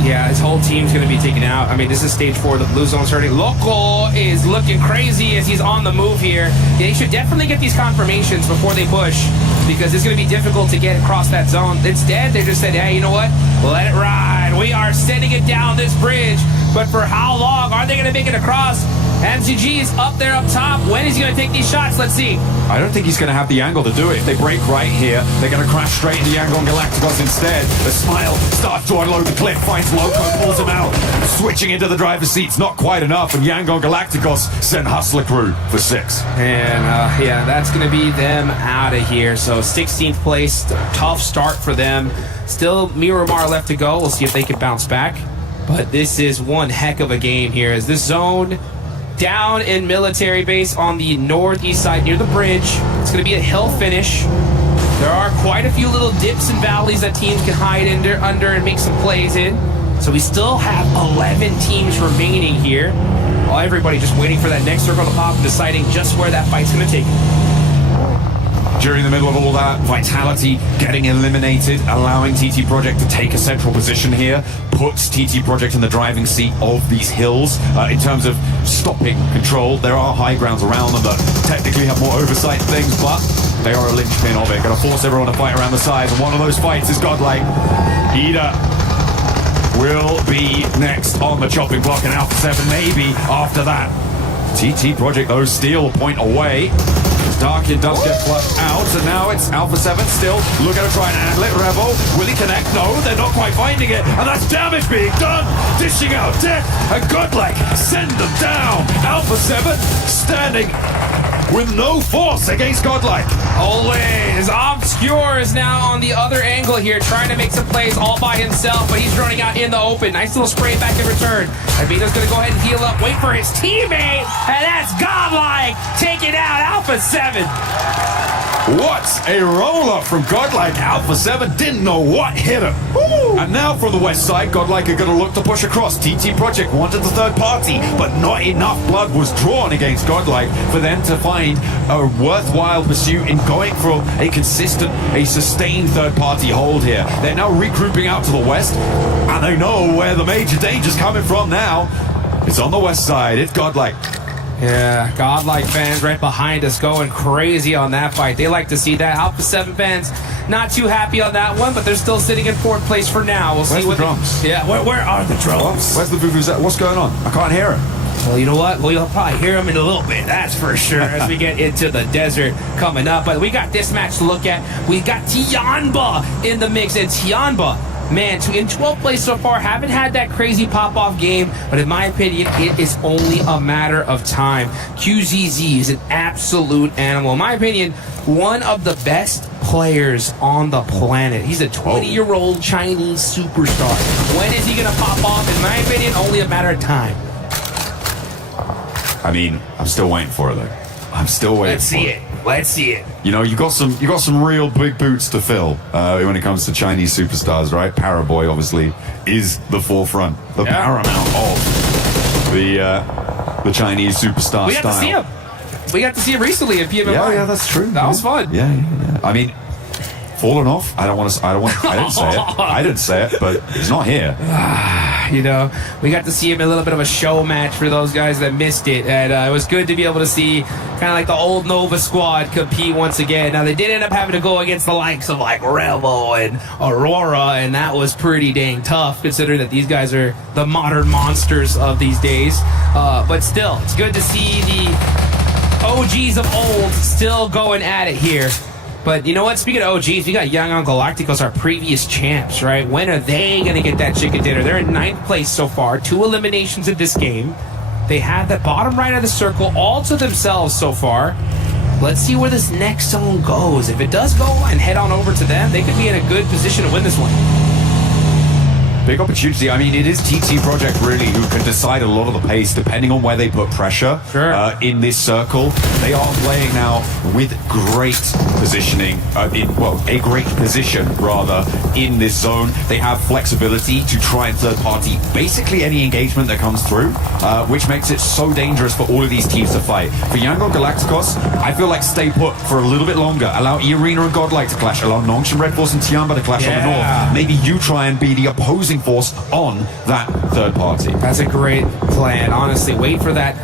Yeah, his whole team's going to be taken out. I mean, this is stage 4. The blue zone's hurting. Loco is looking crazy as he's on the move here. Yeah, he should definitely get these confirmations before they push, because it's going to be difficult to get across that zone. Instead, they just said, hey, you know what? Let it ride. We are sending it down this bridge. But for how long are they going to make it across? MCG is up there up top. When is he going to take these shots? Let's see. I don't think he's going to have the angle to do it. If they break right here, they're going to crash straight into Yangon Galacticos instead. The Smile starts to unload the clip, finds Loco, pulls him out. Switching into the driver's seat's not quite enough, and Yangon Galacticos send Hustler crew for 6. And yeah, that's going to be them out of here. So 16th place, tough start for them. Still Miramar left to go. We'll see if they can bounce back. But this is one heck of a game here, as this zone down in military base on the northeast side near the bridge. It's going to be a hill finish. There are quite a few little dips and valleys that teams can hide under and make some plays in. So we still have 11 teams remaining here. While everybody just waiting for that next circle to pop and deciding just where that fight's going to take them. During the middle of all that, Vitality getting eliminated, allowing TT Project to take a central position here, puts TT Project in the driving seat of these hills in terms of stopping control. There are high grounds around them that technically have more oversight things, but they are a linchpin of it. Going to force everyone to fight around the sides, and one of those fights is Godlike. Ida will be next on the chopping block, and Alpha 7 maybe after that. TT Project, though, steal a point away. Darkin does get flushed out, and now it's Alpha 7 still looking to try and handle it. Revo, will he connect? No, they're not quite finding it, and that's damage being done. Dishing out death, and Godlike send them down. Alpha 7 standing with no force against Godlike. Always. Obscure is now on the other angle here, trying to make some plays all by himself, but he's running out in the open. Nice little spray back in return. Abito's going to go ahead and heal up, wait for his teammate, and that's Godlike taking out Alpha 7. What a roll-up from Godlike. Alpha 7 didn't know what hit him. Woo. And now from the west side, Godlike are going to look to push across. TT Project wanted the third party, but not enough blood was drawn against Godlike for them to find a worthwhile pursuit in going for a consistent, a sustained third-party hold here. They're now regrouping out to the west, and they know where the major danger's coming from now. It's on the west side. It's Godlike. Yeah, Godlike fans right behind us going crazy on that fight. They like to see that. Alpha 7 fans not too happy on that one, but they're still sitting in 4th place for now. We'll see what the drums. Yeah, where are the drums? Where's the vuvuzela? What's going on? I can't hear him. Well, you know what? Well, you'll probably hear them in a little bit, that's for sure, as we get into the desert coming up. But we got this match to look at. We got Tianba in the mix, and Tianba, man, in 12th place so far, haven't had that crazy pop-off game, but in my opinion, it is only a matter of time. QZZ is an absolute animal. In my opinion, one of the best players on the planet. He's a 20-year-old Chinese superstar. When is he going to pop off? In my opinion, only a matter of time. I mean, I'm still waiting for it, though. I'm still waiting Let's see it. Let's see it. You know, you got some real big boots to fill when it comes to Chinese superstars, right? Paraboy obviously is the forefront, the paramount of the Chinese superstar We got to see him. We got to see him recently in PMWC. Yeah, that's true. That was fun. Yeah. I mean, fallen off. I didn't say it. I didn't say it, but he's not here. You know, we got to see him in a little bit of a show match for those guys that missed it, and it was good to be able to see kind of like the old Nova squad compete once again. Now, they did end up having to go against the likes of like Revo and Aurora, and that was pretty dang tough considering that these guys are the modern monsters of these days. But still, it's good to see the OGs of old still going at it here. But you know what? Speaking of OGs, we got Young on Galacticos, our previous champs, right? When are they going to get that chicken dinner? They're in 9th place so far, 2 eliminations in this game. They have the bottom right of the circle all to themselves so far. Let's see where this next zone goes. If it does go and head on over to them, they could be in a good position to win this one. Big opportunity. I mean, it is TT Project really who can decide a lot of the pace depending on where they put pressure in this circle. They are playing now with great positioning, a great position rather in this zone. They have flexibility to try and third party basically any engagement that comes through, which makes it so dangerous for all of these teams to fight. For Yangon Galacticos, I feel like stay put for a little bit longer. Allow E-Arena and Godlike to clash. Allow Nongshim Red Force and Tiamba to clash on the north. Maybe you try and be the opposing force on that third party. That's a great plan. Honestly, wait for that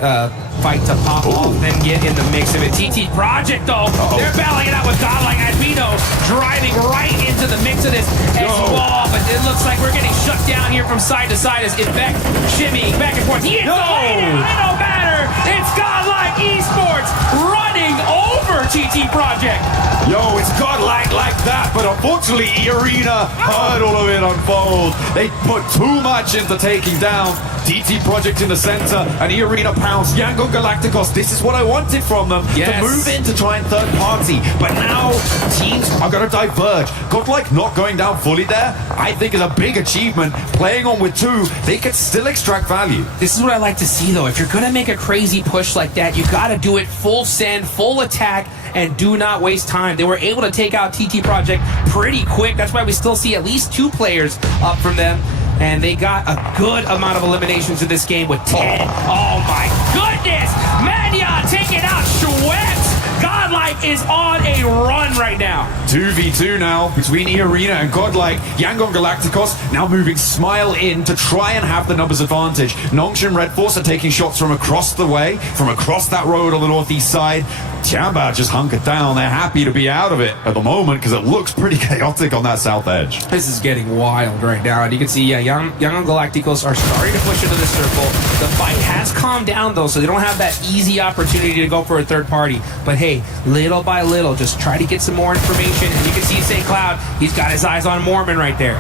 fight to pop off, then get in the mix of it. TT Project, though, they're battling it out with Godlike Admino, driving right into the mix of this as well. But it looks like we're getting shut down here from side to side as Infect shimmying back and forth. It don't matter. It's Godlike Esports running over TT Project. Yo, it's Godlike like that, but unfortunately E-Arena heard all of it unfold. They put too much into taking down TT Project in the center, and E-Arena pounds Yangon Galacticos. This is what I wanted from them, to move in to try and third party. But now teams are going to diverge. Godlike not going down fully there, I think is a big achievement. Playing on with 2, they could still extract value. This is what I like to see, though. If you're going to make a crazy push like that, you got to do it full send, full attack, and do not waste time. They were able to take out TT Project pretty quick. That's why we still see at least 2 players up from them. And they got a good amount of eliminations in this game with 10. Oh my goodness! Mania taking out Schweppes! Godlike is on a run right now. 2v2 now between E-Arena and Godlike. Yangon Galacticos now moving Smile in to try and have the numbers advantage. Nongshim Red Force are taking shots from across the way, from across that road on the northeast side. Tiamba just hunkered down. They're happy to be out of it at the moment because it looks pretty chaotic on that south edge. This is getting wild right now. And you can see, Young Galacticos are starting to push into the circle. The fight has calmed down, though, so they don't have that easy opportunity to go for a third party. But hey, little by little, just try to get some more information. And you can see St. Cloud, he's got his eyes on Mormon right there.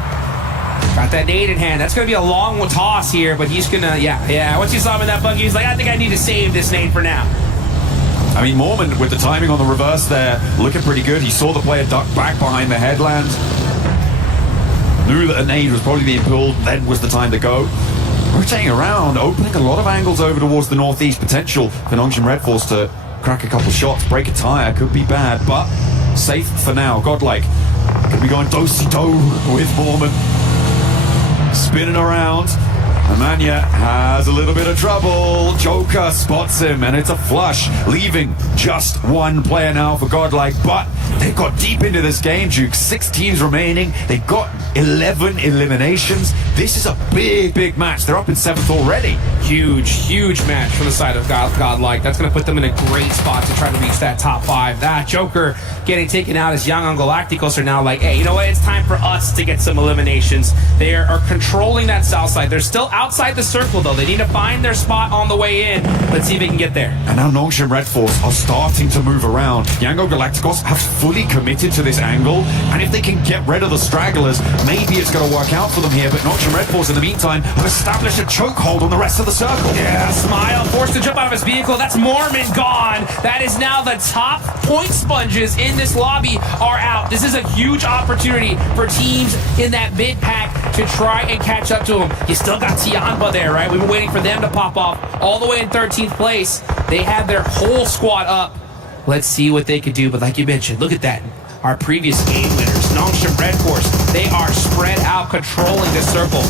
Got that nade in hand. That's going to be a long toss here, but he's going to, once you saw him in that buggy, he's like, I think I need to save this nade for now. I mean, Mormon, with the timing on the reverse there, looking pretty good. He saw the player duck back behind the headland. Knew that a nade was probably being pulled, then was the time to go. Rotating around, opening a lot of angles over towards the northeast. Potential for Nongshim Red Force to crack a couple shots, break a tire, could be bad, but safe for now. Godlike could be going do-si-do with Mormon. Spinning around. Amanya has a little bit of trouble. Joker spots him, and it's a flush, leaving just 1 player now for Godlike. But they've got deep into this game, Duke. 6 teams remaining. They've got 11 eliminations. This is a big match. They're up in 7th already. Huge match from the side of Godlike. That's going to put them in a great spot to try to reach that top 5. That Joker getting taken out as Young on Galacticos are now like, hey, you know what? It's time for us to get some eliminations. They are controlling that south side. They're still outside the circle, though. They need to find their spot on the way in. Let's see if they can get there. And now Nongshim Red Force are starting to move around. Yangon Galacticos have fully committed to this angle, and if they can get rid of the stragglers, maybe it's going to work out for them here. But Nongshim Red Force, in the meantime, have established a chokehold on the rest of the circle. Yeah, Smile forced to jump out of his vehicle. That's Mormon gone. That is now the top point sponges in this lobby are out. This is a huge opportunity for teams in that mid pack to try and catch up to him. You still got Tiamba there, right? We were waiting for them to pop off all the way in 13th place. They had their whole squad up. Let's see what they could do. But like you mentioned, look at that. Our previous game winners, Nongshim Red Force, they are spread out, controlling this circle.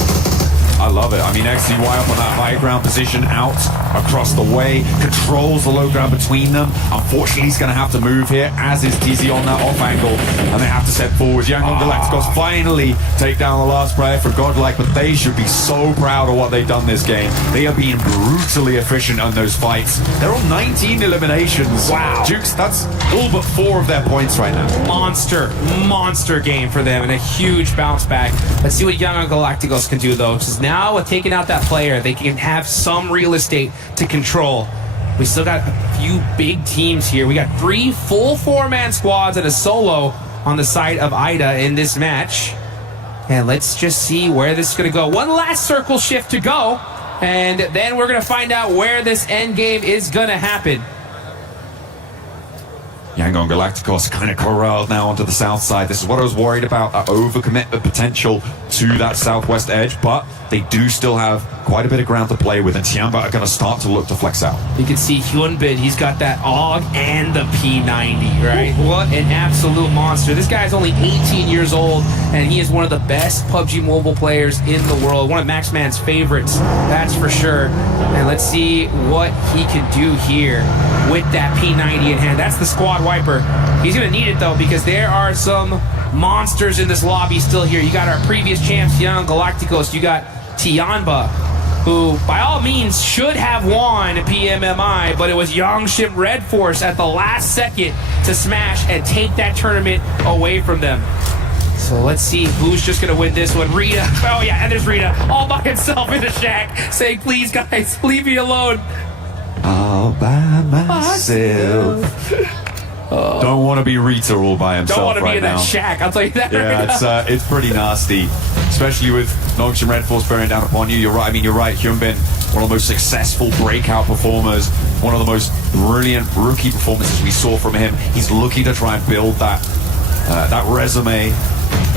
I love it. I mean, XCY up on that high ground position, out across the way, controls the low ground between them. Unfortunately, he's going to have to move here, as is TZ on that off angle, and they have to set forward. Yangon Galacticos finally take down the last player for Godlike, but they should be so proud of what they've done this game. They are being brutally efficient on those fights. They're on 19 eliminations. Wow. Jukes, that's all but 4 of their points right now. Monster game for them, and a huge bounce back. Let's see what Yangon Galacticos can do, though, because now with taking out that player, they can have some real estate to control. We still got a few big teams here. We got 3 full 4-man squads and a solo on the side of Ida in this match. And let's just see where this is going to go. One last circle shift to go, and then we're going to find out where this end game is going to happen. Yangon Galacticos kind of corralled now onto the south side. This is what I was worried about, that overcommitment potential to that southwest edge, but they do still have quite a bit of ground to play with, and Tiamba are going to start to look to flex out. You can see Hyunbin, he's got that AUG and the P90, right? What an absolute monster. This guy's only 18 years old, and he is one of the best PUBG Mobile players in the world. One of Maxman's favorites, that's for sure. And let's see what he can do here with that P90 in hand. That's the squad wiper. He's going to need it, though, because there are some monsters in this lobby still here. You got our previous champs, Yangon Galacticos. You got Tianba, who by all means should have won PMMI, but it was Yongshim Red Force at the last second to smash and take that tournament away from them. So let's see who's just going to win this one. Rita. Oh, yeah, and there's Rita all by himself in the shack saying, please, guys, leave me alone. All by myself. Don't want to be Rita all by himself. Don't want to right be in now. that shack, I'll tell you that. Yeah, it's pretty nasty, especially with Yongshim Red Force bearing down upon you. You're right. I mean, you're right. Hyunbin, one of the most successful breakout performers, one of the most brilliant rookie performances we saw from him. He's looking to try and build that resume,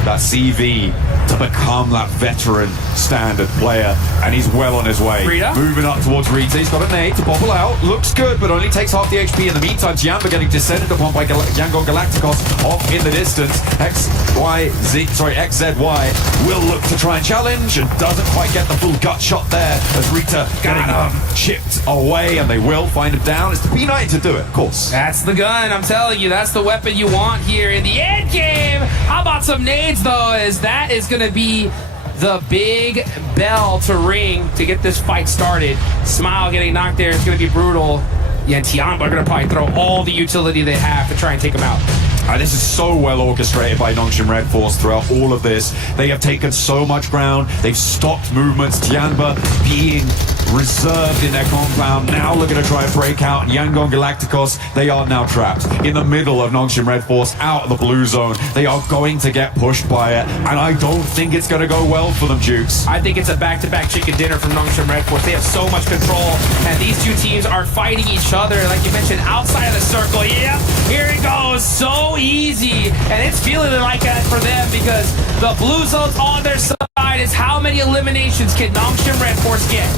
that CV, to become that veteran standard player, and he's well on his way. Rita? Moving up towards Rita. He's got a nade to bobble out. Looks good, but only takes half the HP. In the meantime, Tiamba getting descended upon by Yangon Galacticos off in the distance. XZY will look to try and challenge and doesn't quite get the full gut shot there as Rita getting chipped away, and they will find him down. It's the P90 to do it, of course. That's the gun, I'm telling you. That's the weapon you want here in the end game. How about some nades, though, as that is going to be the big bell to ring to get this fight started. Smile getting knocked there is going to be brutal. Yeah, and Tiamba are going to probably throw all the utility they have to try and take him out. This is so well orchestrated by Yongshim Red Force throughout all of this. They have taken so much ground. They've stopped movements. Tiamba being reserved in their compound, now looking to try and break out. Yangon Galacticos, they are now trapped in the middle of Yongshim Red Force, out of the blue zone. They are going to get pushed by it, and I don't think it's going to go well for them, Jukes. I think it's a back-to-back chicken dinner from Yongshim Red Force. They have so much control, and these two teams are fighting each other, like you mentioned, outside of the circle. Yep, here it goes. So easy, and it's feeling like that for them because the blue zone's on their side. Is how many eliminations can Yongshim Red Force get?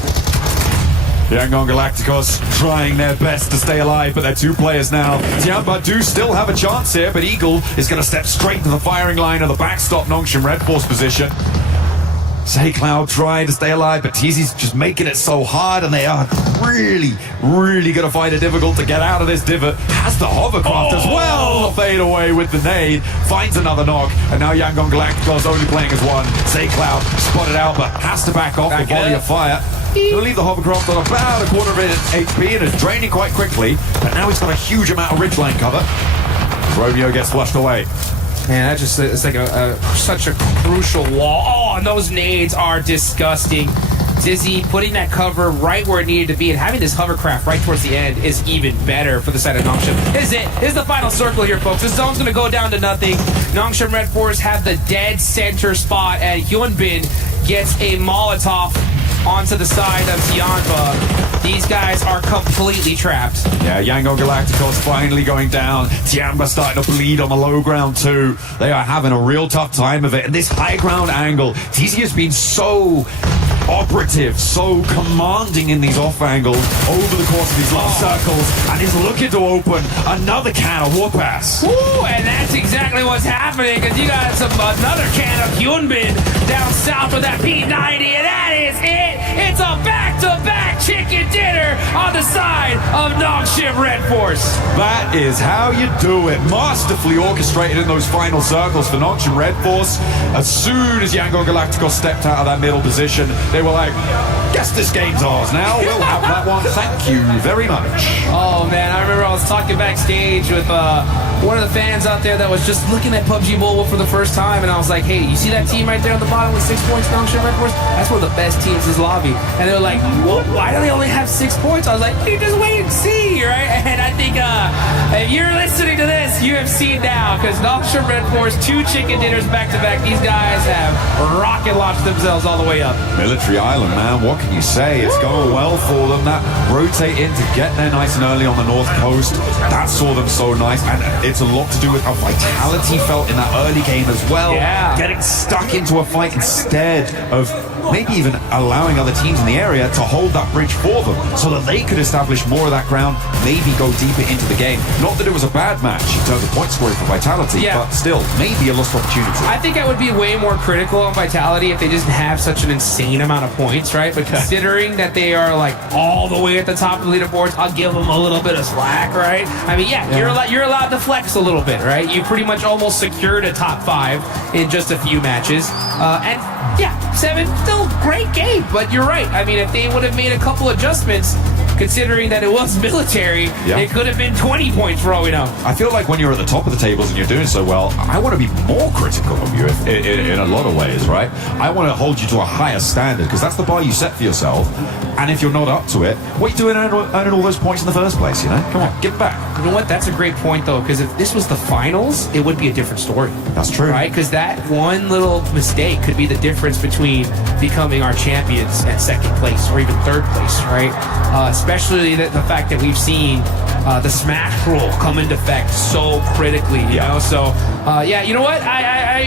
Yangon Galacticos trying their best to stay alive, but they're 2 players now. Tiamba do still have a chance here, but Eagle is going to step straight to the firing line of the backstop Yongshim Red Force position. Say Cloud trying to stay alive, but TZ's just making it so hard, and they are really going to find it difficult to get out of this divot. Has the hovercraft as well. Fade away with the nade, finds another knock, and now Yangon Galacticos only playing as one. Say Cloud spotted out, but has to back off the volley of fire. He'll leave the hovercraft on about a quarter of his HP and is draining quite quickly, but now he's got a huge amount of ridgeline cover. Romeo gets flushed away. Man, that just it's like such a crucial wall. Oh, and those nades are disgusting. Dizzy putting that cover right where it needed to be, and having this hovercraft right towards the end is even better for the side of Yongshim. This is the final circle here, folks. This zone's going to go down to nothing. Yongshim Red Force have the dead center spot, and Hyunbin gets a Molotov onto the side of Tianba. These guys are completely trapped. Yeah, Yangon Galacticos finally going down. Tiamba starting to bleed on the low ground too. They are having a real tough time of it. And this high ground angle, TZ has been so operative, so commanding in these off angles over the course of these last circles, and is looking to open another can of Warpass. Woo, and that's exactly what what's happening because you got another can of Hyunbin down south with that P90, and that is it. It's a back-to-back chicken dinner on the side of Nongshim Red Force. That is how you do it. Masterfully orchestrated in those final circles for Nongshim Red Force. As soon as Yangon Galacticos stepped out of that middle position, they were like, guess this game's ours now. We'll have that one. Thank you very much. Oh, man, I remember I was talking backstage with one of the fans out there that was just looking at PUBG Mobile for the first time, and I was like, hey, you see that team right there on the bottom with 6 points, Nongshim Red Force? That's one of the best teams in this lobby. And they were like, well, why do they only have 6 points? I was like, you just wait and see, right? And I think if you're listening to this, you have seen now, because Nongshim Red Force, 2 chicken dinners back-to-back. These guys have rocket launched themselves all the way up. Military Island, man, what can you say? It's going well for them. That rotate in to get there nice and early on the north coast, that saw them so nice, and it's a lot to do with how Vitality felt in that early game as well. Yeah. Getting stuck into a fight instead of maybe even allowing other teams in the area to hold that bridge for them so that they could establish more of that ground, maybe go deeper into the game. Not that it was a bad match in terms of point scoring for Vitality, but still, maybe a lost opportunity. I think I would be way more critical on Vitality if they didn't have such an insane amount of points, right? But considering that they are like all the way at the top of the leaderboards, I'll give them a little bit of slack, right? I mean, you're allowed to flex a little bit, right? You pretty much almost secured a top 5 in just a few matches. And yeah, 7, still great game, but you're right. I mean, if they would have made a couple adjustments, considering that it was military, it could have been 20 points for all we know. I feel like when you're at the top of the tables and you're doing so well, I want to be more critical of you in a lot of ways, right? I want to hold you to a higher standard because that's the bar you set for yourself. And if you're not up to it, what are you doing earning all those points in the first place, you know? Come on, get back. You know what? That's a great point, though, because if this was the finals, it would be a different story. That's true. Right? Because that one little mistake could be the difference between becoming our champions at second place or even third place, right? Especially the fact that we've seen the smash rule come into effect so critically, you know? So, you know what?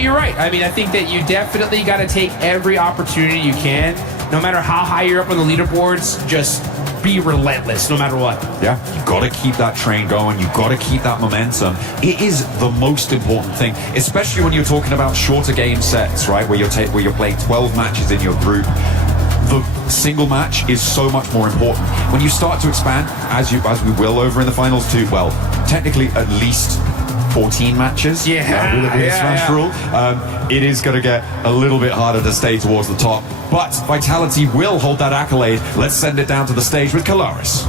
You're right. I mean, I think that you definitely got to take every opportunity you can, no matter how high you're up on the leaderboards, just be relentless no matter what. Yeah, you got to keep that train going. You got to keep that momentum. It is the most important thing, especially when you're talking about shorter game sets, right? Where you're playing 12 matches in your group. The single match is so much more important. When you start to expand, as we will over in the finals too, well, technically at least 14 matches. With the smash rule. It is going to get a little bit harder to stay towards the top. But Vitality will hold that accolade. Let's send it down to the stage with Kalaris.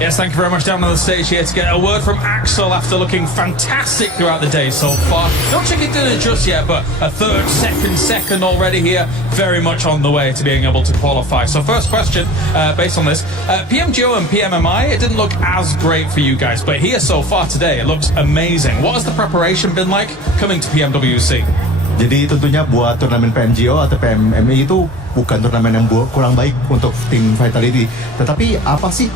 Yes, thank you very much. Down on the stage here to get a word from Axel after looking fantastic throughout the day so far. Not chicken dinner just yet, but a third, second already here. Very much on the way to being able to qualify. So first question, based on this, PMGO and PMMI, it didn't look as great for you guys, but here so far today, it looks amazing. What has the preparation been like coming to PMWC? Jadi tentunya buat turnamen PMGO atau PMMI itu bukan turnamen yang kurang baik untuk tim Vitality. Tetapi apa sih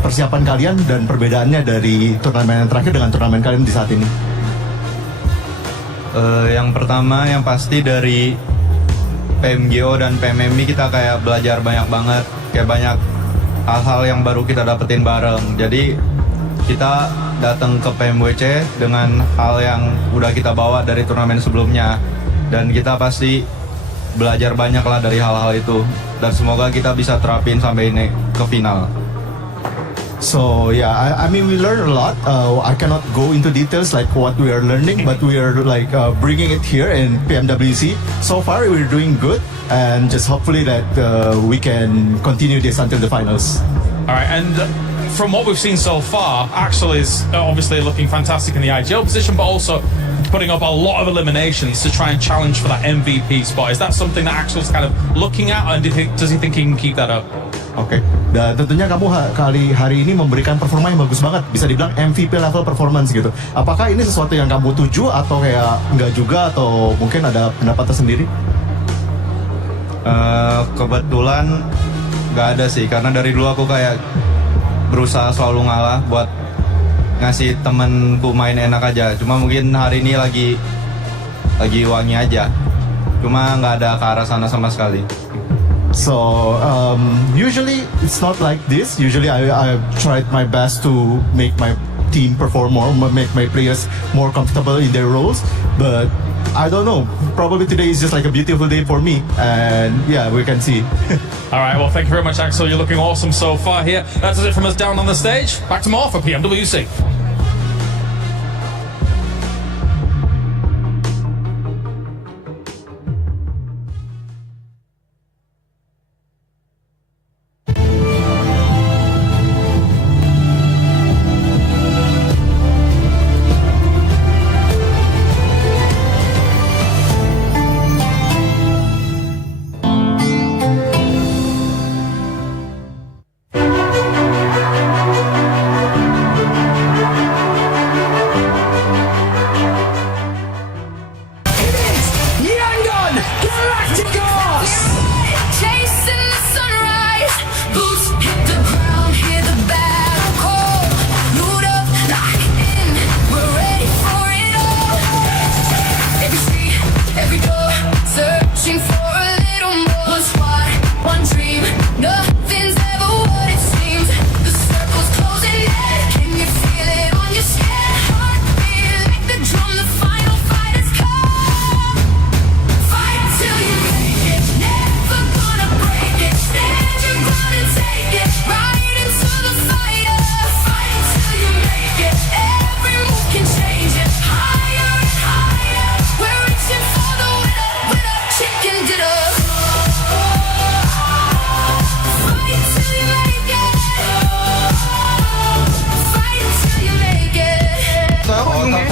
persiapan kalian dan perbedaannya dari turnamen yang terakhir dengan turnamen kalian di saat ini? Yang pertama yang pasti dari PMGO dan PMMI kita kayak belajar banyak banget, kayak banyak hal-hal yang baru kita dapetin bareng. Jadi kita datang ke PMWC dengan hal yang udah kita bawa dari turnamen sebelumnya, dan kita pasti belajar banyak lah dari hal-hal itu, dan semoga kita bisa terapin sampai ini ke final. So yeah, I mean we learned a lot. I cannot go into details like what we are learning, but we are like bringing it here in PMWC. So far we're doing good, and just hopefully that we can continue this until the finals. All right, and from what we've seen so far, Axel is obviously looking fantastic in the IGL position, but also putting up a lot of eliminations to try and challenge for that MVP spot. Is that something that Axel's kind of looking at, and does he think he can keep that up? Oke, dan tentunya kamu hari ini memberikan performa yang bagus banget, bisa dibilang MVP level performance gitu. Apakah ini sesuatu yang kamu tuju atau kayak enggak juga, atau mungkin ada pendapat tersendiri? Kebetulan nggak ada sih, karena dari dulu aku kayak berusaha selalu ngalah buat ngasih temenku main enak aja. Cuma mungkin hari ini lagi wangi aja. Cuma nggak ada ke arah sana sama sekali. So usually it's not like this. Usually I tried my best to make my team perform more, make my players more comfortable in their roles. But I don't know. Probably today is just like a beautiful day for me, and yeah, we can see. All right, well, thank you very much, Axel. You're looking awesome so far here. That's it from us down on the stage. Back to more for PMWC.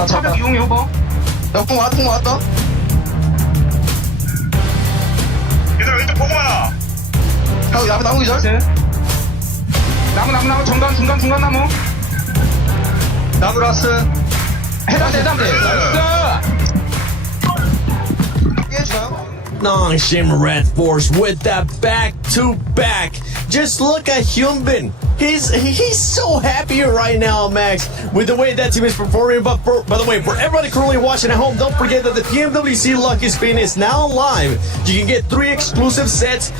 차벽 이용 여부. 통 왔다. 얘들아 왼쪽 보고 와. 형 나무 기절. 나무 중간 나무. 나무 라스. 해당. Nongshim Red Force with that back-to-back. Just look at Hyunbin. He's so happy right now, Max, with the way that team is performing. But by the way, for everybody currently watching at home, don't forget that the PMWC Lucky Spin is now live. You can get 3 exclusive sets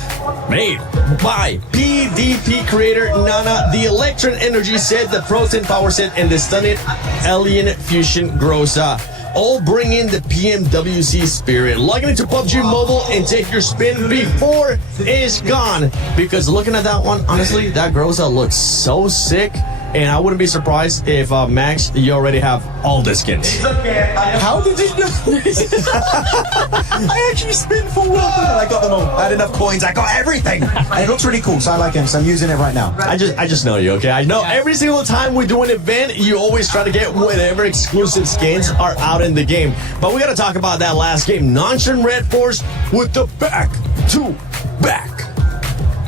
made by PDP creator Nana, the Electron Energy set, the Protein Power set, and the Stunning Alien Fusion Grosa. All bring in the PMWC spirit. Log into PUBG Mobile and take your spin before it's gone. Because looking at that one, honestly, that Groza looks so sick. And I wouldn't be surprised if, Max, you already have all the skins. How did you know? I actually spin for one and I got them all. I had enough coins, I got everything. And it looks really cool, so I like him, so I'm using it right now. I just know you, okay? I know every single time we do an event, you always try to get whatever exclusive skins are out in the game. But we gotta talk about that last game. Nongshim Red Force with the back-to-back.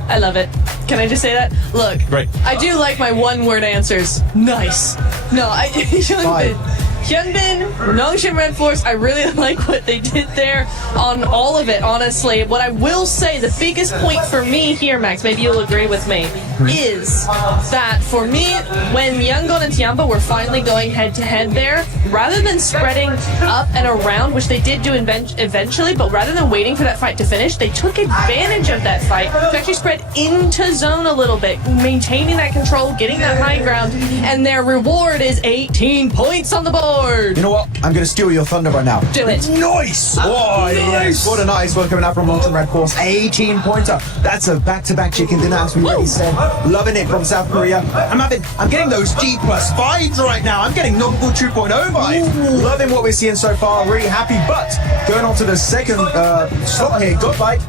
I love it. Can I just say that? Look, Great. I do like my one-word answers. Nice. No, Hyunbin, Nongshim Red Force, I really like what they did there on all of it, honestly. What I will say, the biggest point for me here, Max, maybe you'll agree with me, is that for me, when Yangon and Tiamba were finally going head-to-head there, rather than spreading up and around, which they did do eventually, but rather than waiting for that fight to finish, they took advantage of that fight to actually spread into zone a little bit, maintaining that control, getting that high ground, and their reward is 18 points on the board. You know what? I'm going to steal your thunder right now. Do it. Nice! Oh, yes. What a nice one coming out from Nongshim Red Force. 18-pointer. That's a back-to-back chicken dinner, as we already said. Loving it from South Korea. I'm getting those G+ vibes right now. I'm getting Nongbu 2.0 vibes. Loving what we're seeing so far. Really happy. But going on to the second slot here. Good fight.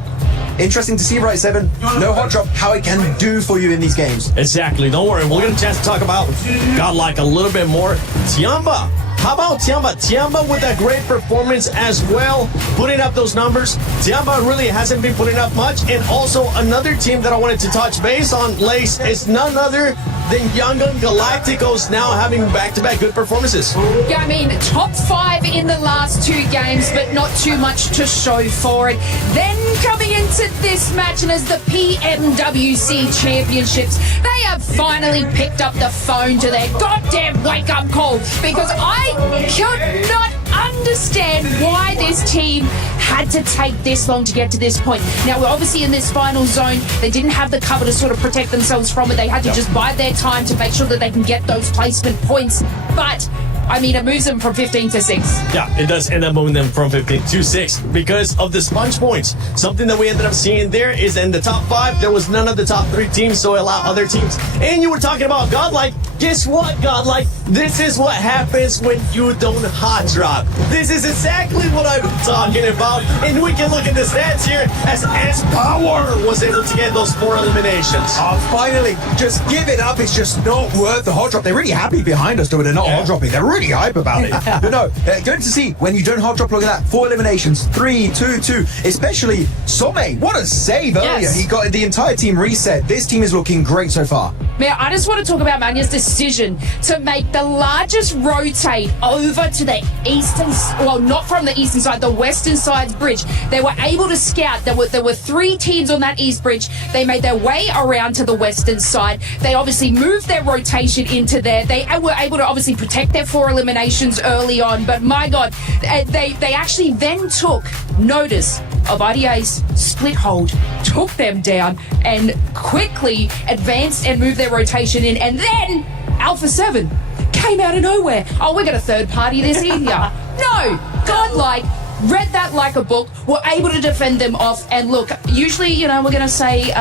Interesting to see, right, 7. No hot drop, how it can do for you in these games. Exactly. Don't worry. We'll get a chance to talk about Godlike a little bit more. Tiamba. How about Tiamba? Tiamba with that great performance as well, putting up those numbers. Tiamba really hasn't been putting up much. And also another team that I wanted to touch base on, Lace, is none other than Yangon Galacticos now having back-to-back good performances. Yeah, I mean, top 5 in the last 2 games, but not too much to show for it. Then coming into this match, and as the PMWC Championships, they have finally picked up the phone to their goddamn wake-up call, because I could not understand and why this team had to take this long to get to this point. Now, we're obviously in this final zone. They didn't have the cover to sort of protect themselves from it. They had to just bide their time to make sure that they can get those placement points. But I mean, it moves them from 15 to 6. Yeah, it does end up moving them from 15 to 6 because of the sponge points. Something that we ended up seeing there is in the top 5, there was none of the top 3 teams, so allow other teams. And you were talking about Godlike. Guess what, Godlike? This is what happens when you don't hot drop. This is exactly what I'm talking about. And we can look at the stats here as S-Power was able to get those 4 eliminations. Oh, finally, just give it up. It's just not worth the hot drop. They're really happy behind us, though. They're not hot dropping. They're really hype about it. But no, good to see when you don't hot drop. Look at that, 4 eliminations, 3, 2, 2. Especially Some. What a save earlier. Yes. He got the entire team reset. This team is looking great so far. Man, I just want to talk about Manya's decision to make the largest rotate over to the eastern, well, not from the eastern side, the western side's bridge. They were able to scout. There were 3 teams on that east bridge. They made their way around to the western side. They obviously moved their rotation into there. They were able to obviously protect their 4 eliminations early on. But my God, they actually then took notice of IDA's split hold, took them down, and quickly advanced and moved their rotation in. And then Alpha 7 came out of nowhere. Oh, we're going to third party this in here. No, Godlike read that like a book, were able to defend them off. And look, usually, we're going to say,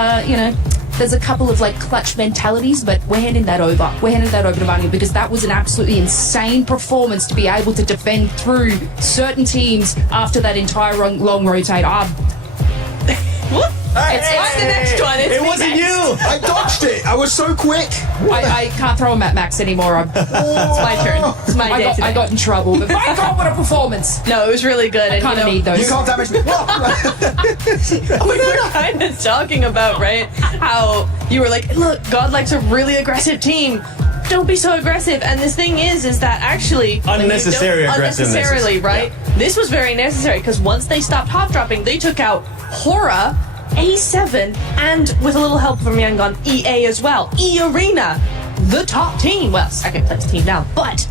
there's a couple of clutch mentalities, but we're handing that over. We're handing that over to Manya because that was an absolutely insane performance to be able to defend through certain teams after that entire long rotate. What? It's the next one. It wasn't you. I dodged it. I was so quick. I can't throw him at Max anymore. It's my turn. It's my day today. I got in trouble, but my God, what a performance! No, it was really good. I kind of need those. You can't damage me. We were kind of talking about, right, how you were like, look, Godlike's a really aggressive team. Don't be so aggressive. And this thing is that actually unnecessary aggressiveness. Unnecessarily, right? Yeah. This was very necessary because once they stopped hot dropping, they took out Hora, A7, and with a little help from Yangon, EA as well. E-Arena, the top team. Well, second place team now, but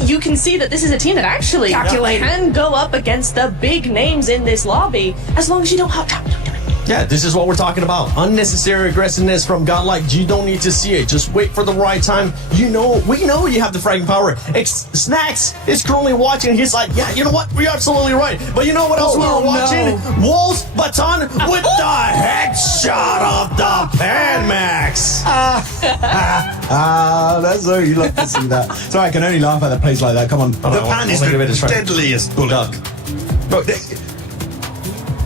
you can see that this is a team that actually can go up against the big names in this lobby as long as you don't hot drop. Yeah, this is what we're talking about. Unnecessary aggressiveness from Godlike. You don't need to see it. Just wait for the right time. We know you have the fragging power. Snacks is currently watching. He's like, yeah, you know what? We're absolutely right. But you know what else we were watching? No. Wolves Baton with the headshot of the PMWC. That's so you love to see that. Sorry, I can only laugh at a place like that. Come on. The pan is the deadliest bullet. Look,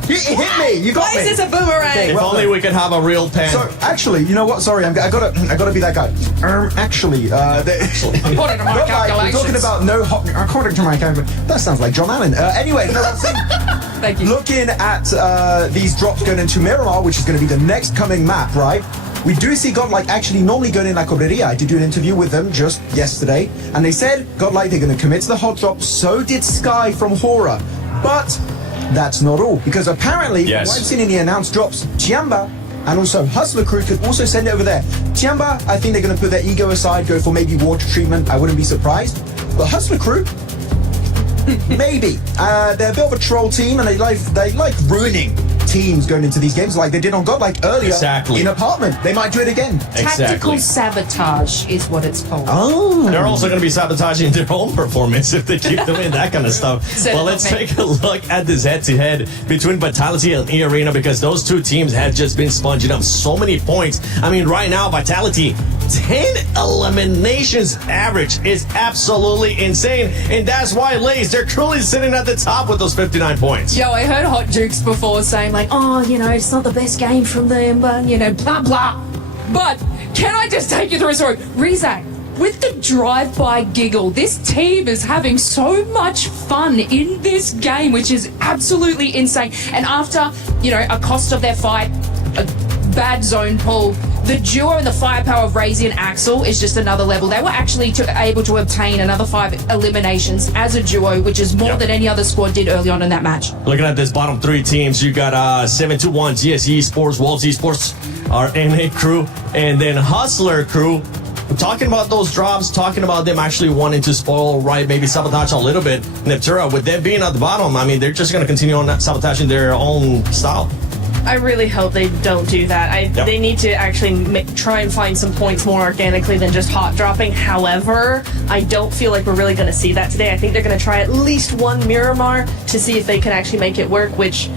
it hit me. You got me. Why is this a boomerang? If only we could have a real pen. So actually, you know what? Sorry, I gotta be that guy. Actually, according to my calculations, we're talking about no hot. According to my calculations, that sounds like John Allen. Anyway, thank you. Looking at these drops going into Miramar, which is going to be the next coming map, right? We do see Godlike actually normally going in La Cobreria. I did do an interview with them just yesterday, and they said Godlike they're going to commit to the hot drop. So did Sky from Hora, but that's not all, because apparently, what I've seen in the announced drops, Chiamba and also Hustler Crew could also send it over there. Chiamba, I think they're going to put their ego aside, go for maybe water treatment. I wouldn't be surprised. But Hustler Crew, maybe. They're a bit of a troll team, and they like ruining teams going into these games like they did on Godlike earlier in Apartment. They might do it again. Tactical sabotage is what it's called. Oh. They're also going to be sabotaging their own performance if they keep doing that kind of stuff. Well, let's take a look at this head-to-head between Vitality and E-Arena, because those two teams have just been sponging up so many points. I mean, right now, Vitality, 10 eliminations average is absolutely insane. And that's why, Lays, they're currently sitting at the top with those 59 points. Yo, I heard Hot Jukes before saying like, it's not the best game from them, but, blah, blah. But can I just take you through a story? Rizak, with the drive-by giggle, this team is having so much fun in this game, which is absolutely insane. And after, a cost of their fight, a bad zone pull, the duo and the firepower of Razy and Axel is just another level. They were actually able to obtain another 5 eliminations as a duo, which is more than any other squad did early on in that match. Looking at this bottom 3 teams, you got 721 GS Esports, Wolves Esports, our NA crew, and then Hustler crew. talking about those drops, talking about them actually wanting to spoil, right, maybe sabotage a little bit, Neptura, with them being at the bottom, I mean, they're just going to continue on sabotaging their own style. I really hope they don't do that. They need to actually try and find some points more organically than just hot dropping. However, I don't feel like we're really going to see that today. I think they're going to try at least one Miramar to see if they can actually make it work, which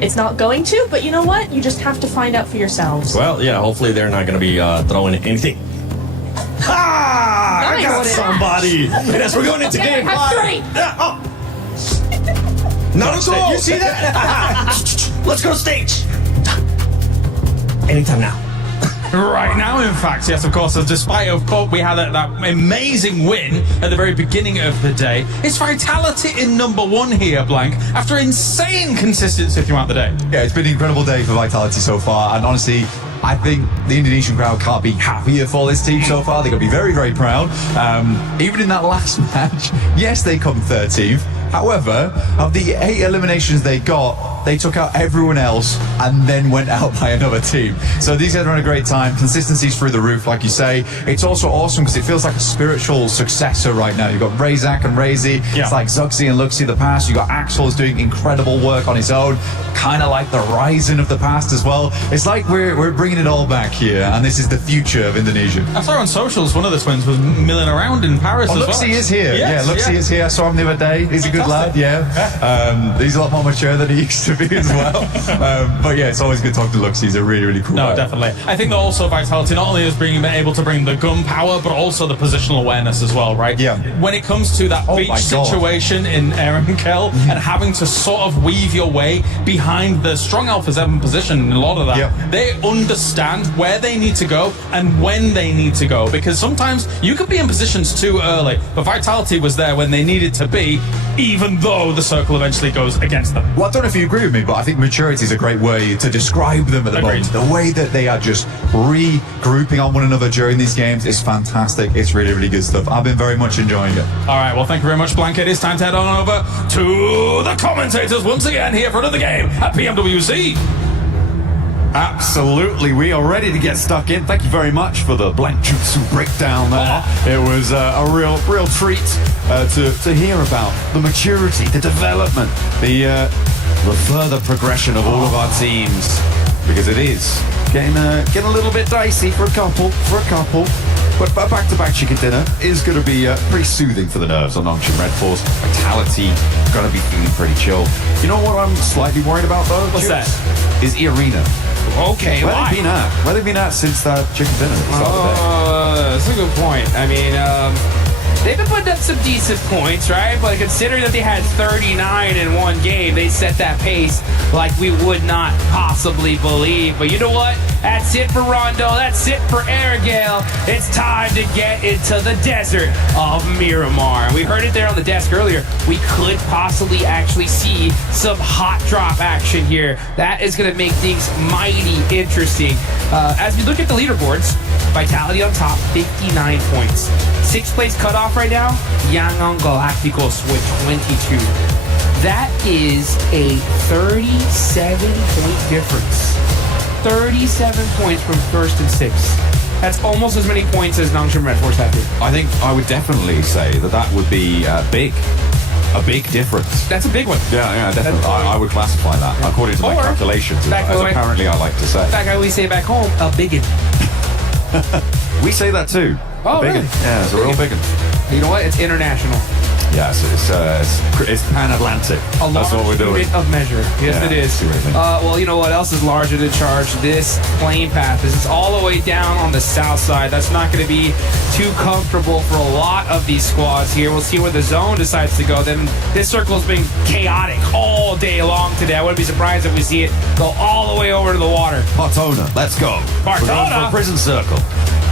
it's not going to, but you know what? You just have to find out for yourselves. Well, yeah, hopefully they're not going to be throwing anything. Ha! I got somebody! And as we're going into game 5. Not at all! You see that? Let's go to stage. Anytime now. Right now, in fact, yes, of course, despite, of course, we had that amazing win at the very beginning of the day, it's Vitality in number 1 here, Blank, after insane consistency throughout the day. Yeah, it's been an incredible day for Vitality so far, and honestly, I think the Indonesian crowd can't be happier for this team so far. They're going to be very, very proud. Even in that last match, yes, they come 13th. However, of the 8 eliminations they got, they took out everyone else and then went out by another team. So these guys are on a great time. Consistency's through the roof, like you say. It's also awesome because it feels like a spiritual successor right now. You've got Razak and Razy. Yeah. It's like Zuxi and Luxi the past. You've got Axel who's doing incredible work on his own. Kind of like the Ryzen of the past as well. It's like we're bringing it all back here, and this is the future of Indonesia. I saw on socials one of the twins was milling around in Paris as well. Luxi is here. Yes, yeah, Luxi is here. I saw him the other day. He's a good lad, yeah. He's a lot more mature than he used to be as well. But yeah, it's always good talking to Luxi. He's a really, really cool guy. No, definitely. I think that also Vitality not only is able to bring the gun power, but also the positional awareness as well, right? Yeah. When it comes to that beach situation in Ehrenkel and having to sort of weave your way behind the strong Alpha 7 position in a lot of that, they understand where they need to go and when they need to go, because sometimes you could be in positions too early, but Vitality was there when they needed to be, even though the circle eventually goes against them. Well, I don't know if you agree with me, but I think maturity is a great way to describe them at the moment. The way that they are just regrouping on one another during these games is fantastic. It's really, really good stuff. I've been very much enjoying it. All right, well, thank you very much, Blanket. It's time to head on over to the commentators once again here for another game at PMWC. Absolutely, we are ready to get stuck in. Thank you very much for the Blank Jutsu breakdown there. It was a real treat to hear about the maturity, the development, the further progression of all of our teams, because it is getting a little bit dicey for a couple. But back-to-back chicken dinner is going to be pretty soothing for the nerves on Nongshim Red Force. Vitality going to be feeling pretty chill. You know what I'm slightly worried about though? What's that? Is E-Arena. Okay, Where why? Where they been at since that chicken dinner? That's a good point. I mean, they've been putting up some decent points, right? But considering that they had 39 in one game, they set that pace like we would not possibly believe. But you know what? That's it for Rondo. That's it for Ergale. It's time to get into the desert of Miramar. And we heard it there on the desk earlier. We could possibly actually see some hot drop action here. That is going to make things mighty interesting. As we look at the leaderboards, Vitality on top, 59 points. 6th place cutoff right now, Yangon Galacticos with 22. That is a 37-point difference. 37 points from 1st and 6th. That's almost as many points as Nongshim Red Force have here. I think I would definitely say that would be big. A big difference. That's a big one. Yeah, definitely. I would classify that according to my calculations, as apparently I like to say. In fact, I always say back home, a biggin. We say that too. Oh, biggin. Really? Yeah, it's a real biggin. You know what? It's international. Yes, it's pan-Atlantic. That's what we're doing. Unit of measure. Yes, it is. Well, you know what else is larger than charge? This plane path. It's all the way down on the south side. That's not going to be too comfortable for a lot of these squads here. We'll see where the zone decides to go. Then this circle's been chaotic all day long today. I wouldn't be surprised if we see it go all the way over to the water. Partona, let's go. Partona. We're going for a prison circle.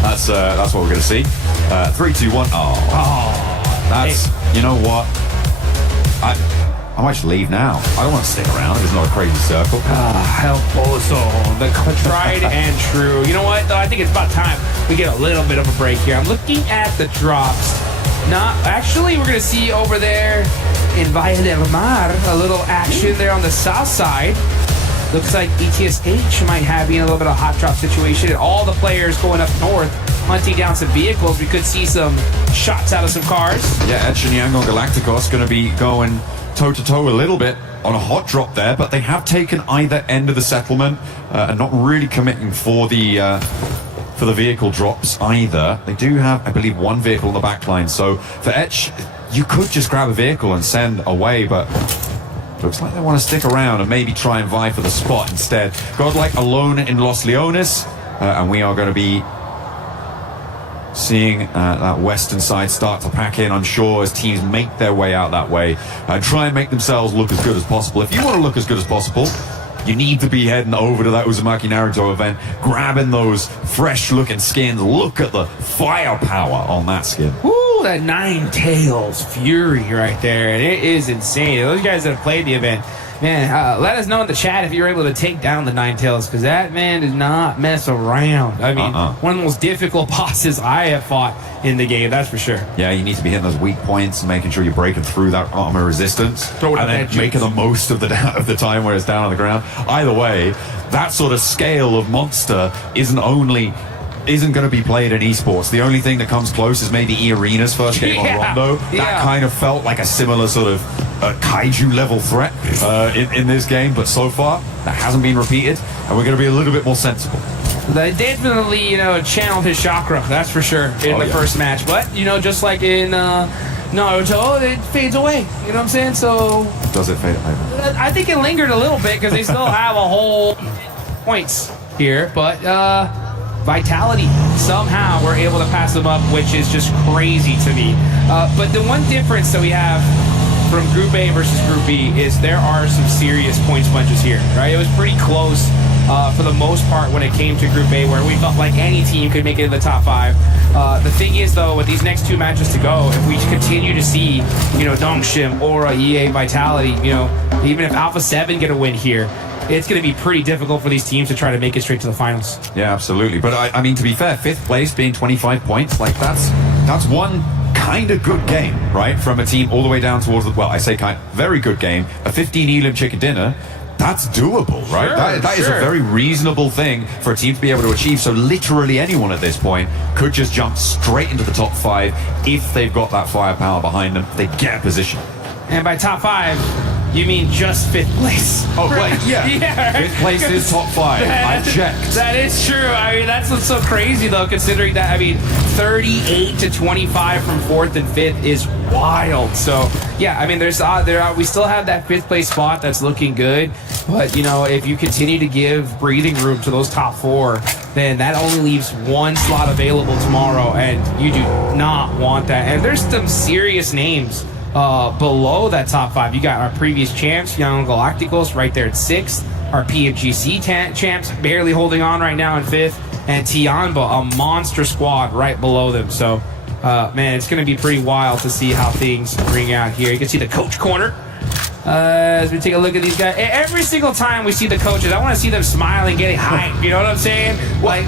That's what we're going to see. 3, 2, 1. That's, you know what? I might just leave now. I don't want to stick around if it's not a crazy circle. El Pozo, the tried and true. You know what, though? I think it's about time we get a little bit of a break here. I'm looking at the drops. Actually, we're going to see over there in Valle del Mar a little action there on the south side. Looks like ETSH might have a little bit of a hot drop situation. And all the players going up north hunting down some vehicles. We could see some shots out of some cars. Yeah, Ed Shenyang on Galacticos going to be going toe-to-toe a little bit on a hot drop there, but they have taken either end of the settlement and not really committing for the vehicle drops either. They do have, I believe, one vehicle on the back line, so for Etch, you could just grab a vehicle and send away, but looks like they want to stick around and maybe try and vie for the spot instead. Godlike alone in Los Leones, and we are going to be seeing that western side start to pack in on shore as teams make their way out that way and try and make themselves look as good as possible. If you want to look as good as possible, you need to be heading over to that Uzumaki Naruto event, grabbing those fresh-looking skins. Look at the firepower on that skin. Ooh, that Nine Tails Fury right there. And it is insane. Those guys that have played the event, man, let us know in the chat if you're able to take down the Nine Tails, because that man does not mess around. I mean, one of the most difficult bosses I have fought in the game, that's for sure. Yeah, you need to be hitting those weak points and making sure you're breaking through that armor resistance and then making the most of the time where it's down on the ground. Either way, that sort of scale of monster isn't going to be played in esports. The only thing that comes close is maybe E-Arena's first game on Rondo. That kind of felt like a similar sort of kaiju level threat in this game, but so far that hasn't been repeated, and we're going to be a little bit more sensible. They definitely, channeled his chakra, that's for sure, in the first match. But, just like in Naruto, it fades away. You know what I'm saying? So does it fade away? I think it lingered a little bit because they still have a whole points here, but Vitality somehow were able to pass them up, which is just crazy to me. But the one difference that we have from Group A versus Group B is there are some serious points bunches here, right? It was pretty close for the most part when it came to Group A, where we felt like any team could make it in the top 5. The thing is, though, with these next 2 matches to go, if we continue to see, Dongshim, Aura, EA, Vitality, even if Alpha 7 get a win here, it's going to be pretty difficult for these teams to try to make it straight to the finals. Yeah, absolutely. But I mean, to be fair, 5th place being 25 points, like that's one kind of good game, right? From a team all the way down towards very good game. A 15 elim chicken dinner, that's doable, right? Sure, that is a very reasonable thing for a team to be able to achieve. So literally anyone at this point could just jump straight into the top 5 if they've got that firepower behind them. They get a position. And by top 5, you mean just 5th place? Oh, right, yeah. 5th place is top 5. I checked. That is true. I mean, that's what's so crazy, though, considering that, 38 to 25 from 4th and 5th is wild. So, yeah, we still have that 5th place spot that's looking good. But, if you continue to give breathing room to those top 4, then that only leaves 1 slot available tomorrow, and you do not want that. And there's some serious names below that top 5. You got our previous champs, Young Galacticos, right there at 6th. Our PMWC champs barely holding on right now in 5th. And Tianba, a monster squad right below them. So, man, it's going to be pretty wild to see how things ring out here. You can see the coach corner. As we take a look at these guys, every single time we see the coaches, I want to see them smiling, getting hyped. You know what I'm saying? But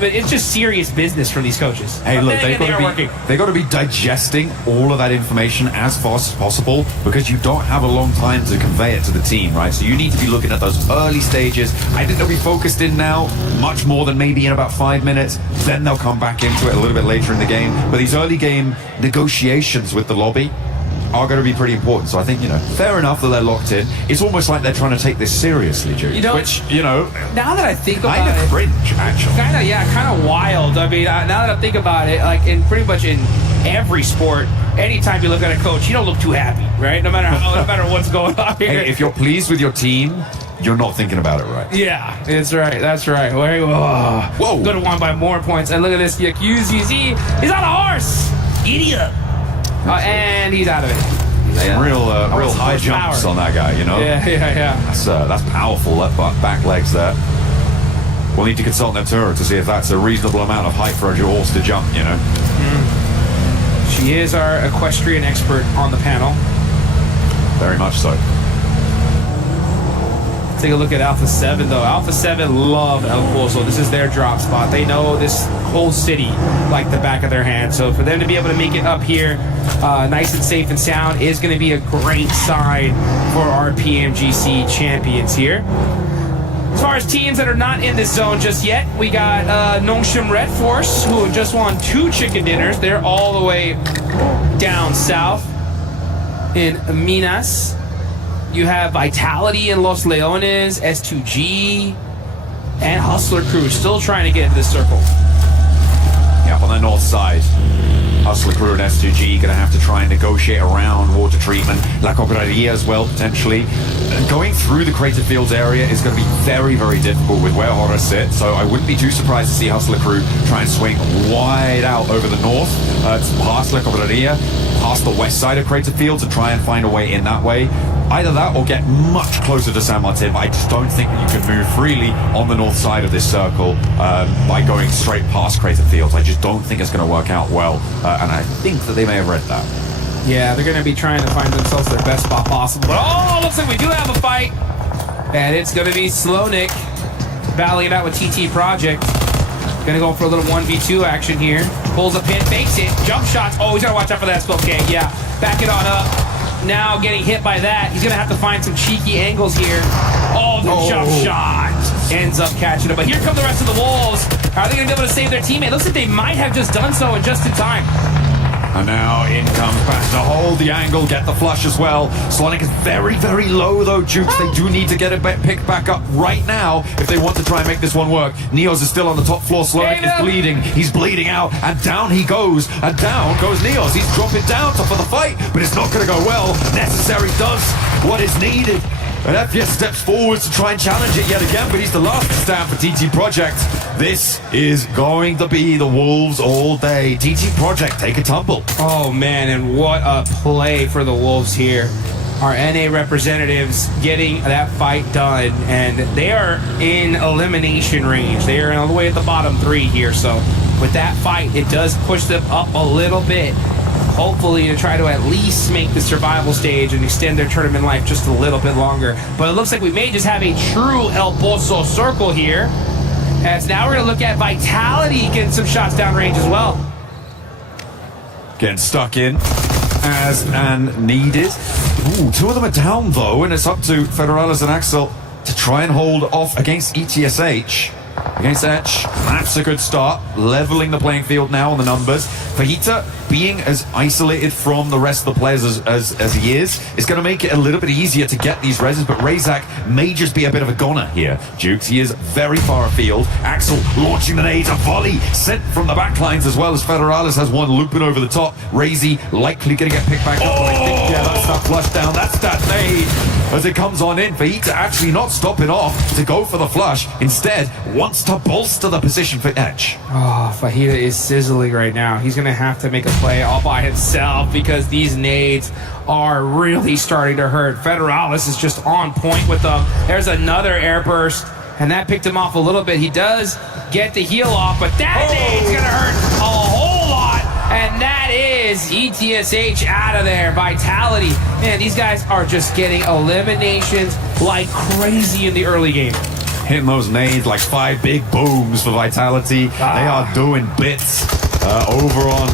it's just serious business from these coaches. Hey, look, they got to be digesting all of that information as fast as possible, because you don't have a long time to convey it to the team, right? So you need to be looking at those early stages. I think they'll be focused in now much more than maybe in about 5 minutes. Then they'll come back into it a little bit later in the game. But these early game negotiations with the lobby are going to be pretty important. So I think, fair enough that they're locked in. It's almost like they're trying to take this seriously, Jude. Now that I think about it, kind of cringe, actually. Kind of wild. Now that I think about it, like in pretty much in every sport, anytime you look at a coach, you don't look too happy, right? No matter what's going on here. Hey, if you're pleased with your team, you're not thinking about it right. Yeah, that's right. Whoa. Go to 1 by more points. And look at this. QZZ. He's on a horse. Idiot. And he's out of it. Real high jumps on that guy, Yeah. That's powerful, back legs there. We'll need to consult Natura to see if that's a reasonable amount of height for a horse to jump, She is our equestrian expert on the panel. Very much so. Take a look at Alpha 7, though. Alpha 7 love El Pozo. This is their drop spot. They know this whole city like the back of their hand. So for them to be able to make it up here nice and safe and sound is going to be a great sign for our PMGC champions here. As far as teams that are not in this zone just yet, we got Nongshim Red Force, who have just won 2 chicken dinners. They're all the way down south in Minas. You have Vitality in Los Leones, S2G, and Hustler Crew still trying to get into this circle. Yeah, on the north side. Hustler Crew and S2G going to have to try and negotiate around water treatment. La Cobraria as well, potentially. Going through the Crater Fields area is going to be very, very difficult with where Horror sits, so I wouldn't be too surprised to see Hustler Crew try and swing wide out over the north, past La Cobraria, past the west side of Crater Fields, and try and find a way in that way. Either that or get much closer to San Martin. I just don't think that you can move freely on the north side of this circle by going straight past Crater Fields. I just don't think it's going to work out well, and I think that they may have read that. Yeah, they're going to be trying to find themselves their best spot possible. But oh, looks like we do have a fight. And it's going to be Slownik battling it out with TT Project. Going to go for a little 1v2 action here. Pulls a pin, fakes it, jump shots. Oh, he's got to watch out for that spell gang. Yeah, back it on up. Now getting hit by that. He's going to have to find some cheeky angles here. Oh, the jump shot ends up catching him. But here come the rest of the Wolves. Are they going to be able to save their teammate? Looks like they might have just done so in just in time. And now in comes back to hold the angle, get the flush as well. Slonic is very, very low though, Jukes. They do need to get it picked back up right now if they want to try and make this one work. Neos is still on the top floor. Slonic is bleeding. He's bleeding out, and down he goes. And down goes Neos. He's dropping down for the fight, but it's not going to go well. Necessary does what is needed. And FPS steps forwards to try and challenge it yet again, but he's the last to stand for TT Project. This is going to be the Wolves all day. TT Project, take a tumble. Oh, man, and what a play for the Wolves here. Our NA representatives getting that fight done, and they are in elimination range. They are all the way at the bottom 3 here, so with that fight, it does push them up a little bit. Hopefully to try to at least make the survival stage and extend their tournament life just a little bit longer. But it looks like we may just have a true El Pozo circle here. As now we're going to look at Vitality getting some shots downrange as well. Getting stuck in as and needed. Ooh, 2 of them are down though, and it's up to Federalis and Axel to try and hold off against ETSH. Against Etch, that's a good start. Leveling the playing field now on the numbers. Fajita being as isolated from the rest of the players as he is going to make it a little bit easier to get these reses, but Razak may just be a bit of a goner here, Jukes. He is very far afield. Axel launching the nades, a volley sent from the backlines as well as Federalis has one looping over the top. Razy likely going to get picked back up. Yeah, that's that flush down. That's that nade as it comes on in. Fajita actually not stopping off to go for the flush. Instead, wants to bolster the position for Etch. Oh, Fajita is sizzling right now. He's going to have to make a play all by himself because these nades are really starting to hurt. Federalis is just on point with them. There's another air burst, and that picked him off a little bit. He does get the heal off, but that nade's going to hurt a whole lot, and that is ETSH out of there. Vitality. Man, these guys are just getting eliminations like crazy in the early game. Hitting those nades like 5 big booms for Vitality. They are doing bits over on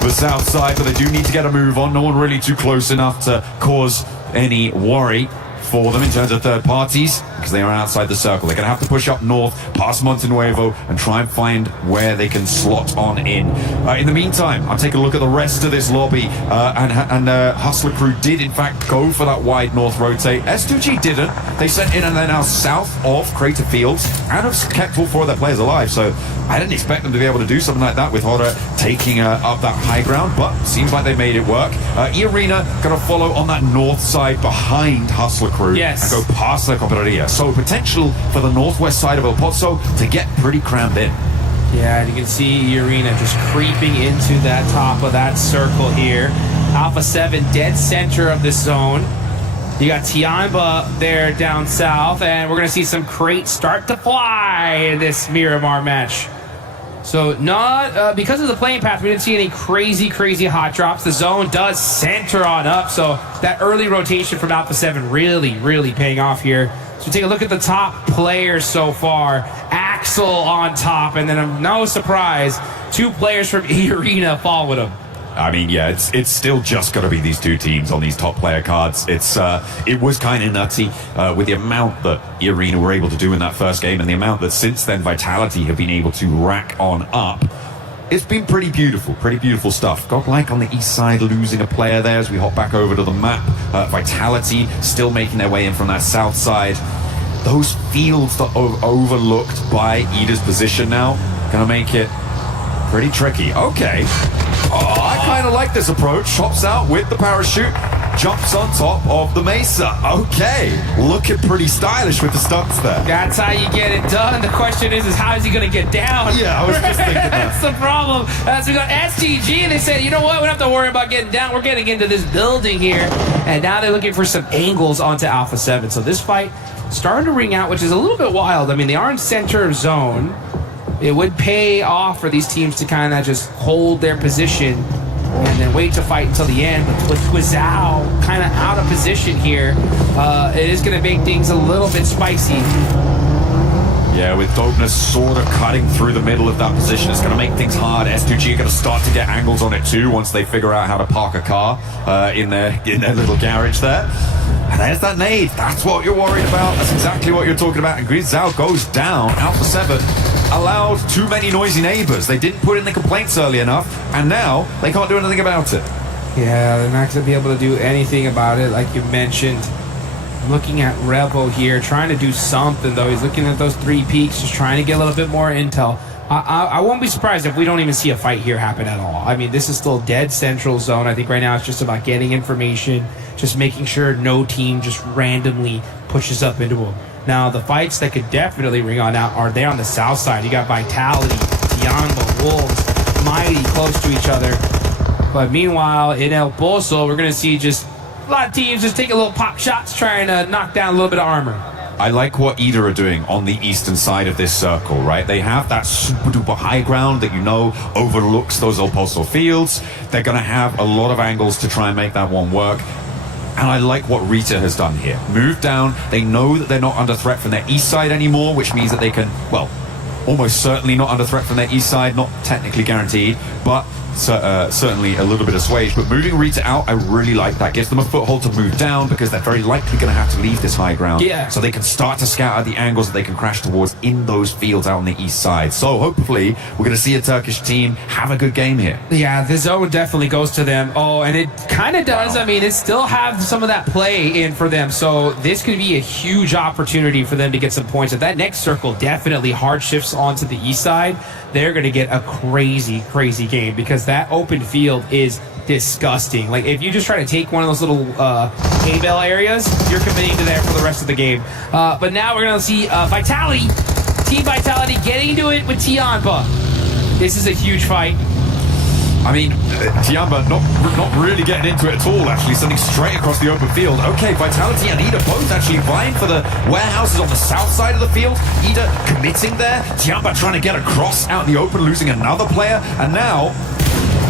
the south side, but they do need to get a move on. No one really too close enough to cause any worry for them in terms of third parties, because they are outside the circle. They're going to have to push up north, past Monte Nuevo, and try and find where they can slot on in. In the meantime, I'm taking a look at the rest of this lobby, and Hustler Crew did, in fact, go for that wide north rotate. S2G didn't. They sent in and they're now south of Crater Fields and have kept all 4 of their players alive, so I didn't expect them to be able to do something like that with Horror taking up that high ground, but seems like they made it work. E-Arena going to follow on that north side behind Hustler Crew. Yes. And go past La Cobraria. So potential for the northwest side of El Pozo to get pretty crammed in. Yeah, and you can see Arena just creeping into that top of that circle here. Alpha 7 dead center of this zone. You got Tiamba there down south, and we're going to see some crates start to fly in this Miramar match. So not because of the playing path, we didn't see any crazy hot drops. The zone does center on up, so that early rotation from Alpha 7 really paying off here. So take a look at the top players so far. Axel on top, and then no surprise, 2 players from E-Arena following him. I mean, yeah, it's still just got to be these two teams on these top player cards. It was kind of nutty with the amount that Arena were able to do in that first game and the amount that since then Vitality have been able to rack on up. It's been pretty beautiful stuff. Godlike on the east side losing a player there as we hop back over to the map. Vitality still making their way in from that south side. Those fields that are overlooked by Ida's position now gonna make it pretty tricky. Okay. Oh, I kind of like this approach. Hops out with the parachute, jumps on top of the mesa. Okay, looking pretty stylish with the stunts there. That's how you get it done. The question is how is he going to get down? Yeah, I was just thinking that. That's the problem. As we got STG, and they said, you know what, we don't have to worry about getting down. We're getting into this building here. And now they're looking for some angles onto Alpha 7. So this fight starting to ring out, which is a little bit wild. I mean, they are in center of zone. It would pay off for these teams to kind of just hold their position and then wait to fight until the end. But with Guizhou kind of out of position here, it is going to make things a little bit spicy. Yeah, with Dopeness sort of cutting through the middle of that position, it's going to make things hard. S2G are going to start to get angles on it too once they figure out how to park a car in their little garage there. And there's that nade. That's what you're worried about. That's exactly what you're talking about. And Guizhou goes down. Alpha 7 allowed too many noisy neighbors. They didn't put in the complaints early enough, and now they can't do anything about it. Yeah, they're not going to be able to do anything about it, like you mentioned. Looking at Revo here, trying to do something, though. He's looking at those 3 peaks, just trying to get a little bit more intel. I won't be surprised if we don't even see a fight here happen at all. I mean, this is still dead central zone. I think right now it's just about getting information, just making sure no team just randomly pushes up into them. Now, the fights that could definitely ring on out are there on the south side. You got Vitality, Tianba, Wolves, mighty close to each other. But meanwhile, in El Pozo, we're going to see just a lot of teams just taking little pop shots, trying to knock down a little bit of armor. I like what Ida are doing on the eastern side of this circle, right? They have that super duper high ground that overlooks those El Pozo fields. They're going to have a lot of angles to try and make that one work. And I like what Rita has done here. Move down. They know that they're not under threat from their east side anymore, which means that they can, well, almost certainly not under threat from their east side, not technically guaranteed, but certainly a little bit assuaged. But moving Rita out, I really like that. Gives them a foothold to move down because they're very likely going to have to leave this high ground. Yeah. So they can start to scout out the angles that they can crash towards in those fields out on the east side. So hopefully we're going to see a Turkish team have a good game here. Yeah, the zone definitely goes to them. Oh, and it kind of does. Wow. I mean, it still has some of that play in for them. So this could be a huge opportunity for them to get some points. If that next circle definitely hard shifts onto the east side, they're going to get a crazy, crazy game because that open field is disgusting. Like, if you just try to take one of those little A-bell areas, you're committing to there for the rest of the game. But now we're going to see Vitality, Team Vitality getting into it with Tianba. This is a huge fight. I mean, Tianba not really getting into it at all, actually, sending straight across the open field. Okay, Vitality and Ida both actually vying for the warehouses on the south side of the field. Ida committing there. Tianba trying to get across out in the open, losing another player. And now,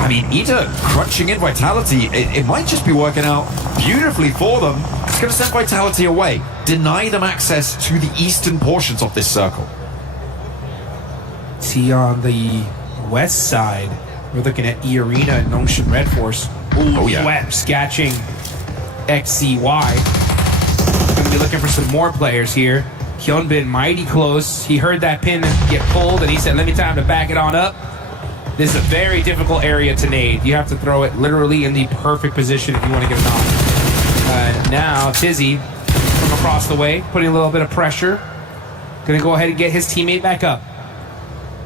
I mean, Ida crunching in Vitality. It might just be working out beautifully for them. It's going to send Vitality away. Deny them access to the eastern portions of this circle. See on the west side, we're looking at E-Arena and Nongshan Red Force. Ooh, oh, yeah. Web scatching XCY. Gonna be looking for some more players here. Hyunbin mighty close. He heard that pin get pulled and he said, let me time to back it on up. This is a very difficult area to nade. You have to throw it literally in the perfect position if you want to get it on. Now Tizzy from across the way, putting a little bit of pressure. Gonna go ahead and get his teammate back up.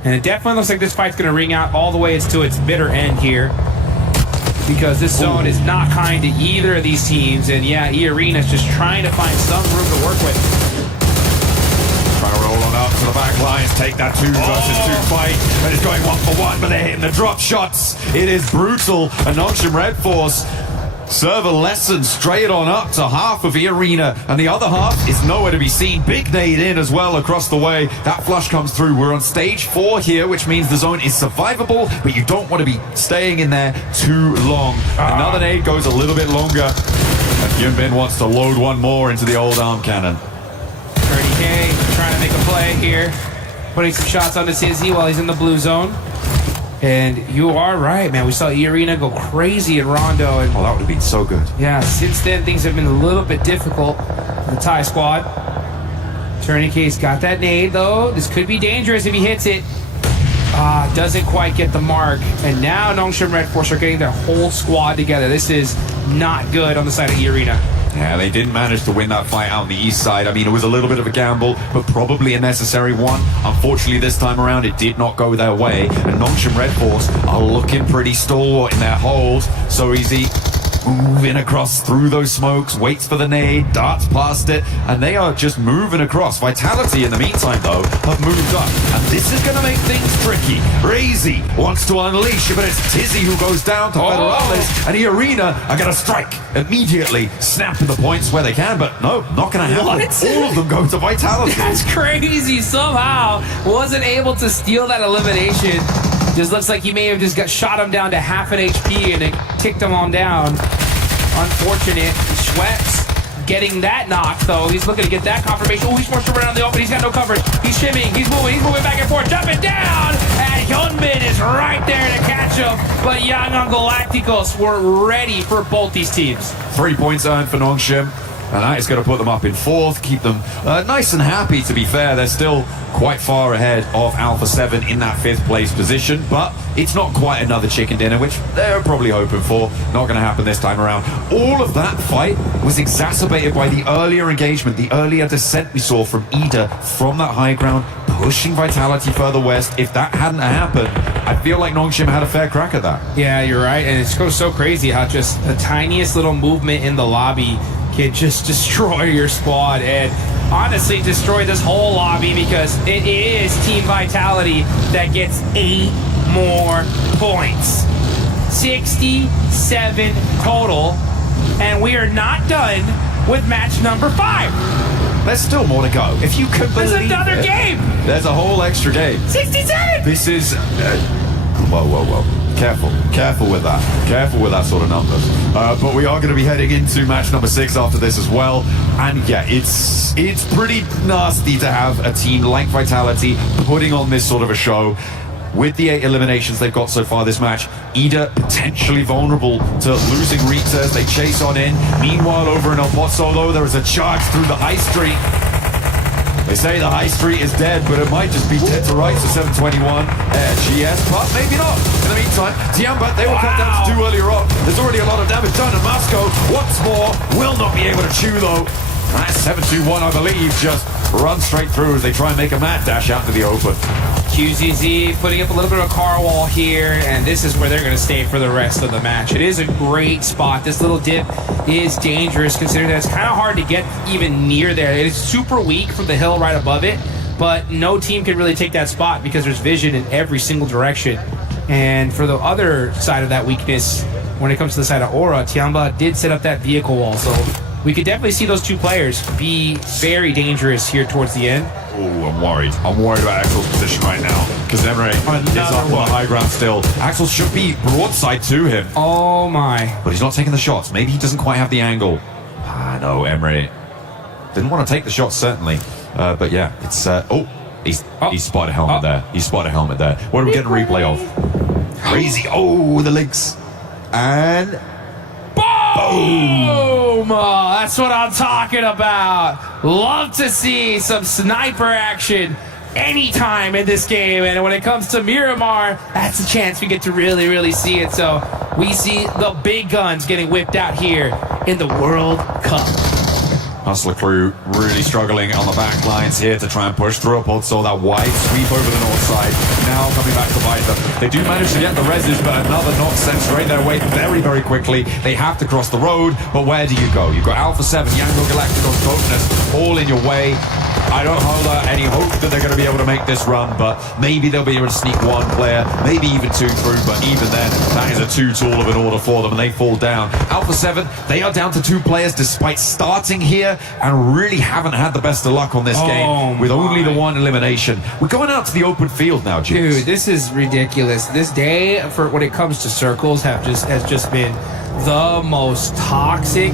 And it definitely looks like this fight's going to ring out all the way to its bitter end here. Because this zone is not kind to either of these teams. And yeah, E-Arena's just trying to find some room to work with. Trying to roll on up to the back lines, take that 2 versus 2 fight. And it's going 1 for 1, but they're hitting the drop shots. It is brutal. And Nongshan Red Force serve a lesson straight on up to half of E-Arena, and the other half is nowhere to be seen. Big nade in as well across the way. That flush comes through. We're on stage 4 here, which means the zone is survivable, but you don't want to be staying in there too long. Another nade goes a little bit longer, and Hyunbin wants to load one more into the old arm cannon. 30K trying to make a play here, putting some shots onto Tizzy while he's in the blue zone. And you are right, man. We saw Irina go crazy in Rondo. And, that would have been so good. Yeah, since then, things have been a little bit difficult for the Thai squad. Tourniquet's got that nade, though. This could be dangerous if he hits it. Doesn't quite get the mark. And now Nongshim Red Force are getting their whole squad together. This is not good on the side of Irina. Yeah, they didn't manage to win that fight out on the east side. I mean, it was a little bit of a gamble, but probably a necessary one. Unfortunately, this time around, it did not go their way. And Nongshim Red Force are looking pretty stalwart in their hold. So easy. Moving across through those smokes, waits for the nade, darts past it, and they are just moving across. Vitality, in the meantime, though, have moved up, and this is going to make things tricky. Razy wants to unleash, but it's Tizzy who goes down to Federales, and Irina are going to strike immediately, snapping the points where they can, but no, not going to happen. What? All of them go to Vitality. That's crazy. Somehow wasn't able to steal that elimination. Just looks like he may have just shot him down to half an HP and it kicked him on down. Unfortunate. Schweppes getting that knock, though. He's looking to get that confirmation. Oh, he's forced around the open. He's got no coverage. He's shimmying. He's moving back and forth. Jumping down. And Hyunbin is right there to catch him. But Yangon Galacticos were ready for both these teams. 3 points earned for Nongshim. And that is going to put them up in fourth, keep them nice and happy, to be fair. They're still quite far ahead of Alpha 7 in that 5th place position, but it's not quite another chicken dinner, which they're probably hoping for. Not going to happen this time around. All of that fight was exacerbated by the earlier engagement, the earlier descent we saw from Ida from that high ground, pushing Vitality further west. If that hadn't happened, I feel like Nongshim had a fair crack at that. Yeah, you're right, and it goes so crazy how just the tiniest little movement in the lobby can just destroy your squad, and honestly destroy this whole lobby, because it is Team Vitality that gets 8 more points. 67 total, and we are not done with match number 5. There's still more to go. If you could believe There's another game. There's a whole extra game. 67. This is whoa. Careful with that. Careful with that sort of numbers. But we are going to be heading into match number 6 after this as well. And yeah, it's pretty nasty to have a team like Vitality putting on this sort of a show. With the 8 eliminations they've got so far this match, Ida potentially vulnerable to losing Rita as they chase on in. Meanwhile, over in El Pozo, there is a charge through the high street. They say the high street is dead, but it might just be dead to rights for 721 GS, but maybe not. In the meantime, Tiamba, they were cut down to 2 earlier on. There's already a lot of damage done, and Moscow, once more, will not be able to chew, though. That 721, I believe, just runs straight through as they try and make a mad dash out to the open. QZZ putting up a little bit of a car wall here, and this is where they're going to stay for the rest of the match. It is a great spot. This little dip is dangerous, considering that it's kind of hard to get even near there. It is super weak from the hill right above it, but no team can really take that spot because there's vision in every single direction. And for the other side of that weakness, when it comes to the side of Aura, Tiamba did set up that vehicle wall, so we could definitely see those 2 players be very dangerous here towards the end. Oh, I'm worried. I'm worried about Axel's position right now, because Emre is up on the high ground still. Axel should be broadside to him. Oh my. But he's not taking the shots. Maybe he doesn't quite have the angle. No, Emre didn't want to take the shots, certainly. But yeah, it's... He's spotted a helmet there. He spotted a helmet there. What are we getting a replay of? Crazy. Oh, the links. And... Boom! Oh, that's what I'm talking about. Love to see some sniper action anytime in this game. And when it comes to Miramar, that's a chance we get to really, really see it. So we see the big guns getting whipped out here in the World Cup. Hustler crew really struggling on the back lines here to try and push through. So that wide sweep over the north side. Now coming back to bite them. They do manage to get the reses, but another knock sent straight their way very, very quickly. They have to cross the road, but where do you go? You've got Alpha 7, Yango Galacticos, Botanus, all in your way. I don't hold any hope that they're going to be able to make this run, but maybe they'll be able to sneak 1 player, maybe even 2 through, but even then, that is a too tall of an order for them, and they fall down. Alpha 7, they are down to 2 players despite starting here, and really haven't had the best of luck on this game, with only the 1 elimination. We're going out to the open field now, James. Dude, this is ridiculous. This day, for when it comes to circles, has just been the most toxic,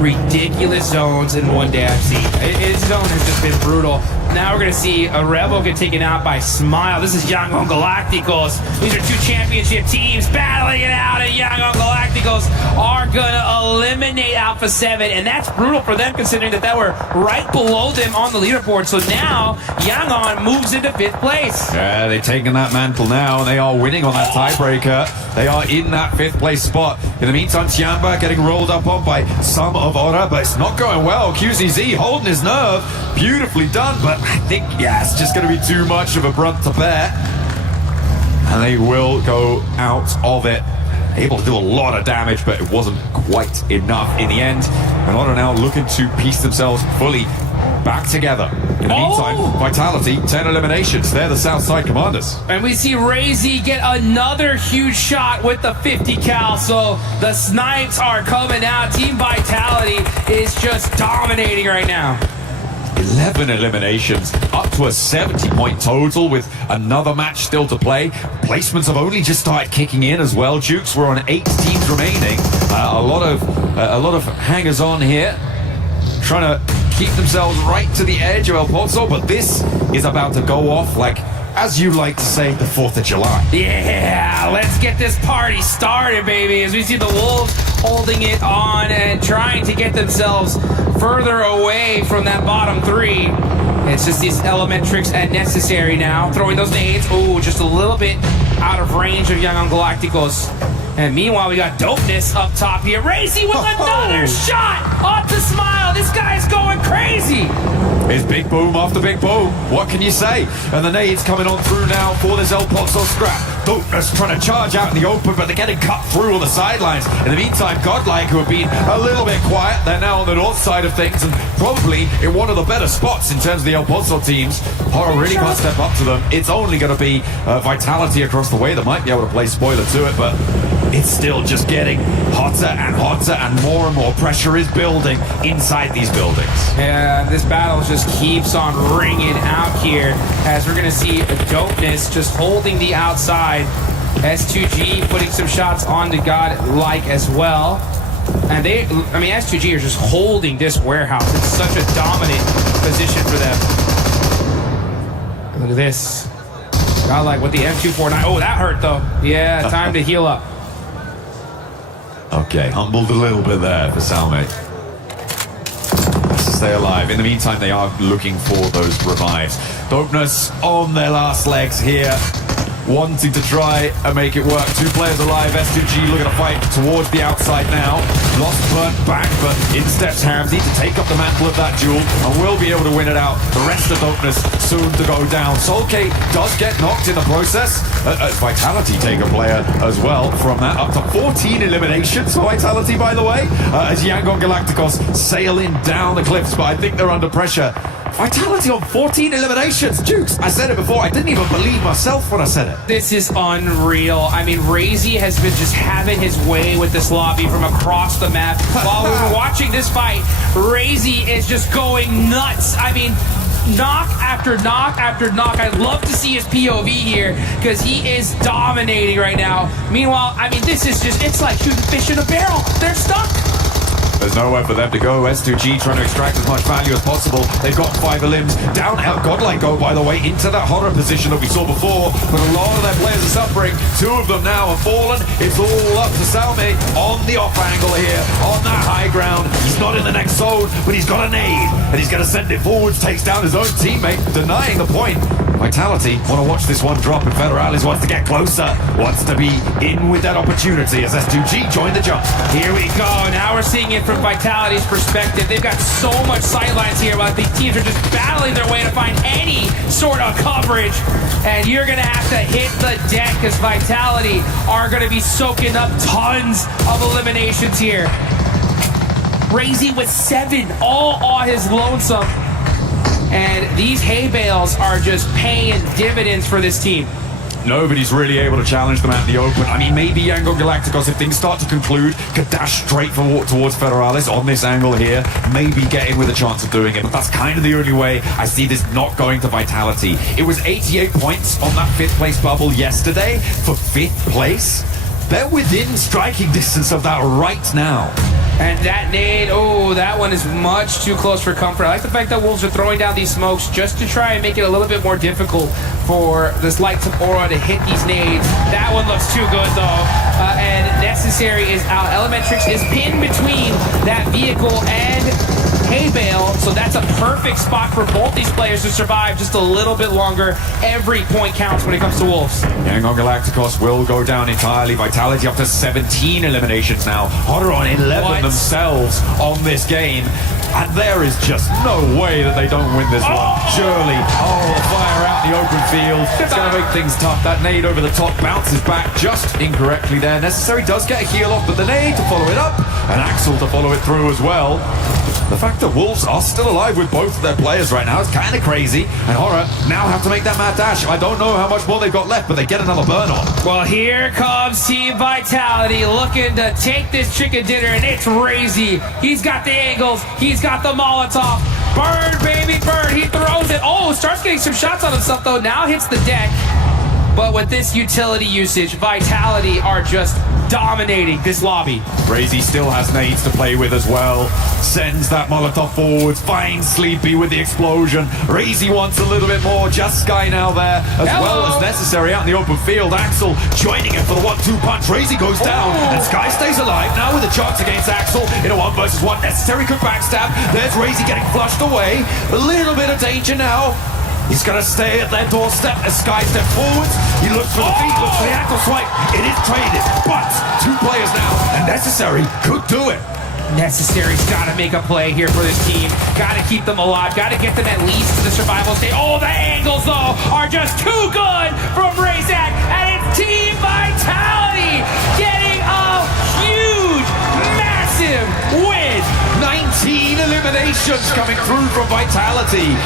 ridiculous zones in one day I've seen. His zone has just been brutal. Now we're going to see a Rebel get taken out by Smile. This is Yangon Galacticos. These are two championship teams battling it out, and Yangon Galacticos are going to eliminate Alpha 7, and that's brutal for them considering that they were right below them on the leaderboard. So now Yangon moves into 5th place. Yeah, they've taken that mantle now, and they are winning on that tiebreaker. They are in that 5th place spot. In the meantime, Tianba getting rolled up on by some of Aura, but it's not going well. QZZ holding his nerve. Beautifully done, but I think, yeah, it's just going to be too much of a brunt to bear. And they will go out of it. Able to do a lot of damage, but it wasn't quite enough in the end. And Aura now looking to piece themselves fully back together. In the meantime, Vitality, 10 eliminations. They're the Southside Commanders. And we see Razy get another huge shot with the 50 cal. So the snipes are coming out. Team Vitality is just dominating right now. 11 eliminations, up to a 70-point total with another match still to play. Placements have only just started kicking in as well. Jukes were on 8 teams remaining. A lot of hangers on here, trying to keep themselves right to the edge of El Pozo, but this is about to go off like, as you like to say, the 4th of July. Yeah, let's get this party started, baby, as we see the Wolves holding it on and trying to get themselves further away from that bottom 3. It's just these Elementrix and Necessary now, throwing those nades. Oh, just a little bit out of range of Yangon Galacticos. And meanwhile, we got Dopeness up top here. Racy with another shot off the Smile. This guy's going crazy. It's big boom after big boom. What can you say? And the nades coming on through now for this El Pozo scrap. Dopeness trying to charge out in the open, but they're getting cut through on the sidelines. In the meantime, Godlike, who have been a little bit quiet, they're now on the north side of things and probably in one of the better spots in terms of the El Pozo teams. Horror really can't step up to them. It's only going to be Vitality across the way that might be able to play spoiler to it, but it's still just getting hotter and more pressure is building inside these buildings. Yeah, this battle just keeps on ringing out here as we're going to see Dopeness just holding the outside. S2G putting some shots onto Godlike as well. And S2G are just holding this warehouse. It's such a dominant position for them. Look at this. Godlike with the M249. Oh, that hurt though. Yeah, time to heal up. Okay, humbled a little bit there for Salme. Has to stay alive. In the meantime, they are looking for those revives. Dopeness on their last legs here, wanting to try and make it work. 2 players alive. S2G looking to fight towards the outside now. Lost burnt back, but in steps Hamzy to take up the mantle of that duel and will be able to win it out. The rest of Dopeness soon to go down. Solke does get knocked in the process. Vitality take a player as well from that. Up to 14 eliminations for Vitality, by the way, as Yangon Galacticos sailing down the cliffs, but I think they're under pressure. Vitality on 14 eliminations. Jukes, I said it before. I didn't even believe myself when I said it. This is unreal. I mean, Razy has been just having his way with this lobby from across the map. While we were watching this fight, Razy is just going nuts. I mean, knock after knock after knock. I'd love to see his POV here because he is dominating right now. Meanwhile, I mean, this is just, it's like shooting fish in a barrel. They're stuck. There's nowhere for them to go. S2G trying to extract as much value as possible. They've got 5 limbs. Down out Godlike go, by the way, into that horror position that we saw before. But a lot of their players are suffering. 2 of them now have fallen. It's all up to Salme on the off angle here, on that high ground. He's not in the next zone, but he's got a nade. And he's going to send it forwards, takes down his own teammate, denying the point. Vitality want to watch this one drop, and Federalis wants to get closer, wants to be in with that opportunity as S2G joined the jump. Here we go. Now we're seeing it from Vitality's perspective. They've got so much sightlines here, but these teams are just battling their way to find any sort of coverage. And you're going to have to hit the deck because Vitality are going to be soaking up tons of eliminations here. Razy with 7, all on his lonesome. And these hay bales are just paying dividends for this team. Nobody's really able to challenge them out in the open. I mean, maybe Yangon Galacticos, if things start to conclude, could dash straight towards Federalis on this angle here. Maybe get in with a chance of doing it. But that's kind of the only way I see this not going to Vitality. It was 88 points on that 5th place bubble yesterday for 5th place. They're within striking distance of that right now. And that nade, oh, that one is much too close for comfort. I like the fact that Wolves are throwing down these smokes just to try and make it a little bit more difficult for this Lights of Aura to hit these nades. That one looks too good, though. And Necessary is out. Elementrix is pinned between that vehicle and Hay Bale, so that's a perfect spot for both these players to survive just a little bit longer. Every point counts when it comes to Wolves. Yangon Galacticos will go down entirely. Vitality up to 17 eliminations now. Horror on 11 themselves on this game. And there is just no way that they don't win this one. Surely. Oh, fire out in the open field. It's going to make things tough. That nade over the top bounces back just incorrectly there. Necessary does get a heal off, but the nade to follow it up, and Axel to follow it through as well. The fact that Wolves are still alive with both of their players right now is kind of crazy. And Horror now have to make that mad dash. I don't know how much more they've got left, but they get another burn on. Well, here comes Team Vitality looking to take this chicken dinner, and it's Razy. He's got the angles. He's got the Molotov. Burn, baby, burn. He throws it. Oh, starts getting some shots on himself, though. Now hits the deck. But with this utility usage, Vitality are just dominating this lobby. Razy still has nades to play with as well. Sends that Molotov forwards, finds Sleepy with the explosion. Razy wants a little bit more. Just Sky now there, as well as Necessary out in the open field. Axel joining him for the 1-2 punch. Razy goes down, and Sky stays alive now with a chance against Axel in a 1 versus 1. Necessary could backstab. There's Razy getting flushed away. A little bit of danger now. He's going to stay at their doorstep as Sky steps forwards. He looks for the feet, looks for the ankle swipe. It is traded, but 2 players now, and Necessary could do it. Necessary's got to make a play here for this team. Got to keep them alive. Got to get them at least to the survival state. Oh, the angles, though, are just too good from Razak. And it's Team Vitality getting a huge, massive win. 19 eliminations coming through from Vitality.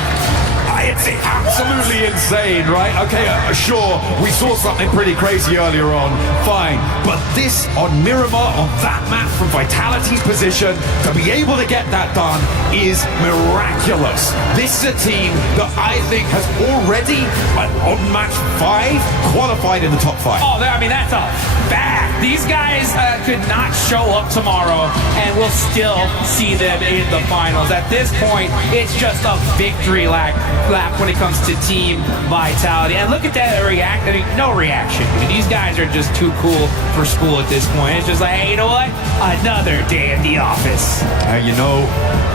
It's absolutely insane, right? Okay, sure, we saw something pretty crazy earlier on, fine. But this on Miramar, on that map from Vitality's position, to be able to get that done is miraculous. This is a team that I think has already, on match 5, qualified in the top 5. Oh, I mean, that's a fact. These guys could not show up tomorrow, and we'll still see them in the finals. At this point, it's just a victory lap when it comes to Team Vitality. And look at that no reaction. I mean, these guys are just too cool for school at this point. It's just like, hey, you know what? Another day in the office. You know,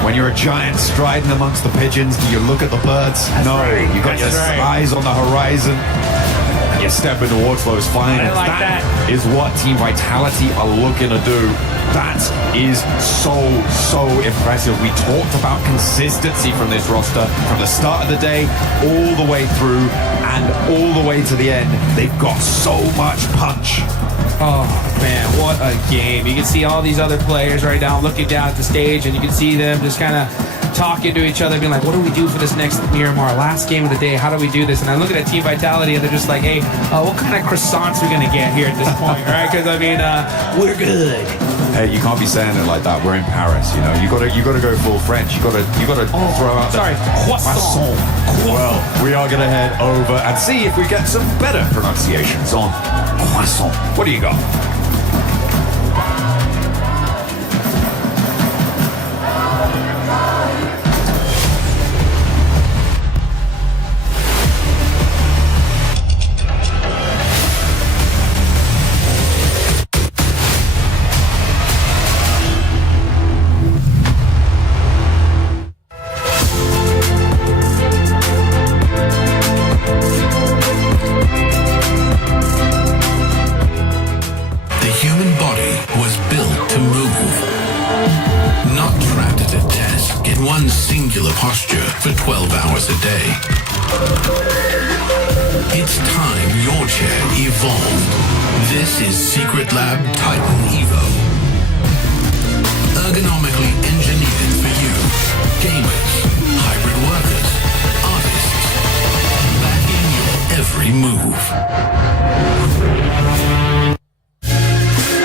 when you're a giant striding amongst the pigeons, do you look at the birds? No, you got your eyes on the horizon. And you're stepping towards those finals. That is what Team Vitality are looking to do. That is so impressive. We talked about consistency from this roster from the start of the day all the way through and all the way to the end. They've got so much punch. Oh man, what a game. You can see all these other players right now looking down at the stage, and you can see them just kind of talking to each other, being like, what do we do for this next Miramar? Last game of the day, how do we do this? And I look at Team Vitality, and they're just like, hey, what kind of croissants are we going to get here at this point, right? Because, I mean, we're good. Hey, you can't be saying it like that. We're in Paris, you know. You gotta go full French. You gotta throw out croissant. Well, we are gonna head over and see if we get some better pronunciations on croissant. What do you got? Posture for 12 hours a day. It's time your chair evolved. This is Secret Lab Titan Evo. Ergonomically engineered for you, gamers, hybrid workers, artists, backing your every move.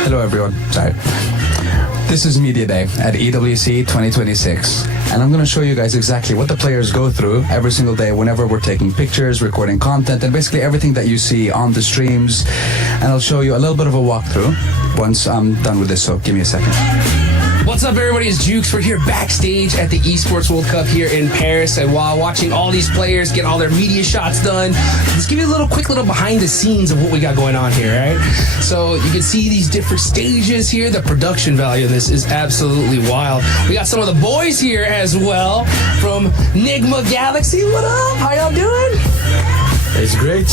Hello everyone. Sorry. This is Media Day at PWC 2026, and I'm going to show you guys exactly what the players go through every single day whenever we're taking pictures, recording content, and basically everything that you see on the streams. And I'll show you a little bit of a walkthrough once I'm done with this, so give me a second. What's up, everybody? It's Jukes. We're here backstage at the Esports World Cup here in Paris, and while watching all these players get all their media shots done, let's give you a quick little behind the scenes of what we got going on here, right? So you can see these different stages here. The production value of this is absolutely wild. We got some of the boys here as well from Nigma Galaxy. What up? How y'all doing? It's great.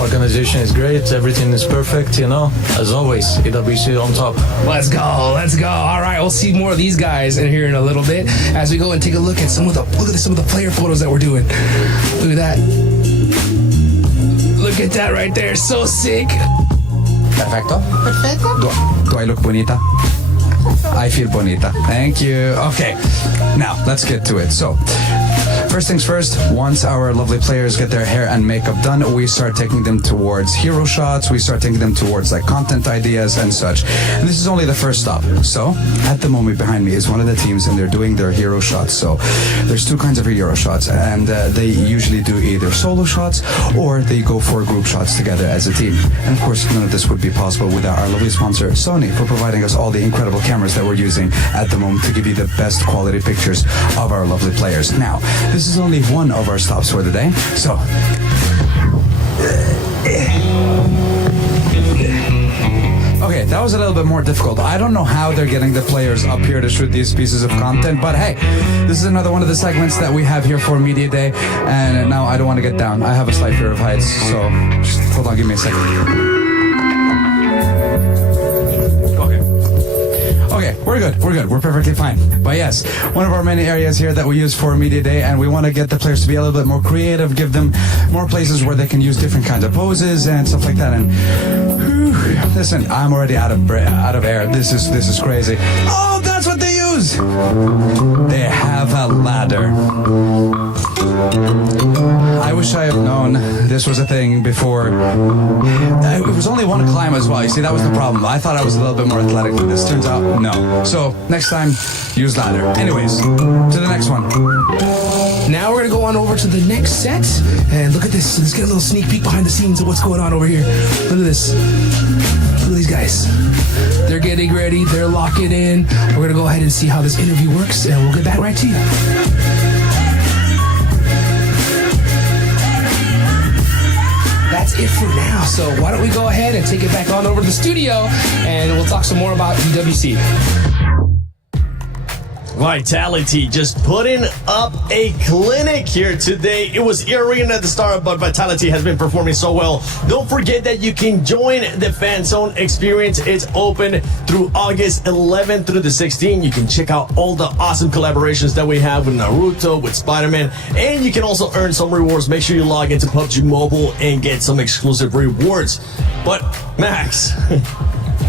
Organization is great. Everything is perfect, you know. As always, PWC on top. Let's go. All right, we'll see more of these guys in here in a little bit as we go and take a look at some of the player photos that we're doing. Look at that. Look at that right there. So sick. Perfecto. Do I look bonita? I feel bonita. Thank you. Okay, now let's get to it. So, first things first, once our lovely players get their hair and makeup done, we start taking them towards hero shots, we start taking them towards like content ideas and such. And this is only the first stop. So, at the moment behind me is one of the teams and they're doing their hero shots. So, there's two kinds of hero shots and they usually do either solo shots or they go for group shots together as a team. And of course, none of this would be possible without our lovely sponsor, Sony, for providing us all the incredible cameras that we're using at the moment to give you the best quality pictures of our lovely players. Now, this is only one of our stops for the day, so okay, that was a little bit more difficult. I don't know how they're getting the players up here to shoot these pieces of content, but hey, this is another one of the segments that we have here for Media Day, and now I don't want to get down. I have a slight fear of heights, so just hold on, give me a second. Okay, we're good, we're perfectly fine. But yes, one of our many areas here that we use for Media Day, and we want to get the players to be a little bit more creative, give them more places where they can use different kinds of poses and stuff like that. And listen, I'm already out of air. This is crazy. Oh, that's what they use. They have a ladder. I wish I had known this was a thing before. It was only one climb as well. You see, that was the problem. I thought I was a little bit more athletic than this. Turns out, no. So, next time, use ladder. Anyways, to the next one. Now we're going to go on over to the next set, and look at this. Let's get a little sneak peek behind the scenes of what's going on over here. Look at this. Look at these guys. They're getting ready. They're locking in. We're going to go ahead and see how this interview works, and we'll get back right to you. That's it for now. So why don't we go ahead and take it back on over to the studio and we'll talk some more about PWC. Vitality just putting up a clinic here today. It was eerie at the start, but Vitality has been performing so well. Don't forget that you can join the Fan Zone experience. It's open through August 11th through the 16th. You can check out all the awesome collaborations that we have with Naruto, with Spider-Man, and you can also earn some rewards. Make sure you log into PUBG Mobile and get some exclusive rewards. But Max,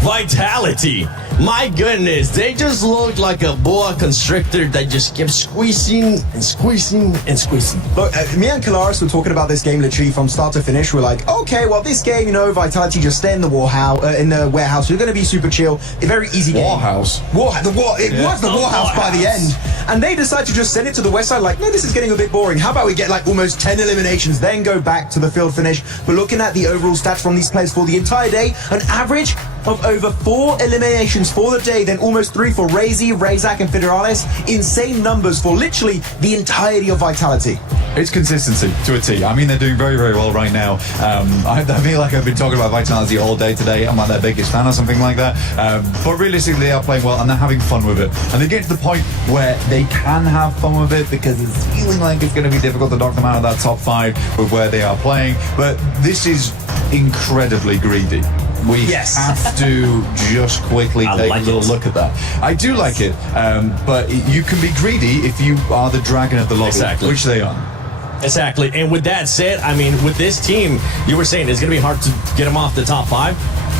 Vitality, my goodness, they just look like a boa constrictor that just kept squeezing and squeezing and squeezing. Look, me and Kalaris were talking about this game literally from start to finish. We're like, okay, well, this game, you know, Vitality just stay in the warehouse. We're going to be super chill. A very easy game. It was the Warhouse by the end. And they decide to just send it to the west side like, no, this is getting a bit boring. How about we get like almost 10 eliminations, then go back to the field finish. But looking at the overall stats from these players for the entire day, an average of over 4 eliminations for the day, then almost 3 for Razy, Razak, and Federales. Insane numbers for literally the entirety of Vitality. It's consistency to a T. I mean, they're doing very, very well right now. I feel like I've been talking about Vitality all day today. I'm like their biggest fan or something like that. But realistically, they are playing well and they're having fun with it. And they get to the point where they can have fun with it because it's feeling like it's going to be difficult to knock them out of that top 5 with where they are playing. But this is incredibly greedy. We have to just quickly take a little look at that. I do like it, but you can be greedy if you are the dragon of the lobby, which they are. Exactly. And with that said, I mean, with this team, you were saying it's going to be hard to get them off the top 5.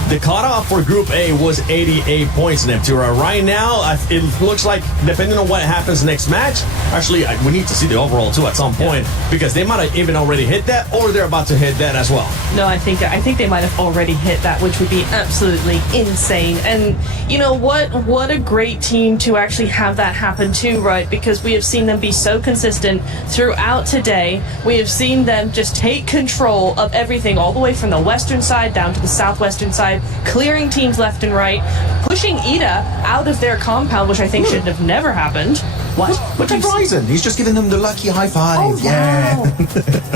The cutoff for Group A was 88 points, Neptura. Right now, it looks like, depending on what happens next match, actually, we need to see the overall, too, at some point, because they might have even already hit that, or they're about to hit that as well. No, I think they might have already hit that, which would be absolutely insane. And you know what a great team to actually have that happen too, right? Because we have seen them be so consistent throughout today. We have seen them just take control of everything, all the way from the western side down to the southwestern side. clearing teams left and right, pushing Ida out of their compound, which I think should have never happened. What? Look at Ryzen. He's just giving them the lucky high five. Oh, wow.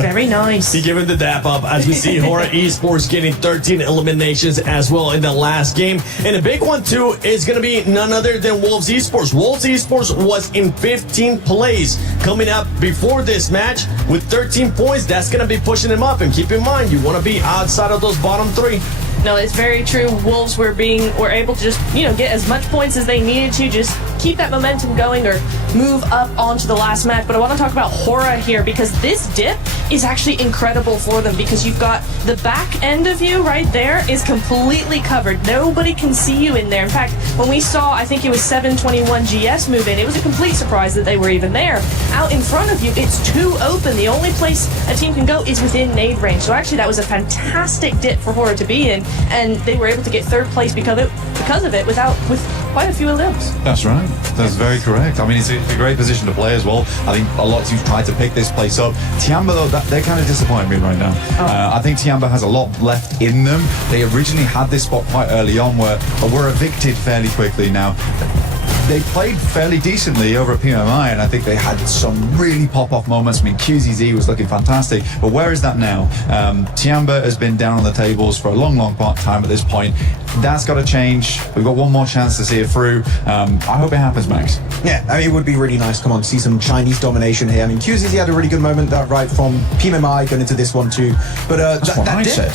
Very nice. He gave him the dap up as we see Hora Esports getting 13 eliminations as well in the last game. And a big one too is going to be none other than Wolves Esports. Wolves Esports was in 15th place coming up before this match with 13 points. That's going to be pushing him up. And keep in mind, you want to be outside of those bottom three. No, it's very true. Wolves were able to just, get as much points as they needed to, just keep that momentum going or move up onto the last match. But I want to talk about Hora here because this dip is actually incredible for them because you've got the back end of you right there is completely covered. Nobody can see you in there. In fact, when we saw, I think it was 721 GS move in, it was a complete surprise that they were even there. Out in front of you, it's too open. The only place a team can go is within nade range. So actually that was a fantastic dip for Hora to be in. And they were able to get third place because of it with quite a few limbs. That's right. That's very correct. I mean, it's a great position to play as well. I think a lot of teams tried to pick this place up. Tiamba, though, they're kind of disappointing me right now. I think Tiamba has a lot left in them. They originally had this spot quite early on were evicted fairly quickly now. They played fairly decently over at PMI, and I think they had some really pop-off moments. I mean, QZZ was looking fantastic, but where is that now? Tiamba has been down on the tables for a long, long time at this point. That's got to change. We've got one more chance to see it through. I hope it happens, Max. Yeah, I mean, it would be really nice, come on, to see some Chinese domination here. I mean, QZZ had a really good moment, right from PMI going into this one too. But that's what I said.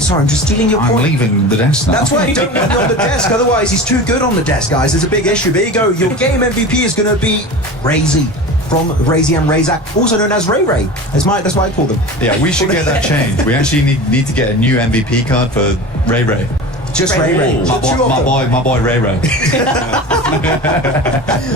Sorry, I'm just stealing your point. I'm leaving the desk now. That's why you don't want me on the desk. Otherwise, he's too good on the desk, guys. There's a big issue. There you go. Your game MVP is going to be Razy from Razy and Razak, also known as Ray Ray. That's why I call them. Yeah, we should get that changed. We actually need to get a new MVP card for Ray Ray. Just Ray Ray. My boy Ray Ray.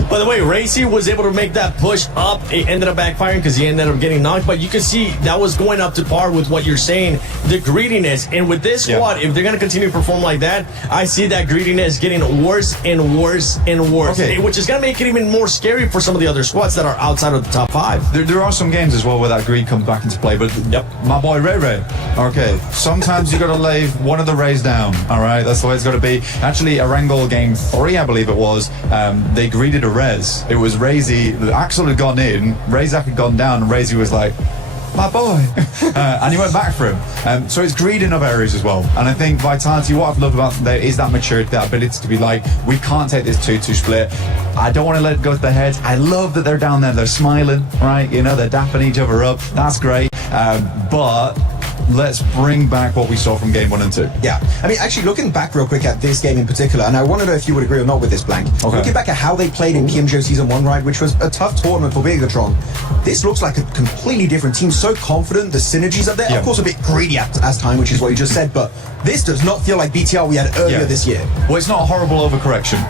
By the way, Racy was able to make that push up. It ended up backfiring because he ended up getting knocked. But you can see that was going up to par with what you're saying, the greediness. And with this squad, if they're going to continue to perform like that, I see that greediness getting worse and worse and worse. Okay. Which is going to make it even more scary for some of the other squads that are outside of the top five. There are some games as well where that greed comes back into play. But my boy Ray Ray. Okay, sometimes you got to lay one of the Rays down. All right. That's the way it's got to be. Actually, Erangel game 3, I believe it was, they greeted a res. It was Razy. Axel had gone in, Razak had gone down, and Razy was like, my boy. And he went back for him. So it's greed in other areas as well. And I think Vitality, what I've loved about them there is that maturity, that ability to be like, we can't take this 2-2 split. I don't want to let it go to their heads. I love that they're down there, they're smiling, right? They're dapping each other up. That's great. But let's bring back what we saw from game 1 and 2. Yeah, I mean, actually looking back real quick at this game in particular, and I want to know if you would agree or not with this, Blank. Okay. Looking back at how they played in PMGO Season 1, right, which was a tough tournament for Bigatron, this looks like a completely different team, so confident, the synergies are there, of course a bit greedy as time, which is what you just said, but this does not feel like BTR we had earlier this year. Well, it's not a horrible overcorrection.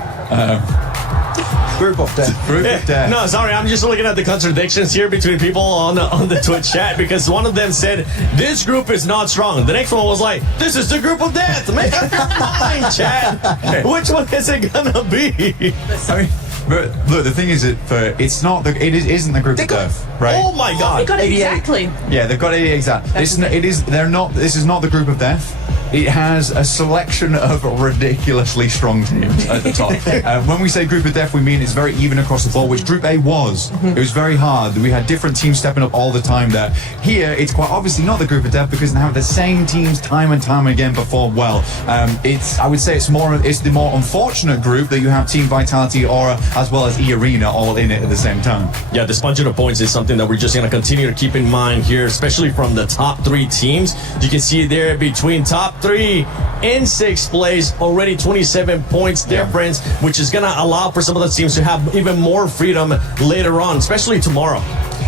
Group of death. No, sorry, I'm just looking at the contradictions here between people on the Twitch chat because one of them said, this group is not strong. The next one was like, this is the group of death. Make up your mind, chat. Which one is it gonna be? I mean, but look, the thing is that it isn't the group of death, right? Oh my god. They got it exactly. Yeah, they've got it exactly. This is not the group of death. It has a selection of ridiculously strong teams at the top. When we say group of death, we mean it's very even across the board, which Group A was. It was very hard. We had different teams stepping up all the time there. Here, it's quite obviously not the group of death because now the same teams time and time again perform well. I would say it's the more unfortunate group that you have Team Vitality, Aura, as well as E-Arena all in it at the same time. Yeah, the sponging of points is something that we're just going to continue to keep in mind here, especially from the top 3 teams. You can see there between top 3 and 6th place, already 27 points difference, which is going to allow for some of the teams to have even more freedom later on, especially tomorrow.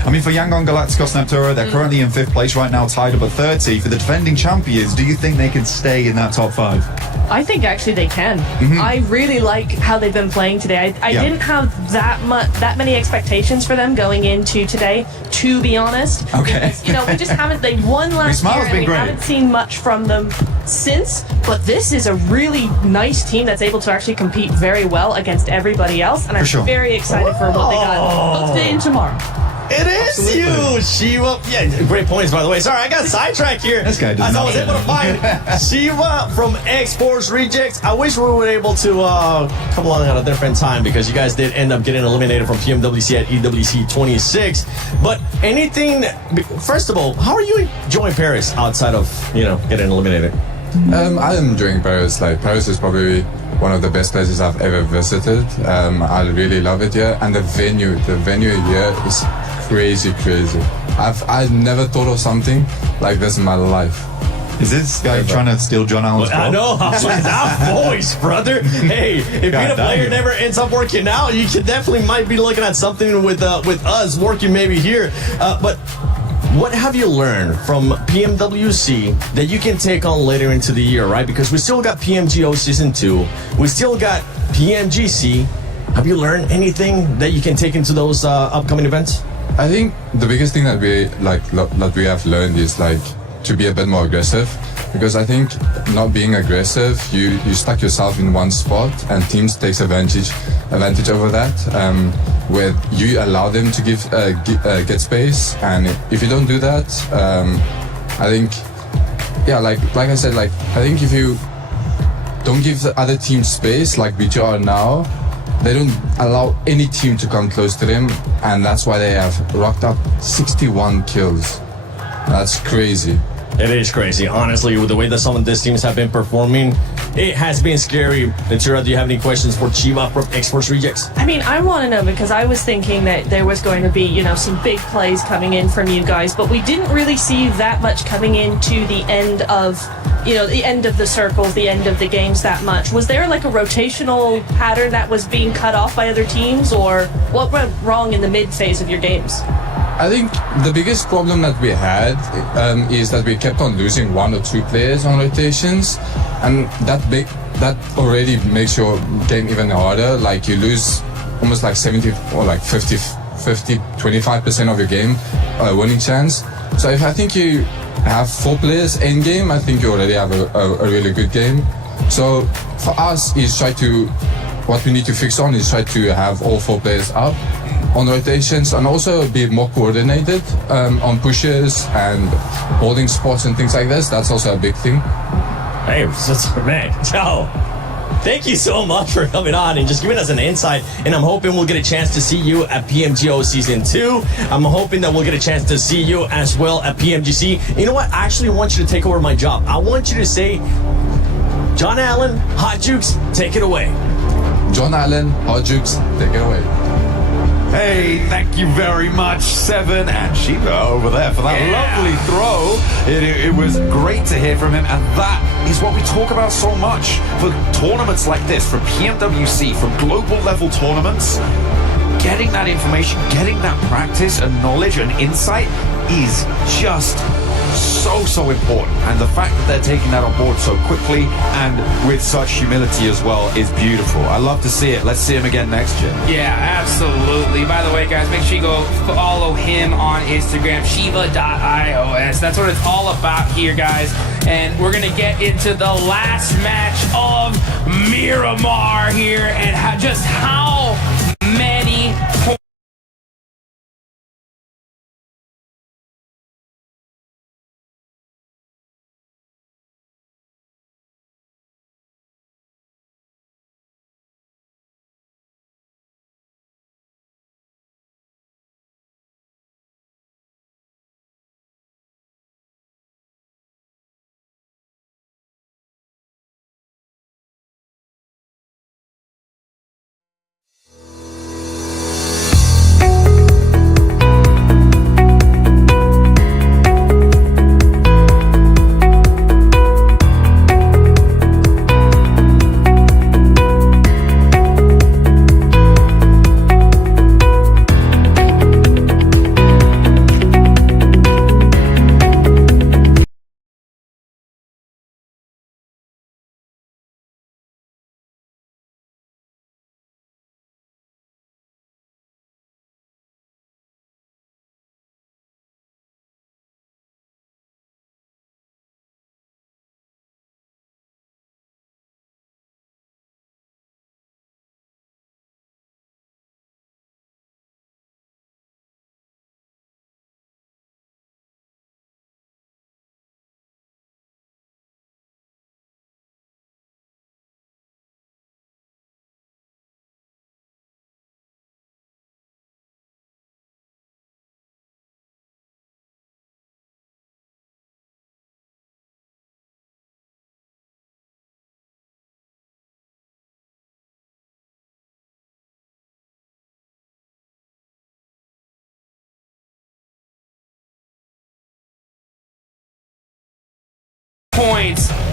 I mean, for Yangon Galacticos Neptura, they're currently in 5th place right now, tied up at 30. For the defending champions, do you think they can stay in that top 5? I think actually they can. I really like how they've been playing today. I didn't have that many expectations for them going into today, to be honest. Okay. Because, we just haven't. They won last year, and we haven't seen much from them since. But this is a really nice team that's able to actually compete very well against everybody else, and I'm very excited for what they got both today and tomorrow. It is you, Shiva. Yeah, great points, by the way. Sorry, I got sidetracked here. This guy does As I not was get able to find Shiva from X-Force Rejects. I wish we were able to come along at a different time because you guys did end up getting eliminated from PMWC at EWC 26. But anything, first of all, how are you enjoying Paris outside of, getting eliminated? I'm enjoying Paris. Like, Paris is probably one of the best places I've ever visited. I really love it here, and the venue here is crazy. I've never thought of something like this in my life. Is this guy trying to steal John Allen's I know. That voice, brother. Hey, if being a player never ends up working out, you could definitely might be looking at something with us working maybe here. But what have you learned from PMWC that you can take on later into the year, right? Because we still got PMGO Season 2. We still got PMGC. Have you learned anything that you can take into those upcoming events? I think the biggest thing that we have learned is to be a bit more aggressive, because I think not being aggressive, you stuck yourself in one spot, and teams takes advantage over that. Where you allow them to get space, and if you don't do that, I think, like I said, I think if you don't give the other team space like BG are now, they don't allow any team to come close to them, and that's why they have rocked up 61 kills. That's crazy. It is crazy. Honestly, with the way that some of these teams have been performing, it has been scary. Natura, do you have any questions for Chiva from X-Force Rejects? I mean, I want to know because I was thinking that there was going to be, some big plays coming in from you guys, but we didn't really see that much coming into the end of, the end of the circles, the end of the games that much. Was there like a rotational pattern that was being cut off by other teams, or what went wrong in the mid phase of your games? I think the biggest problem that we had is that we kept on losing one or two players on rotations, and that already makes your game even harder. Like, you lose almost 70 or 50, 25% of your game winning chance. So if I think you have 4 players in game, I think you already have a really good game. So for us, what we need to fix on is try to have all 4 players up on rotations, and also be more coordinated on pushes and holding spots and things like this. That's also a big thing. Hey, man, ciao. Thank you so much for coming on and just giving us an insight. And I'm hoping we'll get a chance to see you at PMGO Season 2. I'm hoping that we'll get a chance to see you as well at PMGC. You know what? I actually want you to take over my job. I want you to say, John Allen, Hot Jukes, take it away. John Allen, Hot Jukes, take it away. Hey, thank you very much, Seven and Shiva over there for that lovely throw. It was great to hear from him, and that is what we talk about so much for tournaments like this, from PMWC, from global level tournaments. Getting that information, getting that practice and knowledge and insight is just so important, and the fact that they're taking that on board so quickly and with such humility as well is beautiful. I love to see it. Let's see him again next year. Yeah, absolutely. By the way, guys, make sure you go follow him on Instagram, shiva.ios. That's what it's all about here, guys. And we're going to get into the last match of Miramar here, and just how many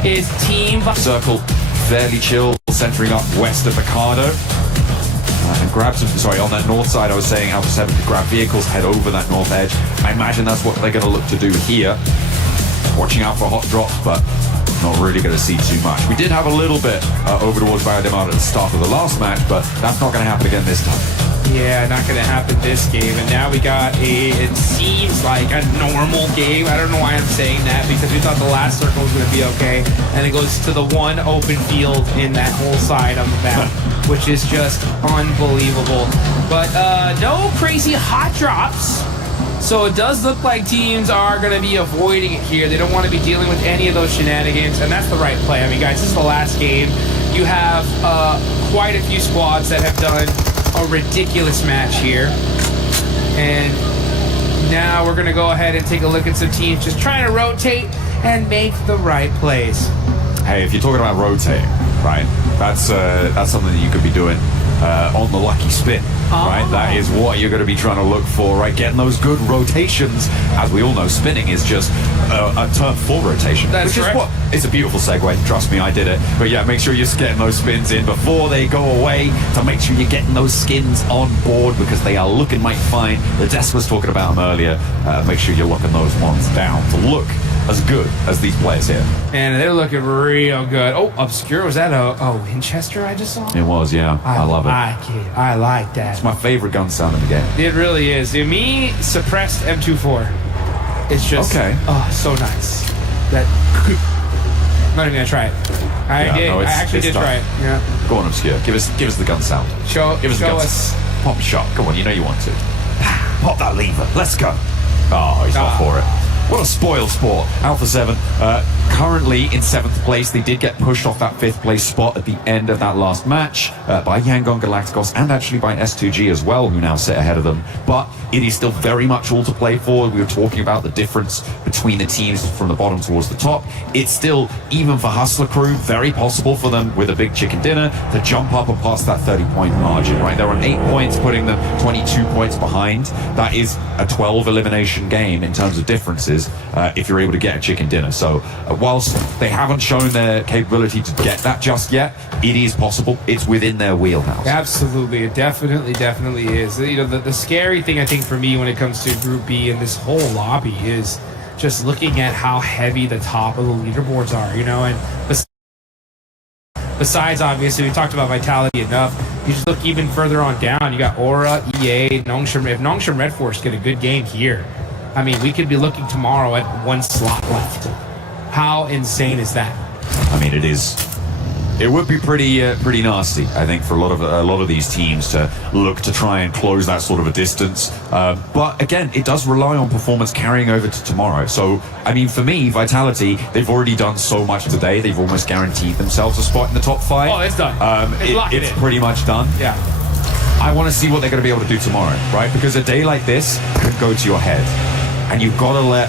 is Team Circle, fairly chill, centering up west of Mikado. And grab some, sorry, on that north side, I was saying Alpha 7 could grab vehicles, head over that north edge. I imagine that's what they're going to look to do here. Watching out for hot drops, but not really going to see too much. We did have a little bit over towards Biodemar at the start of the last match, but that's not going to happen again this time. Yeah, not going to happen this game. And now we got it seems like a normal game. I don't know why I'm saying that, because we thought the last circle was going to be okay. And it goes to the one open field in that whole side of the map, which is just unbelievable. But no crazy hot drops. So it does look like teams are going to be avoiding it here. They don't want to be dealing with any of those shenanigans, and that's the right play. I mean, guys, this is the last game. You have quite a few squads that have done a ridiculous match here. And now we're going to go ahead and take a look at some teams just trying to rotate and make the right plays. Hey, if you're talking about rotating, right, that's something that you could be doing on the lucky spin, right? That is what you're going to be trying to look for, right? Getting those good rotations. As we all know, spinning is just a term for rotation. That's which is correct. what it's a beautiful segue. Trust me, I did it. But yeah, make sure you're getting those spins in before they go away, to make sure you're getting those skins on board, because they are looking mighty fine. The Des was talking about them earlier. Make sure you're locking those ones down to look as good as these players here. And they're looking real good. Oh, Obscure, was that a Winchester I just saw? It was, yeah. I love it. I like that. It's my favorite gun sound in the game. It really is. To me, suppressed M24. It's just so nice. That I'm not even gonna try it. I actually did try it. Yeah. Go on, Obscure. Give us the gun sound. Give us the gun sound. Pop a shot. Come on, you know you want to. Pop that lever. Let's go. Oh, he's not for it. What a spoiled sport. Alpha 7 currently in 7th place. They did get pushed off that 5th place spot at the end of that last match by Yangon Galacticos, and actually by S2G as well, who now sit ahead of them. But it is still very much all to play for. We were talking about the difference between the teams from the bottom towards the top. It's still, even for Hustler Crew, very possible for them with a big chicken dinner to jump up and past that 30-point margin, right? They're on 8 points, putting them 22 points behind. That is a 12 elimination game in terms of differences. If you're able to get a chicken dinner. So whilst they haven't shown their capability to get that just yet, it is possible. It's within their wheelhouse. Absolutely. It definitely is. You know, the scary thing I think for me when it comes to Group B and this whole lobby is just looking at how heavy the top of the leaderboards are, you know, and besides, obviously, we talked about Vitality enough. You just look even further on down. You got Aura, EA, Nongshim. If Nongshim Red Force get a good game here, I mean, we could be looking tomorrow at one slot left. How insane is that? I mean, it would be pretty nasty, I think, for a lot of these teams to look to try and close that sort of a distance. But again, it does rely on performance carrying over to tomorrow. So, I mean, for me, Vitality, they've already done so much today. They've almost guaranteed themselves a spot in the top 5. Oh, it's done. It's pretty much done. Yeah. I want to see what they're going to be able to do tomorrow, right? Because a day like this could go to your head. And you've got to let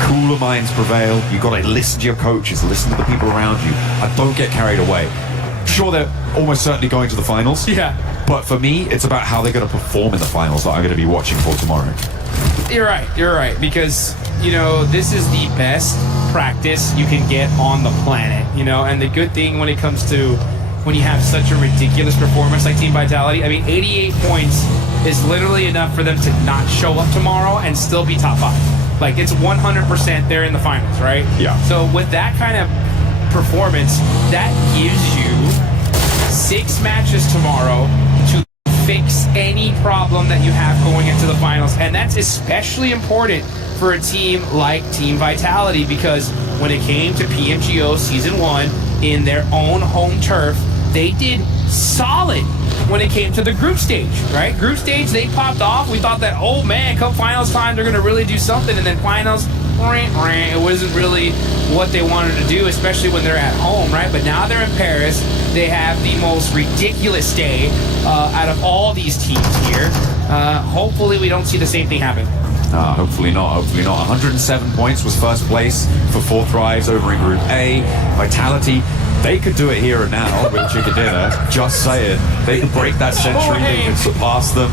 cooler minds prevail. You've got to listen to your coaches, listen to the people around you, and don't get carried away. Sure, they're almost certainly going to the finals. Yeah. But for me, it's about how they're going to perform in the finals that I'm going to be watching for tomorrow. You're right. Because, you know, this is the best practice you can get on the planet, you know, and the good thing when it comes to when you have such a ridiculous performance like Team Vitality, I mean, 88 points is literally enough for them to not show up tomorrow and still be top 5. Like, it's 100% they're in the finals, right? Yeah. So with that kind of performance, that gives you 6 matches tomorrow to fix any problem that you have going into the finals. And that's especially important for a team like Team Vitality, because when it came to PMGO Season 1 in their own home turf, they did solid when it came to the group stage, right? Group stage, they popped off. We thought that, oh man, come finals time, they're going to really do something. And then finals, it wasn't really what they wanted to do, especially when they're at home, right? But now they're in Paris. They have the most ridiculous day out of all these teams here. Hopefully we don't see the same thing happen. Hopefully not. 107 points was first place for 4 Thrives over in Group A. Vitality, they could do it here and now with Chicken Dinner. Just saying. They could break that century. They could surpass them.